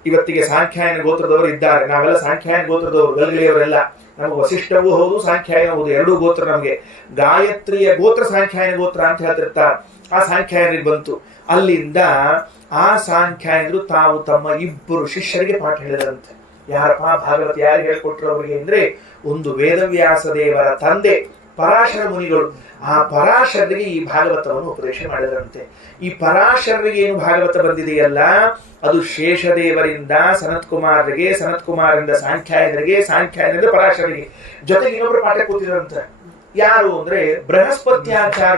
ಇವತ್ತಿಗೆ ಸಾಂಖ್ಯಾಯನ ಗೋತ್ರದವರು ಇದ್ದಾರೆ. ನಾವೆಲ್ಲ ಸಾಂಖ್ಯಾಯನ ಗೋತ್ರದವರು, ಗಲ್ಗಲಿಯವರೆಲ್ಲ. ನಮಗೆ ವಸಿಷ್ಠವೂ ಹೌದು, ಸಾಂಖ್ಯಾಯನ ಹೌದು, ಎರಡೂ ಗೋತ್ರ. ನಮಗೆ ಗಾಯತ್ರಿಯ ಗೋತ್ರ ಸಾಂಖ್ಯಾಯನ ಗೋತ್ರ ಅಂತ ಹೇಳ್ತಿರ್ತಾರೆ. ಆ ಸಾಂಖ್ಯಾಯನಿಗೆ ಬಂತು. ಅಲ್ಲಿಂದ ಆ ಸಾಂಖ್ಯಾಯನರು ತಾವು ತಮ್ಮ 2 ಶಿಷ್ಯರಿಗೆ ಪಾಠ ಹೇಳಿದಂತೆ. ಯಾರಪ್ಪ? ಭಾಗವತ ಯಾರು ಹೇಳ್ಕೊಟ್ರು ಅವರಿಗೆ ಅಂದ್ರೆ ಒಂದು ವೇದವ್ಯಾಸ ದೇವರ ತಂದೆ ಪರಾಶರ ಮುನಿಗಳು. ಆ ಪರಾಶರರಿಗೆ ಈ ಭಾಗವತವನ್ನು ಉಪದೇಶ ಮಾಡಿದಂತೆ. ಈ ಪರಾಶರರಿಗೆ ಏನು ಭಾಗವತ ಬಂದಿದೆಯಲ್ಲ, ಅದು ಶೇಷದೇವರಿಂದ ಸನತ್ ಕುಮಾರರಿಗೆ, ಸನತ್ ಕುಮಾರರಿಂದ ಸಾಂಖ್ಯಾಯನರಿಗೆ, ಸಾಂಖ್ಯಾಯನರಿಂದ ಪರಾಶರರಿಗೆ. ಜೊತೆಗೆ ಇನ್ನೊಬ್ರು ಪಾಠ ಕೂತಿದ್ರಂತೆ. ಯಾರು ಅಂದ್ರೆ ಬೃಹಸ್ಪತ್ಯಾಚಾರ.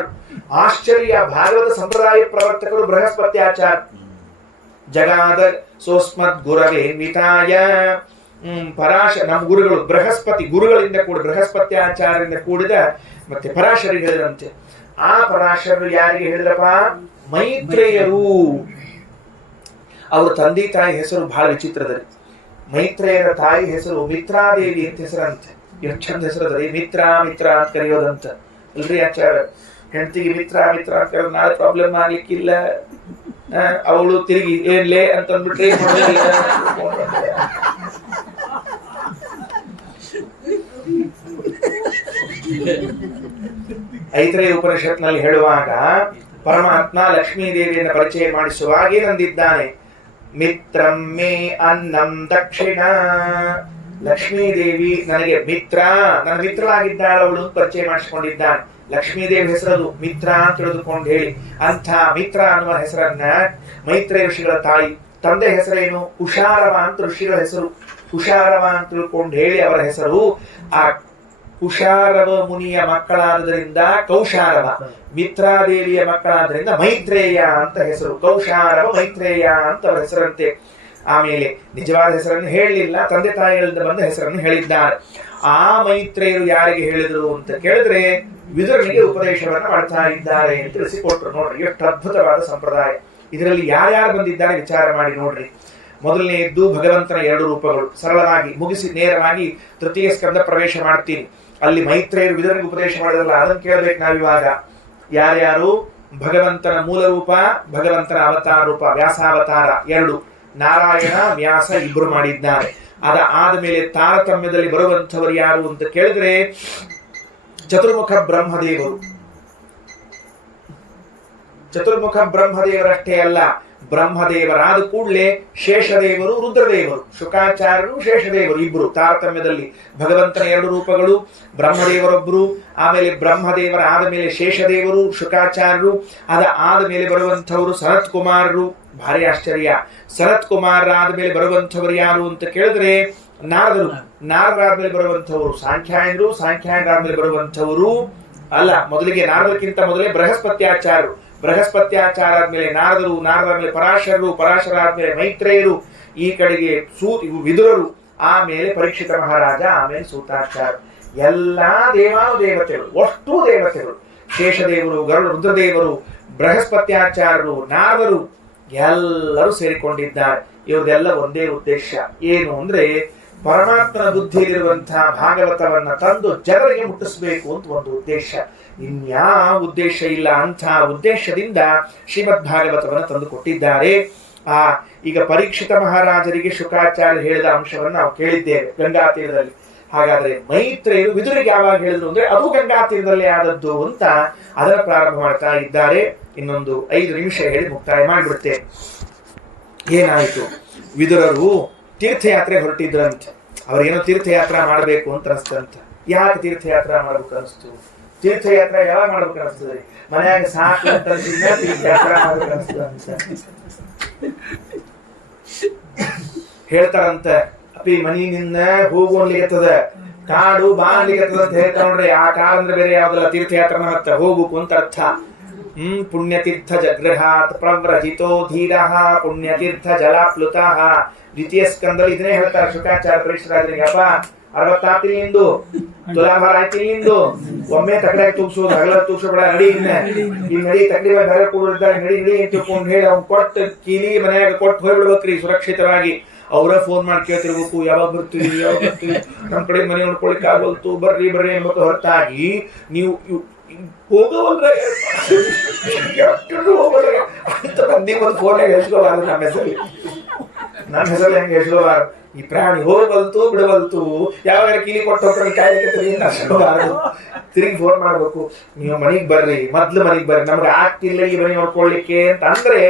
ಆಶ್ಚರ್ಯ! ಭಾಗವತ ಸಂಪ್ರದಾಯ ಪ್ರವರ್ತಕರು ಬೃಹಸ್ಪತ್ಯಾಚಾರ. ಜಗಾದ ಸೋಸ್ಮತ್ ಗುರವೇ ಮಿತಾಯ. ನಮ್ಮ ಗುರುಗಳು ಬೃಹಸ್ಪತಿ ಗುರುಗಳಿಂದ ಕೂಡ ಬೃಹಸ್ಪತ್ಯಾಚಾರ್ಯರಿಂದ ಕೂಡಿದ ಮತ್ತೆ ಪರಾಶರಿಗೆ ಹೇಳಿದಂತೆ. ಆ ಪರಾಶರರು ಯಾರಿಗೆ ಹೇಳಿದ್ರಪ್ಪ? ಮೈತ್ರೇಯರು. ಅವ್ರ ತಂದೆ ತಾಯಿ ಹೆಸರು ಬಹಳ ವಿಚಿತ್ರದಲ್ಲಿ. ಮೈತ್ರೇಯರ ತಾಯಿ ಹೆಸರು ಮಿತ್ರಾದೇವಿ ಅಂತ ಹೆಸರಂತೆ. ಎಷ್ಟು ಚಂದ ಹೆಸರದ್ರಿ, ಮಿತ್ರ ಮಿತ್ರ ಅಂತ ಕರೆಯೋದಂತ ಅಲ್ರಿ ಆಚಾರ. ಹೆಂಡತಿಗೆ ಮಿತ್ರ ಮಿತ್ರ ಅಂತ ಕರೆಯೋದು ನಾಳೆ ಪ್ರಾಬ್ಲಮ್ ಆಗ್ಲಿಕ್ಕಿಲ್ಲ. ಅವಳು ತಿರುಗಿ ಏನ್ಲೇ ಅಂತ ಅಂದ್ಬಿಟ್ರೆ ಐತರೇಯ ಉಪನಿಷತ್ನಲ್ಲಿ ಹೇಳುವಾಗ ಪರಮಾತ್ಮ ಲಕ್ಷ್ಮೀದೇವಿಯನ್ನು ಪರಿಚಯ ಮಾಡಿಸುವಾಗ ಏನಂದಿದ್ದಾನೆ? ಮಿತ್ರಂ ಮೇ ಅನ್ನಂ ದಕ್ಷಿಣ. ಲಕ್ಷ್ಮೀದೇವಿ ನನಗೆ ಮಿತ್ರ, ನನ್ನ ಮಿತ್ರಳಾಗಿದ್ದಾಳು ಅವಳು ಪರಿಚಯ ಮಾಡಿಸಿಕೊಂಡಿದ್ದಾನೆ. ಲಕ್ಷ್ಮೀದೇವಿ ಹೆಸರದು ಮಿತ್ರ ಅಂತ ತಿಳಿದುಕೊಂಡು ಹೇಳಿ, ಅಂಥ ಮಿತ್ರ ಅನ್ನುವ ಹೆಸರನ್ನ ಮೈತ್ರೇಯ ಋಷಿಗಳ ತಾಯಿ ತಂದೆ ಹೆಸರೇನು? ಕುಶಾರವ ಅಂತ ಋಷಿಗಳ ಹೆಸರು. ಕುಶಾರವ ಅಂತ ತಿಳ್ಕೊಂಡು ಹೇಳಿ ಅವರ ಹೆಸರು. ಆ ಕುಶಾರವ ಮುನಿಯ ಮಕ್ಕಳಾದ್ರಿಂದ ಕೌಶಾರವ, ಮಿತ್ರಾದೇವಿಯ ಮಕ್ಕಳಾದ್ರಿಂದ ಮೈತ್ರೇಯ ಅಂತ ಹೆಸರು. ಕೌಶಾರವ ಮೈತ್ರೇಯ ಅಂತ ಅವರ ಹೆಸರಂತೆ. ಆಮೇಲೆ ನಿಜವಾದ ಹೆಸರನ್ನು ಹೇಳಲಿಲ್ಲ, ತಂದೆ ತಾಯಿಗಳಿಂದ ಬಂದ ಹೆಸರನ್ನು ಹೇಳಿದ್ದಾರೆ. ಆ ಮೈತ್ರೇಯರು ಯಾರಿಗೆ ಹೇಳಿದ್ರು ಅಂತ ಕೇಳಿದ್ರೆ ವಿದುರನಿಗೆ ಉಪದೇಶವನ್ನ ಮಾಡ್ತಾ ಇದ್ದಾರೆ ಅಂತ ತಿಳಿಸಿಕೊಟ್ರು. ನೋಡ್ರಿ ಎಷ್ಟು ಅದ್ಭುತವಾದ ಸಂಪ್ರದಾಯ. ಇದರಲ್ಲಿ ಯಾರ್ಯಾರು ಬಂದಿದ್ದಾರೆ ವಿಚಾರ ಮಾಡಿ ನೋಡ್ರಿ. ಮೊದಲನೆಯದ್ದು ಭಗವಂತನ 2 ರೂಪಗಳು. ಸರಳವಾಗಿ ಮುಗಿಸಿ ನೇರವಾಗಿ ತೃತೀಯ ಸ್ಕಂದ ಪ್ರವೇಶ ಮಾಡ್ತೀನಿ. ಅಲ್ಲಿ ಮೈತ್ರೇಯರು ವಿದುರನಿಗೆ ಉಪದೇಶ ಮಾಡಿದ್ರಲ್ಲ, ಅದನ್ನು ಕೇಳಬೇಕು ನಾವಿವಾಗ. ಯಾರ್ಯಾರು? ಭಗವಂತನ ಮೂಲ ರೂಪ, ಭಗವಂತನ ಅವತಾರ ರೂಪ, ವ್ಯಾಸಾವತಾರ 2. ನಾರಾಯಣ ವ್ಯಾಸ ಇಬ್ಬರು ಮಾಡಿದ್ದಾರೆ. ಆದಮೇಲೆ ತಾರತಮ್ಯದಲ್ಲಿ ಬರುವಂಥವರು ಯಾರು ಅಂತ ಕೇಳಿದ್ರೆ ಚತುರ್ಮುಖ ಬ್ರಹ್ಮದೇವರು. ಚತುರ್ಮುಖ ಬ್ರಹ್ಮದೇವರಷ್ಟೇ ಅಲ್ಲ, ಬ್ರಹ್ಮದೇವರಾದ ಕೂಡಲೇ ಶೇಷದೇವರು, ರುದ್ರದೇವರು, ಶುಕಾಚಾರ್ಯರು, ಶೇಷದೇವರು ಇಬ್ರು. ತಾರತಮ್ಯದಲ್ಲಿ ಭಗವಂತನ 2 ರೂಪಗಳು, ಬ್ರಹ್ಮದೇವರೊಬ್ರು, ಆಮೇಲೆ ಬ್ರಹ್ಮದೇವರ ಆದ ಮೇಲೆ ಶೇಷದೇವರು, ಶುಕಾಚಾರ್ಯರು, ಆದ ಮೇಲೆ ಬರುವಂಥವರು ಸನತ್ ಕುಮಾರರು. ಭಾರಿ ಆಶ್ಚರ್ಯ. ಸನತ್ ಕುಮಾರರಾದ ಮೇಲೆ ಬರುವಂಥವರು ಯಾರು ಅಂತ ಕೇಳಿದ್ರೆ ನಾರದರು. ನಾರದರಾದ್ಮೇಲೆ ಬರುವಂಥವರು ಸಾಂಖ್ಯಾಯನರು, ಸಾಂಖ್ಯಾಯನರಾದ್ಮೇಲೆ ಬರುವಂಥವರು ಅಲ್ಲ, ಮೊದಲಿಗೆ ನಾರದಕ್ಕಿಂತ ಮೊದಲೇ ಬೃಹಸ್ಪತ್ಯಾಚಾರ್ಯರು, ಬೃಹಸ್ಪತ್ಯಾಚಾರ ಆದ್ಮೇಲೆ ನಾರದರು, ನಾರದಾದ್ಮೇಲೆ ಪರಾಶರರು, ಪರಾಶರಾದ್ಮೇಲೆ ಮೈತ್ರೇಯರು, ಈ ಕಡೆಗೆ ವಿದುರರು, ಆಮೇಲೆ ಪರೀಕ್ಷಿತ ಮಹಾರಾಜ, ಆಮೇಲೆ ಸೂತಾಚಾರ್ಯ. ಎಲ್ಲಾ ದೇವಾನುದೇವತೆಗಳು, ಅಷ್ಟೂ ದೇವತೆಗಳು, ಶೇಷದೇವರು, ಗರುಡ, ರುದ್ರದೇವರು, ಬೃಹಸ್ಪತ್ಯಾಚಾರ್ಯರು, ನಾರದರು ಎಲ್ಲರೂ ಸೇರಿಕೊಂಡಿದ್ದಾರೆ. ಇವ್ರದೆಲ್ಲ ಒಂದೇ ಉದ್ದೇಶ. ಏನು ಅಂದ್ರೆ ಪರಮಾತ್ಮನ ಬುದ್ಧಿಯಲ್ಲಿರುವಂತಹ ಭಾಗವತವನ್ನ ತಂದು ಜನರಿಗೆ ಮುಟ್ಟಿಸಬೇಕು ಅಂತ ಒಂದು ಉದ್ದೇಶ. ಇನ್ಯಾವ ಉದ್ದೇಶ ಇಲ್ಲ. ಅಂತಹ ಉದ್ದೇಶದಿಂದ ಶ್ರೀಮದ್ ಭಾಗವತವನ್ನು ತಂದು ಕೊಟ್ಟಿದ್ದಾರೆ. ಈಗ ಪರೀಕ್ಷಿತ ಮಹಾರಾಜರಿಗೆ ಶುಕಾಚಾರ್ಯ ಹೇಳಿದ ಅಂಶವನ್ನು ನಾವು ಕೇಳಿದ್ದೇವೆ ಗಂಗಾ ತೀರದಲ್ಲಿ. ಹಾಗಾದ್ರೆ ಮೈತ್ರೇಯರು ವಿದುರಿಗೆ ಯಾವಾಗ ಹೇಳಿದ್ರು ಅಂದ್ರೆ ಅದು ಗಂಗಾ ತೀರದಲ್ಲೇ ಆದದ್ದು ಅಂತ ಅದರ ಪ್ರಾರಂಭ ಮಾಡ್ತಾ ಇದ್ದಾರೆ. ಇನ್ನೊಂದು 5 ನಿಮಿಷ ಹೇಳಿ ಮುಕ್ತಾಯ ಮಾಡಿಬಿಡ್ತೇನೆ. ಏನಾಯಿತು? ವಿದುರರು ತೀರ್ಥಯಾತ್ರೆ ಹೊರಟಿದ್ರಂತ. ಅವ್ರೇನೋ ತೀರ್ಥಯಾತ್ರಾ ಮಾಡಬೇಕು ಅಂತ ಅನಿಸ್ತಂತ. ಯಾಕೆ ತೀರ್ಥಯಾತ್ರಾ ಮಾಡ್ಬೇಕು ಅನಿಸ್ತು? ತೀರ್ಥಯಾತ್ರಾ ಯಾವಾಗ ಮಾಡ್ಬೇಕು ಅನಿಸ್ತದೆ? ಮನ್ಯಾಗ ಸಾಕು ಅಂತ ತೀರ್ಥಯಾತ್ರಾ ಮಾಡ್ಬೇಕು ಅನಿಸ್ತದ ಅಂತ ಹೇಳ್ತಾರಂತ. ಅಪ್ಪಿ ಮನಿನಿಂದ ಹೋಗೋನ್ಲಿಗತ್ತದ, ಕಾಡು ಬಾಣ್ಲಿಗತ್ತದ ಅಂತ ಹೇಳ್ತಾರ ನೋಡ್ರಿ. ಆ ಕಾಡು ಅಂದ್ರೆ ಬೇರೆ ಯಾವ್ದಲ್ಲ, ತೀರ್ಥಯಾತ್ರಾ ಮತ್ತೆ ಹೋಗ್ಬೇಕು ಅಂತ ಅರ್ಥ. ಪುಣ್ಯತೀರ್ಥ ಜಗ್ರಹಾತ್ ಪ್ರವ್ರಜಿತೋ ಧೀರಃ ಪುಣ್ಯತೀರ್ಥ ಜಲಾಪ್ಲುತಃ. ದ್ವಿತೀಯ ಸ್ಕಂದಲ್ಲಿ ಇದನ್ನೇ ಹೇಳ್ತಾರೆ ಶುಕಾಚಾರ್ಯ ಪರೀಕ್ಷರಾಜನಿಗೆ. ಅಪ್ಪ 60 ಆತಿಲ್ ನಿಂದು, ತುಲಾಭಾರ ಆಯ್ತಿಲ್ ನಿಂದು, ಒಮ್ಮೆ ತಕಡೆ ತೂಗ್ಸೋದು, ಹಗಲ ತೂಗ್ಸೋಬೇಡ, ನಡಿ ಈ ನಡಿ ತಕಡಿ ಬೇರೆ ಕೂಡಿದ್ದಾರೆ, ನಡಿ ಅಂತ ತಿಳ್ಕೊಂಡು ಹೇಳಿ ಅವ್ನು ಕೊಟ್ಟು ಕೀಲಿ ಮನೆಯಾಗ ಕೊಟ್ಟು ಹೋಗ್ಬಿಡ್ಬೇಕ್ರಿ ಸುರಕ್ಷಿತವಾಗಿ. ಅವರ ಫೋನ್ ಮಾಡಿ ಕೇಳ್ತಿರ್ಬೇಕು, ಯಾವಾಗ ಬರ್ತೀವಿ, ಯಾವಾಗ ಬರ್ತೀವಿ, ನಮ್ ಕಡೆ ಮನೆ ನೋಡ್ಕೊಳಿಕ್ ಆಗೋಲ್ತು, ಬರ್ರಿ ಎಂಬತ್ತು ಹೊರತಾಗಿ ನೀವು ಹೋಗೋವಲ್ರೆ ಅಂತ ಮಂದಿ ಒಂದು ಫೋನಾಗ ಹೆಚ್ಕೋಬಾರ್ದು. ನಮ್ಮ ಹೆಸರಲ್ಲಿ ಹೆಂಗೆ ಹೆಚ್ಕೋಬಾರ್ದು. ಈ ಪ್ರಾಣಿ ಹೋಗಬಲ್ತು ಬಿಡಬಲ್ತು, ಯಾವಾಗ ಕೀಲಿ ಕೊಟ್ಟು ಹೋಗ್ತಾರೆ ಕಾಯ್ಲಿಕ್ಕೆ ತಿರುಗಿ ಫೋನ್ ಮಾಡ್ಬೇಕು. ನೀವು ಮನೆಗ್ ಬರ್ರಿ, ಮೊದ್ಲು ಮನೆಗ್ ಬರ್ರಿ, ನಮ್ಗೆ ಆಗ್ತಿಲ್ಲ ಈ ಮನೆ ನೋಡ್ಕೊಳ್ಲಿಕ್ಕೆ ಅಂತ ಅಂದ್ರೆ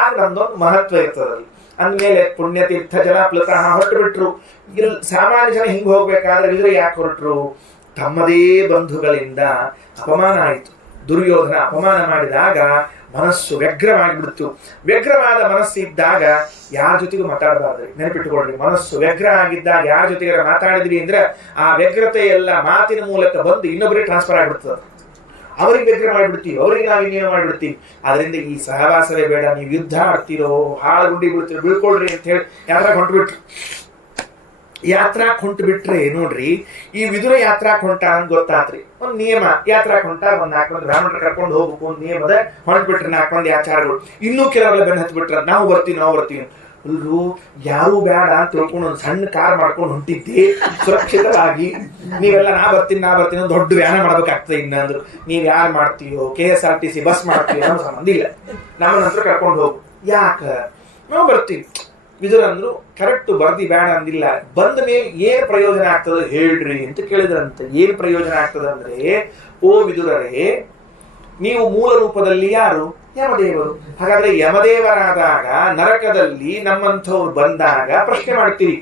ಆಗ ನಮ್ದೊಂದು ಮಹತ್ವ ಇರ್ತದಲ್ಲಿ. ಅಂದ್ಮೇಲೆ ಪುಣ್ಯತೀರ್ಥ ಜಲ ಪ್ಲುತಃ ಹೊರಟು ಬಿಟ್ರು. ಇಲ್ಲಿ ಸಾಮಾನ್ಯ ಜನ ಹಿಂಗ್ ಹೋಗ್ಬೇಕಾದ್ರೆ ಇದ್ರೆ ಯಾಕೆ ಹೊರಟ್ರು? ತಮ್ಮದೇ ಬಂಧುಗಳಿಂದ ಅಪಮಾನ ಆಯಿತು. ದುರ್ಯೋಧನ ಅಪಮಾನ ಮಾಡಿದಾಗ ಮನಸ್ಸು ವ್ಯಗ್ರವಾಗಿಬಿಡ್ತು. ವ್ಯಗ್ರವಾದ ಮನಸ್ಸಿದ್ದಾಗ ಯಾರ ಜೊತೆಗೂ ಮಾತಾಡಬಾರ್ದು. ನೆನಪಿಟ್ಟುಕೊಳ್ಳಿ, ಮನಸ್ಸು ವ್ಯಗ್ರ ಆಗಿದ್ದಾಗ ಯಾರ ಜೊತೆಗೆ ಮಾತಾಡಿದ್ವಿ ಅಂದ್ರೆ ಆ ವ್ಯಗ್ರತೆ ಎಲ್ಲ ಮಾತಿನ ಮೂಲಕ ಬಂದು ಇನ್ನೊಬ್ಬರಿಗೆ ಟ್ರಾನ್ಸ್ಫರ್ ಆಗಿಬಿಡ್ತದೆ. ಅವ್ರಿಗೆ ವ್ಯಗ್ರ ಮಾಡಿಬಿಡ್ತೀವಿ, ಅವ್ರಿಗೆ ನಾವು ಇನ್ನೇನು ಮಾಡಿಬಿಡ್ತೀವಿ. ಅದರಿಂದ ಈ ಸಹವಾಸವೇ ಬೇಡ. ನೀವು ಯುದ್ಧ ಆಡ್ತಿರೋ, ಹಾಳು ಗುಂಡಿ ಬಿಡ್ತೀರೋ, ಬೀಳ್ಕೊಳ್ರಿ ಅಂತ ಹೇಳಿ ಯಾತ್ರಾಕ್ ಹೊಂಟುಬಿಟ್ರು. ಯಾತ್ರಾಕ್ ಹೊಂಟು ಬಿಟ್ರೆ ನೋಡ್ರಿ, ಈ ವಿದುರ ಯಾತ್ರಾಕ್ ಹೊಂಟ ಅಂತ ಗೊತ್ತಾತ್ರಿ. ಒಂದ್ ನಿಯಮ, ಯಾತ್ರಾಕ್ ಹೊಂಟ ಒಂದ್ 4 ಮಂದಿ ಬ್ರಾಹ್ಮಣರು ಕರ್ಕೊಂಡು ಹೋಗ್ಬೇಕು, ಒಂದು ನಿಯಮದ ಹೊಂಟ್ಬಿಟ್ರೆ 4 ಮಂದಿ ಆಚಾರಗಳು. ಇನ್ನೂ ಕೆಲವರೆಲ್ಲ ಬೆನ್ನ ಹತ್ತು ಬಿಟ್ರ, ನಾವು ಬರ್ತೀವಿ ಅಲ್ರು ಯಾರು ಬೇಡ ಅಂತ ತಿಳ್ಕೊಂಡು ಒಂದು ಸಣ್ಣ ಕಾರ್ ಮಾಡ್ಕೊಂಡು ಹೊಂಟಿದ್ದೆ ಸುರಕ್ಷಿತವಾಗಿ. ನೀವೆಲ್ಲ ನಾ ಬರ್ತೀನಿ ಒಂದು ದೊಡ್ಡ ವ್ಯಾನ ಮಾಡ್ಬೇಕಾಗ್ತದೆ. ಇನ್ನಂದ್ರು ನೀವ್ ಯಾರು ಮಾಡ್ತೀವೋ, KSRTC ಬಸ್ ಮಾಡ್ತೀವಿ, ನಮ್ಮ ಸಂಬಂಧ ಇಲ್ಲ, ನಮ್ಮ ನಂತರ ಕರ್ಕೊಂಡು ಹೋಗು. ಯಾಕ ನಾವು ಬರ್ತೀವಿ. ವಿದುರ ಅಂದ್ರು ಕರೆಕ್ಟ್ ಬರ್ದಿ ಬೇಡ ಅಂದಿಲ್ಲ. ಬಂದ ಮೇಲೆ ಏನ್ ಪ್ರಯೋಜನ ಆಗ್ತದೆ ಹೇಳ್ರಿ ಅಂತ ಕೇಳಿದ್ರಂತೆ. ಏನ್ ಪ್ರಯೋಜನ ಆಗ್ತದೆ ಅಂದ್ರೆ, ಓ ವಿದುರರೇ, ನೀವು ಮೂಲ ರೂಪದಲ್ಲಿ ಯಾರು? ಯಮದೇವರು. ಹಾಗಾದ್ರೆ ಯಮದೇವರಾದಾಗ ನರಕದಲ್ಲಿ ನಮ್ಮಂಥವ್ರು ಬಂದಾಗ ಪ್ರಶ್ನೆ ಮಾಡ್ತೀವಿ,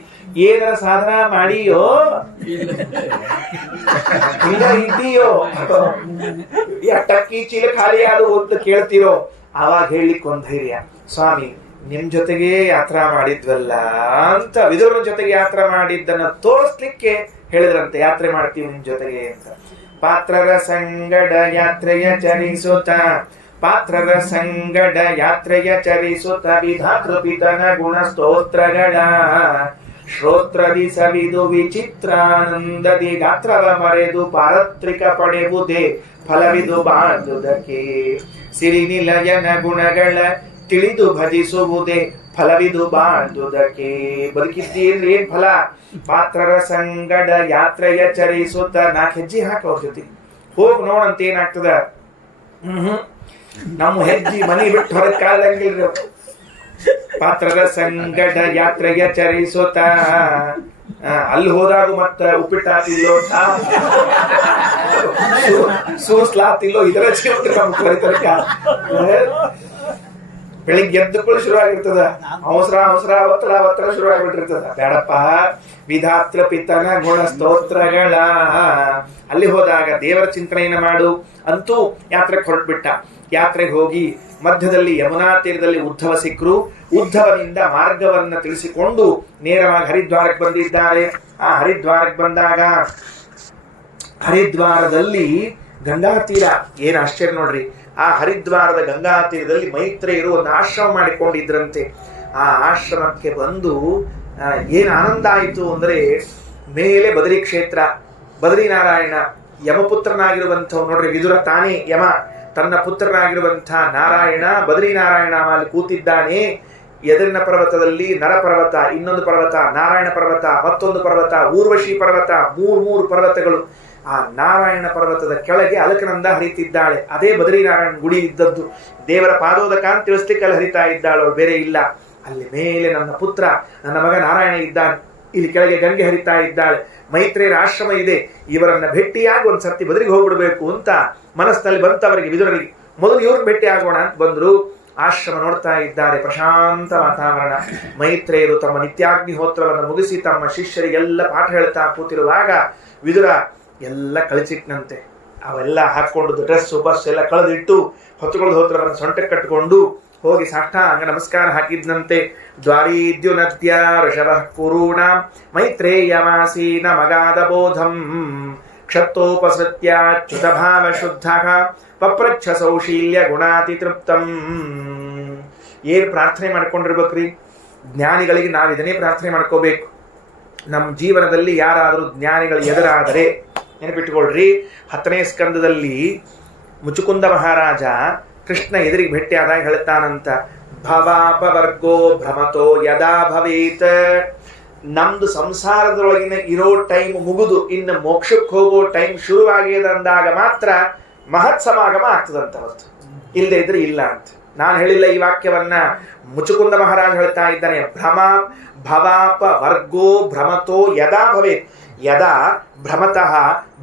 ಏನರ ಸಾಧನ ಮಾಡಿಯೋ ಇಲ್ಲ ಇದ್ದೀಯೋ, ಟಕ್ಕಿ ಚೀಲ ಖಾಲಿ ಆದು ಅಂತ ಕೇಳ್ತೀರೋ? ಆವಾಗ ಹೇಳಲಿಕ್ಕೆ ಒಂದ್ ಧೈರ್ಯ, ಸ್ವಾಮಿ ನಿಮ್ ಜೊತೆಗೆ ಯಾತ್ರಾ ಮಾಡಿದ್ವಲ್ಲ ಅಂತ. ವಿದುರನ ಜೊತೆಗೆ ಯಾತ್ರಾ ಮಾಡಿದ್ದನ್ನ ತೋರಿಸ್ಲಿಕ್ಕೆ ಹೇಳಿದ್ರಂತೆ, ಯಾತ್ರೆ ಮಾಡ್ತೀವಿ ನಿಮ್ ಜೊತೆಗೆ ಅಂತ. ಪಾತ್ರರ ಸಂಗಡ ಯಾತ್ರೆಯ ಚರಿಸುತ್ತ, ಪಾತ್ರರ ಸಂಗಡ ಯಾತ್ರೆಯ ಚರಿಸುತ್ತ, ವಿಧಾತೃಪಿತನ ಗುಣ ಸ್ತೋತ್ರಗಳ ಶ್ರೋತ್ರದಿ ಸವಿದು ವಿಚಿತ್ರಾನಂದದಿ ಗಾತ್ರವ ಮರೆದು ಪಾರತ್ರಿಕ ಪಡೆಯುವುದೇ ಫಲವಿದು ಬಾಳುವುದಕ್ಕೆ. ಸಿರಿನಿಲಯನ ಗುಣಗಳ ತಿಳಿದು ಭಜಿಸುವುದೇ ಫಲವಿದು ಬಾಳುವುದಕ್ಕೆ. ಬದುಕಿದ್ದೀರಿ ಏನ್ ಫಲ? ಪಾತ್ರರ ಸಂಗಡ ಯಾತ್ರೆಯ ಚರಿಸುತ್ತ. 4 ಹೆಜ್ಜೆ ಹಾಕೋ ಜೊತೆ ಹೋಗಿ ನೋಡಂತ ಏನಾಗ್ತದ. ನಮ್ಮ ಹೆಜ್ಜೆ ಮನಿ ಬಿಟ್ಟು ಹೊರಗೆ ಕಾಲಂಗಿಲ್ಲ. ಪಾತ್ರರ ಸಂಗಡ ಯಾತ್ರೆಯ ಚರಿಸುತ್ತ, ಅಲ್ಲಿ ಹೋದಾಗ ಮತ್ತ ಉಪ್ಪಿಟ್ಟಾತಿಲ್ಲೋ ಸೂಸ್ಲಾತಿಲ್ಲೋ ಇದರ ಜೀವನ ಬೆಳಿಗ್ಗೆ ಎದ್ದುಗಳು ಶುರುವಾಗಿರ್ತದ. ಅವಸರ ಒತ್ತಡ ಶುರುವಾಗಿಬಿಟ್ಟಿರ್ತದ. ಬೇಡಪ್ಪ, ವಿಧಾತೃ ಪಿತನ ಗುಣ ಸ್ತೋತ್ರಗಳ. ಅಲ್ಲಿ ಹೋದಾಗ ದೇವರ ಚಿಂತನೆಯನ್ನು ಮಾಡು. ಅಂತೂ ಯಾತ್ರೆಗೆ ಹೊರಟ್ಬಿಟ್ಟ. ಯಾತ್ರೆಗೆ ಹೋಗಿ ಮಧ್ಯದಲ್ಲಿ ಯಮುನಾ ತೀರದಲ್ಲಿ ಉದ್ಧವ ಸಿಕ್ಕರು. ಉದ್ಧವನಿಂದ ಮಾರ್ಗವನ್ನ ತಿಳಿಸಿಕೊಂಡು ನೇರವಾಗಿ ಹರಿದ್ವಾರಕ್ಕೆ ಬಂದಿದ್ದಾರೆ. ಆ ಹರಿದ್ವಾರಕ್ಕೆ ಬಂದಾಗ ಹರಿದ್ವಾರದಲ್ಲಿ ಗಂಗಾ ತೀರ. ಏನ್ ಆಶ್ಚರ್ಯ ನೋಡ್ರಿ, ಆ ಹರಿದ್ವಾರದ ಗಂಗಾ ತೀರದಲ್ಲಿ ಮೈತ್ರೇಯರು ಒಂದು ಆಶ್ರಮ ಮಾಡಿಕೊಂಡಿದ್ರಂತೆ. ಆ ಆಶ್ರಮಕ್ಕೆ ಬಂದು ಏನ್ ಆನಂದ ಆಯಿತು ಅಂದ್ರೆ, ಮೇಲೆ ಬದರಿ ಕ್ಷೇತ್ರ, ಬದರಿನಾರಾಯಣ ಯಮಪುತ್ರನಾಗಿರುವಂಥವ್ ನೋಡ್ರಿ. ವಿದುರ ತಾನೇ ಯಮ, ತನ್ನ ಪುತ್ರನಾಗಿರುವಂಥ ನಾರಾಯಣ ಬದರಿನಾರಾಯಣ ಅಲ್ಲಿ ಕೂತಿದ್ದಾನೆ. ಎದರಿನ ಪರ್ವತದಲ್ಲಿ ನರ ಪರ್ವತ, ಇನ್ನೊಂದು ಪರ್ವತ ನಾರಾಯಣ ಪರ್ವತ, ಮತ್ತೊಂದು ಪರ್ವತ ಊರ್ವಶಿ ಪರ್ವತ, ಮೂರು ಪರ್ವತಗಳು. ಆ ನಾರಾಯಣ ಪರ್ವತದ ಕೆಳಗೆ ಅಲಕನಂದ ಹರಿತಿದ್ದಾಳೆ. ಅದೇ ಬದರಿನಾರಾಯಣ ಗುಡಿ ಇದ್ದದ್ದು. ದೇವರ ಪಾದೋದಕ ಅಂತ ತಿಳಿಸ್ಲಿಕ್ಕೆ ಅಲ್ಲಿ ಹರಿತಾ ಇದ್ದಾಳು, ಬೇರೆ ಇಲ್ಲ. ಅಲ್ಲಿ ಮೇಲೆ ನನ್ನ ಪುತ್ರ, ನನ್ನ ಮಗ ನಾರಾಯಣ ಇದ್ದಾನೆ. ಇಲ್ಲಿ ಕೆಳಗೆ ಗಂಗೆ ಹರಿತಾ ಇದ್ದಾಳೆ. ಮೈತ್ರೇಯರ ಆಶ್ರಮ ಇದೆ. ಇವರನ್ನ ಭೇಟಿಯಾಗಿ ಒಂದ್ಸರ್ತಿ ಬದರಿಗೆ ಹೋಗ್ಬಿಡ್ಬೇಕು ಅಂತ ಮನಸ್ಸಿನಲ್ಲಿ ಬಂತವರಿಗೆ, ವಿದುರರಿಗೆ. ಮೊದಲು ಇವ್ರನ್ನ ಭೇಟಿ ಆಗೋಣ ಅಂತ ಬಂದ್ರು. ಆಶ್ರಮ ನೋಡ್ತಾ ಇದ್ದಾರೆ, ಪ್ರಶಾಂತ ವಾತಾವರಣ. ಮೈತ್ರೇಯರು ತಮ್ಮ ನಿತ್ಯಾಗ್ನಿಹೋತ್ರವನ್ನು ಮುಗಿಸಿ ತಮ್ಮ ಶಿಷ್ಯರಿಗೆಲ್ಲ ಪಾಠ ಹೇಳ್ತಾ ಕೂತಿರುವಾಗ ವಿದುರ ಎಲ್ಲ ಕಳಿಸಿಟ್ನಂತೆ. ಅವೆಲ್ಲ ಹಾಕೊಂಡು ಡ್ರೆಸ್ ಬಸ್ ಎಲ್ಲ ಕಳೆದಿಟ್ಟು ಹೊತ್ತುಕೊಳ್ಳದ ಹೋತ್ರವನ್ನು ಸೊಂಟಕ್ಕೆ ಕಟ್ಟಿಕೊಂಡು ಹೋಗಿ ಸಾಷ್ಟಾಂಗ ನಮಸ್ಕಾರ ಹಾಕಿದ್ನಂತೆ. ದ್ವಾರೀದ್ಯುನದ್ಯ ಋಷಭ ಕುರುಣ ಮೈತ್ರೇಯಮಾಸೀನ ಮಗಾದ ಬೋಧಂ ಕ್ಷತ್ತೋಪಸೃತ್ಯಾಚ್ಯುತ ಭಾವ ಶುದ್ಧ ಪಪ್ರಚ್ಛ ಸೌಶೀಲ್ಯ ಗುಣಾತಿ ತೃಪ್ತಂ. ಏನ್ ಪ್ರಾರ್ಥನೆ ಮಾಡ್ಕೊಂಡಿರ್ಬೇಕ್ರಿ ಜ್ಞಾನಿಗಳಿಗೆ? ನಾವು ಇದನ್ನೇ ಪ್ರಾರ್ಥನೆ ಮಾಡ್ಕೋಬೇಕು. ನಮ್ಮ ಜೀವನದಲ್ಲಿ ಯಾರಾದರೂ ಜ್ಞಾನಿಗಳು ಎದುರಾದರೆ ನೆನಪಿಟ್ಟುಕೊಳ್ರಿ, 10ನೇ ಸ್ಕಂದದಲ್ಲಿ ಮುಚುಕುಂದ ಮಹಾರಾಜ ಕೃಷ್ಣ ಎದುರಿಗೆ ಭೇಟಿಯಾದಾಗ ಹೇಳ್ತಾನಂತ, ಭವಾಪವರ್ಗೋ ಭ್ರಮತೋ ಯದಾ ಭವೇತ್. ನಮ್ದು ಸಂಸಾರದೊಳಗಿನ ಇರೋ ಟೈಮ್ ಮುಗಿದು ಇನ್ನು ಮೋಕ್ಷಕ್ಕೆ ಹೋಗೋ ಟೈಮ್ ಶುರುವಾಗಿದೆ ಅಂದಾಗ ಮಾತ್ರ ಮಹತ್ ಸಮಾಗಮ ಆಗ್ತದಂತ, ಹೊತ್ತು ಇಲ್ಲದೆ ಇದ್ರೆ ಇಲ್ಲ ಅಂತ. ನಾನು ಹೇಳಿಲ್ಲ ಈ ವಾಕ್ಯವನ್ನ, ಮುಚುಕುಂದ ಮಹಾರಾಜ ಹೇಳ್ತಾ ಇದ್ದಾನೆ. ಭವಾಪ ವರ್ಗೋ ಭ್ರಮತೋ ಯದಾ ಭವೇತ್, ಯದಾ ಭ್ರಮತಃ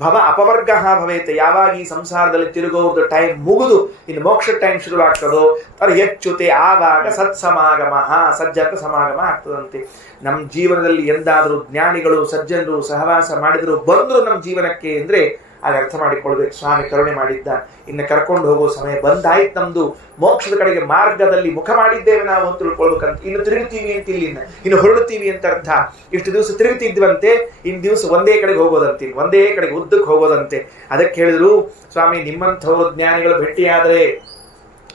ಭವ ಅಪವರ್ಗ ಭವೇತ್. ಯಾವಾಗ ಈ ಸಂಸಾರದಲ್ಲಿ ತಿರುಗೋದು ಟೈಮ್ ಮುಗಿದು ಇನ್ನು ಮೋಕ್ಷ ಟೈಮ್ ಶುರುವಾಗ್ತದೋ ಅದು ಹೆಚ್ಚುತ್ತೆ, ಆವಾಗ ಸತ್ಸಮಾಗಮ, ಸಜ್ಜನ ಸಮಾಗಮ ಆಗ್ತದಂತೆ. ನಮ್ಮ ಜೀವನದಲ್ಲಿ ಎಂದಾದರೂ ಜ್ಞಾನಿಗಳು ಸಜ್ಜನರು ಸಹವಾಸ ಮಾಡಿದ್ರು ಬಂದ್ರು ನಮ್ಮ ಜೀವನಕ್ಕೆ ಅಂದ್ರೆ ಆಗ ಅರ್ಥ ಮಾಡಿಕೊಳ್ಬೇಕು, ಸ್ವಾಮಿ ಕರುಣೆ ಮಾಡಿದ್ದ, ಇನ್ನು ಕರ್ಕೊಂಡು ಹೋಗೋ ಸಮಯ ಬಂದಾಯ್ತು, ನಮ್ದು ಮೋಕ್ಷದ ಕಡೆಗೆ ಮಾರ್ಗದಲ್ಲಿ ಮುಖ ಮಾಡಿದ್ದೇವೆ ನಾವು ಅಂತ ತಿಳ್ಕೊಳ್ಬೇಕಂತ. ಇನ್ನು ತಿರುಗುತ್ತೀವಿ ಅಂತ ಇಲ್ಲಿ, ಇನ್ನು ಹೊರಡುತ್ತೀವಿ ಅಂತ ಅರ್ಥ. ಇಷ್ಟು ದಿವಸ ತಿರುಗುತ್ತಿದ್ವಂತೆ, ಇನ್ನು ದಿವಸ ಒಂದೇ ಕಡೆಗೆ ಹೋಗೋದಂತೆ, ಒಂದೇ ಕಡೆಗೆ ಉದ್ದಕ್ಕೆ ಹೋಗೋದಂತೆ. ಅದಕ್ಕೆ ಹೇಳಿದ್ರು, ಸ್ವಾಮಿ ನಿಮ್ಮಂಥವ್ರು ಜ್ಞಾನಿಗಳು ಭೇಟಿಯಾದರೆ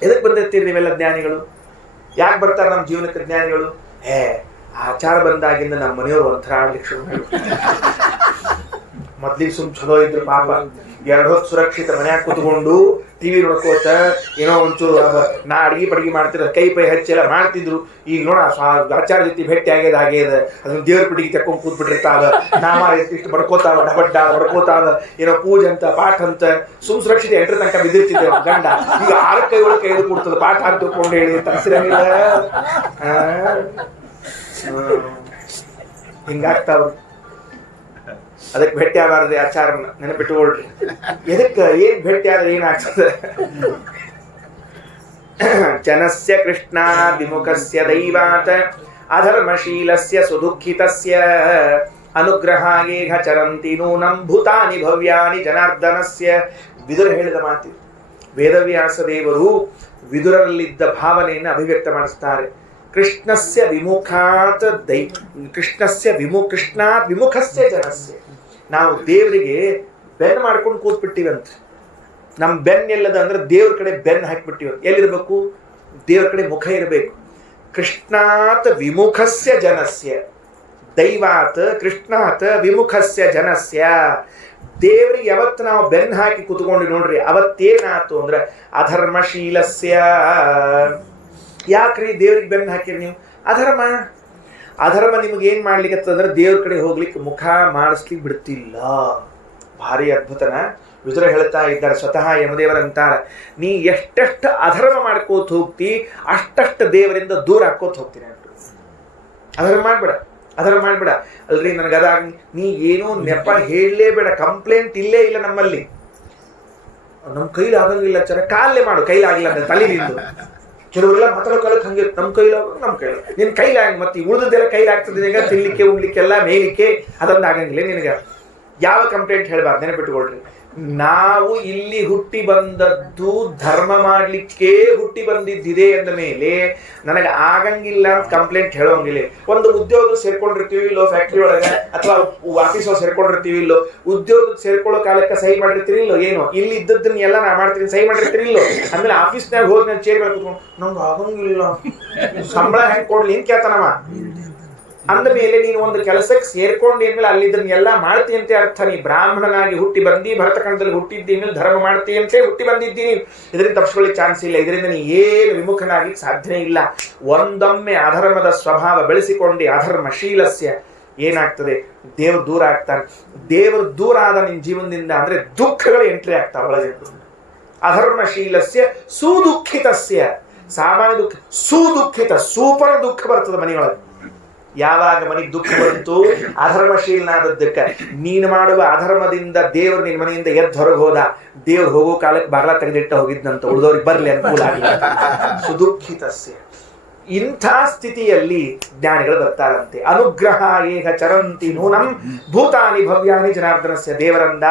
ಎದಕ್ಕೆ ಬಂದಿರ್ತೀರಿ ನೀವೆಲ್ಲ ಜ್ಞಾನಿಗಳು? ಯಾಕೆ ಬರ್ತಾರೆ ನಮ್ಮ ಜೀವನಕ್ಕೆ ಜ್ಞಾನಿಗಳು? ಆಚಾರ ಬಂದಾಗಿಂದ ನಮ್ಮ ಮನೆಯವರು ಒಂಥರ ಆಗ್ಲಿಕ್ಕೆ ಶುರು ಮೊದ್ಲಿಗೆ ಚಲೋ ಇದ್ರು ಪಾಪ, 2 ಹೊತ್ತು ಸುರಕ್ಷಿತ ಮನ್ಯಾಗ ಕೂತ್ಕೊಂಡು ಟಿವಿ ನೋಡ್ಕೋತ ಏನೋ ಒಂಚೂರು ನಾ ಅಡಿಗೆ ಮಾಡ್ತಿರೋ ಕೈ ಪೈ ಹಚ್ಚೆಲ್ಲ ಮಾಡ್ತಿದ್ರು. ಈಗ ನೋಡ ಆಚಾರ ಜೊತೆ ಭೇಟಿ ಆಗ್ಯದ ಅದನ್ನ ದೇವ್ರ ಪಿಟಿಗೆ ತಕೊಂಡ್ ಕೂತ್ಬಿಟ್ಟಿರ್ತಾವ, ನಾಮ ಇಷ್ಟು ಬಡ್ಕೋತಾವ, ಬಡ್ಕೋತಾವ, ಏನೋ ಪೂಜೆ ಅಂತ ಪಾಠ ಅಂತ ಸುರಕ್ಷಿತ 8 ತನಕ ಬಿದ್ದಿರ್ತಿದ್ದೆ ಗಂಡ. ಈಗ 6 ಕೈ ಒಳಗೆ ಕೈ ಕೊಡ್ತದ ಪಾಠ ಅಂತ ತಿಳ್ಕೊಂಡು ಹೇಳಿ ತರಿಸಿರಂಗಿಲ್ಲ. ಹಿಂಗಾಗ್ತಾವ್ರು ಅದಕ್ಕೆ ಭೇಟಿ ಆಗಬಾರ್ದು ಆಚಾರನ ನೆನಪಿಟ್ಟುಕೊಳ್ರಿ. ಎದಕ್ಕೆ ಏನ್ ಭೇಟಿ ಆದ್ರೆ ಏನಾಗ್ತದೆ? ಜನಸ್ಯ ಕೃಷ್ಣ ವಿಮುಖಸ್ಯ ದೈವಾತ್ ಅಧರ್ಮಶೀಲಸ್ಯ ಸುದುಃಖಿತಸ್ಯ ಅನುಗ್ರಹಾಗೇಹ ಚರಂತಿ ನೂನಂ ಭೂತಾನಿ ಭವ್ಯಾನಿ ಜನಾರ್ದನಸ್ಯ. ವಿದುರ ಹೇಳಿದ ಮಾತು. ವೇದವ್ಯಾಸ ದೇವರು ವಿದುರಲ್ಲಿದ್ದ ಭಾವನೆಯನ್ನು ಅಭಿವ್ಯಕ್ತ ಮಾಡಿಸ್ತಾರೆ. ಕೃಷ್ಣಸ್ಯ ವಿಮುಖಾತ್ ಕೃಷ್ಣಾತ್ ವಿಮುಖಸ್ಯ ಜನಸ್ಯ. ನಾವು ದೇವರಿಗೆ ಬೆನ್ನು ಮಾಡ್ಕೊಂಡು ಕೂತ್ಬಿಟ್ಟಿವಂತ. ನಮ್ಮ ಬೆನ್ ಎಲ್ಲದ ಅಂದ್ರೆ ದೇವ್ರ ಕಡೆ ಬೆನ್ನು ಹಾಕಿಬಿಟ್ಟಿವ. ಎಲ್ಲಿರ್ಬೇಕು? ದೇವ್ರ ಕಡೆ ಮುಖ ಇರಬೇಕು. ಕೃಷ್ಣಾತ್ ವಿಮುಖಸ್ಯ ಜನಸ್ಯ ದೈವಾತ್ ಕೃಷ್ಣಾತ್ ವಿಮುಖಸ್ಯ ಜನಸ್ಯ. ದೇವರಿಗೆ ಯಾವತ್ತು ನಾವು ಬೆನ್ನು ಹಾಕಿ ಕೂತ್ಕೊಂಡು ನೋಡ್ರಿ, ಅವತ್ತೇನಾತು ಅಂದ್ರೆ ಅಧರ್ಮಶೀಲಸ್ಯ. ಯಾಕ್ರಿ ದೇವ್ರಿಗೆ ಬೆನ್ನು ಹಾಕಿರಿ ನೀವು? ಅಧರ್ಮ ನಿಮ್ಗೆ ಏನ್ ಮಾಡ್ಲಿಕ್ಕೆ ಅಂದ್ರೆ ದೇವ್ರ ಕಡೆ ಹೋಗ್ಲಿಕ್ಕೆ ಮುಖ ಮಾಡಿಸ್ಲಿಕ್ಕೆ ಬಿಡ್ತಿಲ್ಲ. ಭಾರಿ ಅದ್ಭುತನ ವಿದುರ ಹೇಳ್ತಾ ಇದ್ದಾರೆ. ಸ್ವತಃ ಯಮದೇವರಂತಾರ, ನೀ ಎಷ್ಟೆಷ್ಟು ಅಧರ್ಮ ಮಾಡ್ಕೋತ ಹೋಗ್ತಿ ಅಷ್ಟಷ್ಟು ದೇವರಿಂದ ದೂರ ಹಾಕೋತ ಹೋಗ್ತೀನಿ ಅಂತ. ಅಧರ್ಮ ಮಾಡ್ಬೇಡ ಅಲ್ರಿ. ನನಗದ ನೀ ಏನೋ ನೆಪ ಹೇಳಲೇಬೇಡ. ಕಂಪ್ಲೇಂಟ್ ಇಲ್ಲೇ ಇಲ್ಲ ನಮ್ಮಲ್ಲಿ. ನಮ್ಮ ಕೈಲಿ ಆಗಂಗಿಲ್ಲ ಚರ, ಕಾಲೇ ಮಾಡು. ಕೈಲಾಗಿಲ್ಲ ಅಂದ್ರೆ ತಲೆ ನಿಂದು. ಕೆಲವರೆಲ್ಲ ಮಾತಾಡೋ ಕಾಲಕ್ಕೆ ಹಂಗೆ ನಮ್ಮ ಕೈಲ ನಿನ್ ಕೈಲಿ ಆಗ ಮತ್ತೆ ಉಳಿದದೆಲ್ಲ ಕೈಲಿ ಆಗ್ತದೆ ನಿನಗ. ತಿನ್ಲಿಕ್ಕೆ ಉಣ್ಲಿಕ್ಕೆಲ್ಲ ಮೇಲಿಕ್ಕೆ ಅದೊಂದು ಆಗಂಗಿಲ್ಲ ನಿನಗ. ಯಾವ ಕಂಪ್ಲೇಂಟ್ ಹೇಳ್ಬಾರ್ದು, ನೆನಪಿಟ್ಟುಕೊಳ್ರಿ. ನಾವು ಇಲ್ಲಿ ಹುಟ್ಟಿ ಬಂದದ್ದು ಧರ್ಮ ಮಾಡ್ಲಿಕ್ಕೆ ಹುಟ್ಟಿ ಬಂದಿದ್ದಿದೆ ಅಂದ ಮೇಲೆ ನನಗೆ ಆಗಂಗಿಲ್ಲ ಅಂತ ಕಂಪ್ಲೇಂಟ್ ಹೇಳೋಂಗಿಲ್ಲ. ಒಂದು ಉದ್ಯೋಗ ಸೇರ್ಕೊಂಡಿರ್ತೀವಿ ಇಲ್ಲೋ, ಫ್ಯಾಕ್ಟ್ರಿ ಒಳಗೆ ಅಥವಾ ಆಫೀಸ್ ಒಳಗೆ ಸೇರ್ಕೊಂಡಿರ್ತೀವಿ ಇಲ್ಲೋ, ಉದ್ಯೋಗಕ್ಕೆ ಸೇರ್ಕೊಳ್ಳೋ ಕಾಲಕ್ಕೆ ಸಹಿ ಮಾಡಿರ್ತೀರಿ ಇಲ್ಲೋ, ಏನೋ ಇಲ್ಲಿ ಇದ್ದದನ್ನ ಎಲ್ಲ ನಾ ಮಾಡ್ತೀನಿ ಸಹಿ ಮಾಡಿರ್ತೀರಿ ಇಲ್ಲೋ. ಆಮೇಲೆ ಆಫೀಸ್ನಾಗ ಹೋಗಿ ನಾನು ಚೇರ್ ಮೇಲೆ ಕೂತ್ಕೊಂಡು ನಮ್ಗೆ ಆಗಂಗಿಲ್ಲ, ಸಂಬಳ ಹೆಂಗೆ ಕೊಡ್ಲಿ ಅಂತ ಕೇಳ್ತಾನವ. ಅಂದ ಮೇಲೆ ನೀನು ಒಂದು ಕೆಲಸಕ್ಕೆ ಸೇರ್ಕೊಂಡು ಏನ್ಮೇಲೆ ಅಲ್ಲಿದ್ದನ್ನೆಲ್ಲ ಮಾಡ್ತಿ ಅಂತ ಅರ್ಥ. ನೀ ಬ್ರಾಹ್ಮಣನಾಗಿ ಹುಟ್ಟಿ ಬಂದಿ, ಭರತಖಂಡದಲ್ಲಿ ಹುಟ್ಟಿದ್ದೀನಿ, ಧರ್ಮ ಮಾಡ್ತಿ ಅಂತ ಹುಟ್ಟಿ ಬಂದಿದ್ದೀನಿ. ಇದರಿಂದ ತಪ್ಪಿಸ್ಕೊಳ್ಳಿಕ್ಕೆ ಚಾನ್ಸ್ ಇಲ್ಲ. ಇದರಿಂದ ನೀ ಏನು ವಿಮುಖನಾಗಿ ಸಾಧ್ಯನೇ ಇಲ್ಲ. ಒಂದೊಮ್ಮೆ ಅಧರ್ಮದ ಸ್ವಭಾವ ಬೆಳೆಸಿಕೊಂಡು ಅಧರ್ಮಶೀಲಸ್ಯ ಏನಾಗ್ತದೆ? ದೇವ್ರು ದೂರ ಆಗ್ತಾನೆ. ದೇವರು ದೂರ ಆದ ನಿನ್ನ ಜೀವನದಿಂದ ಅಂದ್ರೆ ದುಃಖಗಳು ಎಂಟ್ರಿ ಆಗ್ತಾವ ಒಳಗೆ. ಅಧರ್ಮಶೀಲಸ್ಯ ಸುದುಃಖಿತಸ್ಯ. ಸಾಮಾನ್ಯ ದುಃಖ, ಸುದುಃಖಿತ ಸೂಪರ್ ದುಃಖ ಬರ್ತದೆ ಮನೆಯೊಳಗೆ. ಯಾವಾಗ ಮನೆಗೆ ದುಃಖ ಬಂತು? ಅಧರ್ಮಶೀಲನಾದದ್ದಕ್ಕೆ. ನೀನು ಮಾಡುವ ಅಧರ್ಮದಿಂದ ದೇವರು ನಿನ್ನ ಮನೆಯಿಂದ ಎದ್ದು ಹೊರಗೆ ಹೋದ. ದೇವ್ರು ಹೋಗೋ ಕಾಲಕ್ಕೆ ಬಾಗ್ಲ ತೆಗೆದಿಟ್ಟ ಹೋಗಿದ್ದಂತ, ಉಳಿದವ್ರಿಗೆ ಬರ್ಲಿ ಅನುಕೂಲ ಆಗಲಿ. ಸುದುಃಖಿತಸ್ಯ. ಇಂಥ ಸ್ಥಿತಿಯಲ್ಲಿ ಜ್ಞಾನಿಗಳು ಬರ್ತಾರಂತೆ. ಅನುಗ್ರಹ ಏಹ ಚರಂತಿ ನೂನಂ ಭೂತಾನಿ ಭವ್ಯಾನಿ ಜನಾರ್ದನಸ್ಯ. ದೇವರಂದ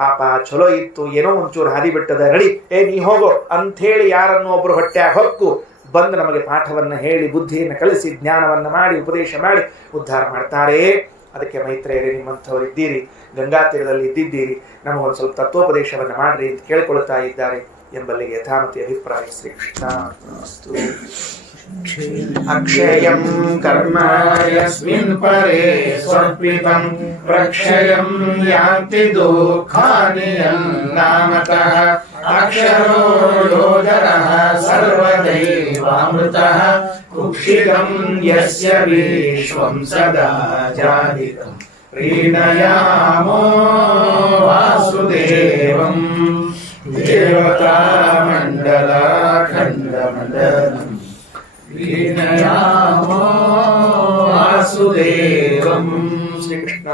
ಪಾಪ ಚಲೋ ಇತ್ತು, ಏನೋ ಒಂಚೂರು ಹಾದಿ ಬಿಟ್ಟದ, ನಡಿ ನೀ ಹೋಗೋ ಅಂಥೇಳಿ ಯಾರನ್ನು ಒಬ್ರು ಹೊಟ್ಟೆ ಹೊಕ್ಕು ಬಂದು ನಮಗೆ ಪಾಠವನ್ನು ಹೇಳಿ ಬುದ್ಧಿಯನ್ನು ಕಲಿಸಿ ಜ್ಞಾನವನ್ನು ಮಾಡಿ ಉಪದೇಶ ಮಾಡಿ ಉದ್ಧಾರ ಮಾಡ್ತಾರೆ. ಅದಕ್ಕೆ ಮೈತ್ರೇಯರೇ, ನಿಮ್ಮಂಥವ್ರು ಇದ್ದೀರಿ, ಗಂಗಾ ತೀರದಲ್ಲಿ ಇದ್ದಿದ್ದೀರಿ, ನಮಗೊಂದು ಸ್ವಲ್ಪ ತತ್ವೋಪದೇಶವನ್ನು ಮಾಡ್ರಿ ಅಂತ ಕೇಳಿಕೊಳ್ತಾ ಇದ್ದಾರೆ ಎಂಬಲ್ಲಿಗೆ ಯಥಾಮತಿ ಅಭಿಪ್ರಾಯ. ಶ್ರೀಕೃಷ್ಣ ಅಕ್ಷಯಂ ಕರ್ಮ ಯಸ್ಮಿನ್ ಪರೇ ಸ್ವರ್ಪಿತಂ ಪ್ರಕ್ಷಯಂ ಯಾಂತಿ ದುಃಖಾನಿ ನಾಮತಃ ಅಕ್ಷರೋ ಯೋಜನಃ ಸರ್ವದೈವಾಮೃತಃ ಕುಕ್ಷಿಗಂ ಯಸ್ಯ ವಿಶ್ವಂ ಸದಾ ಜಾಲಿಕಂ ಪ್ರೀಣಯಾಮೋ ವಾಸುದೇವಂ ದೇವತಾ ಮಂಡಲ ಖಂಡ ಮಂಡಲಂ ಪ್ರೀಣಯಾಮೋ ವಾಸುದೇವಂ. ಶ್ರೀಕೃಷ್ಣ.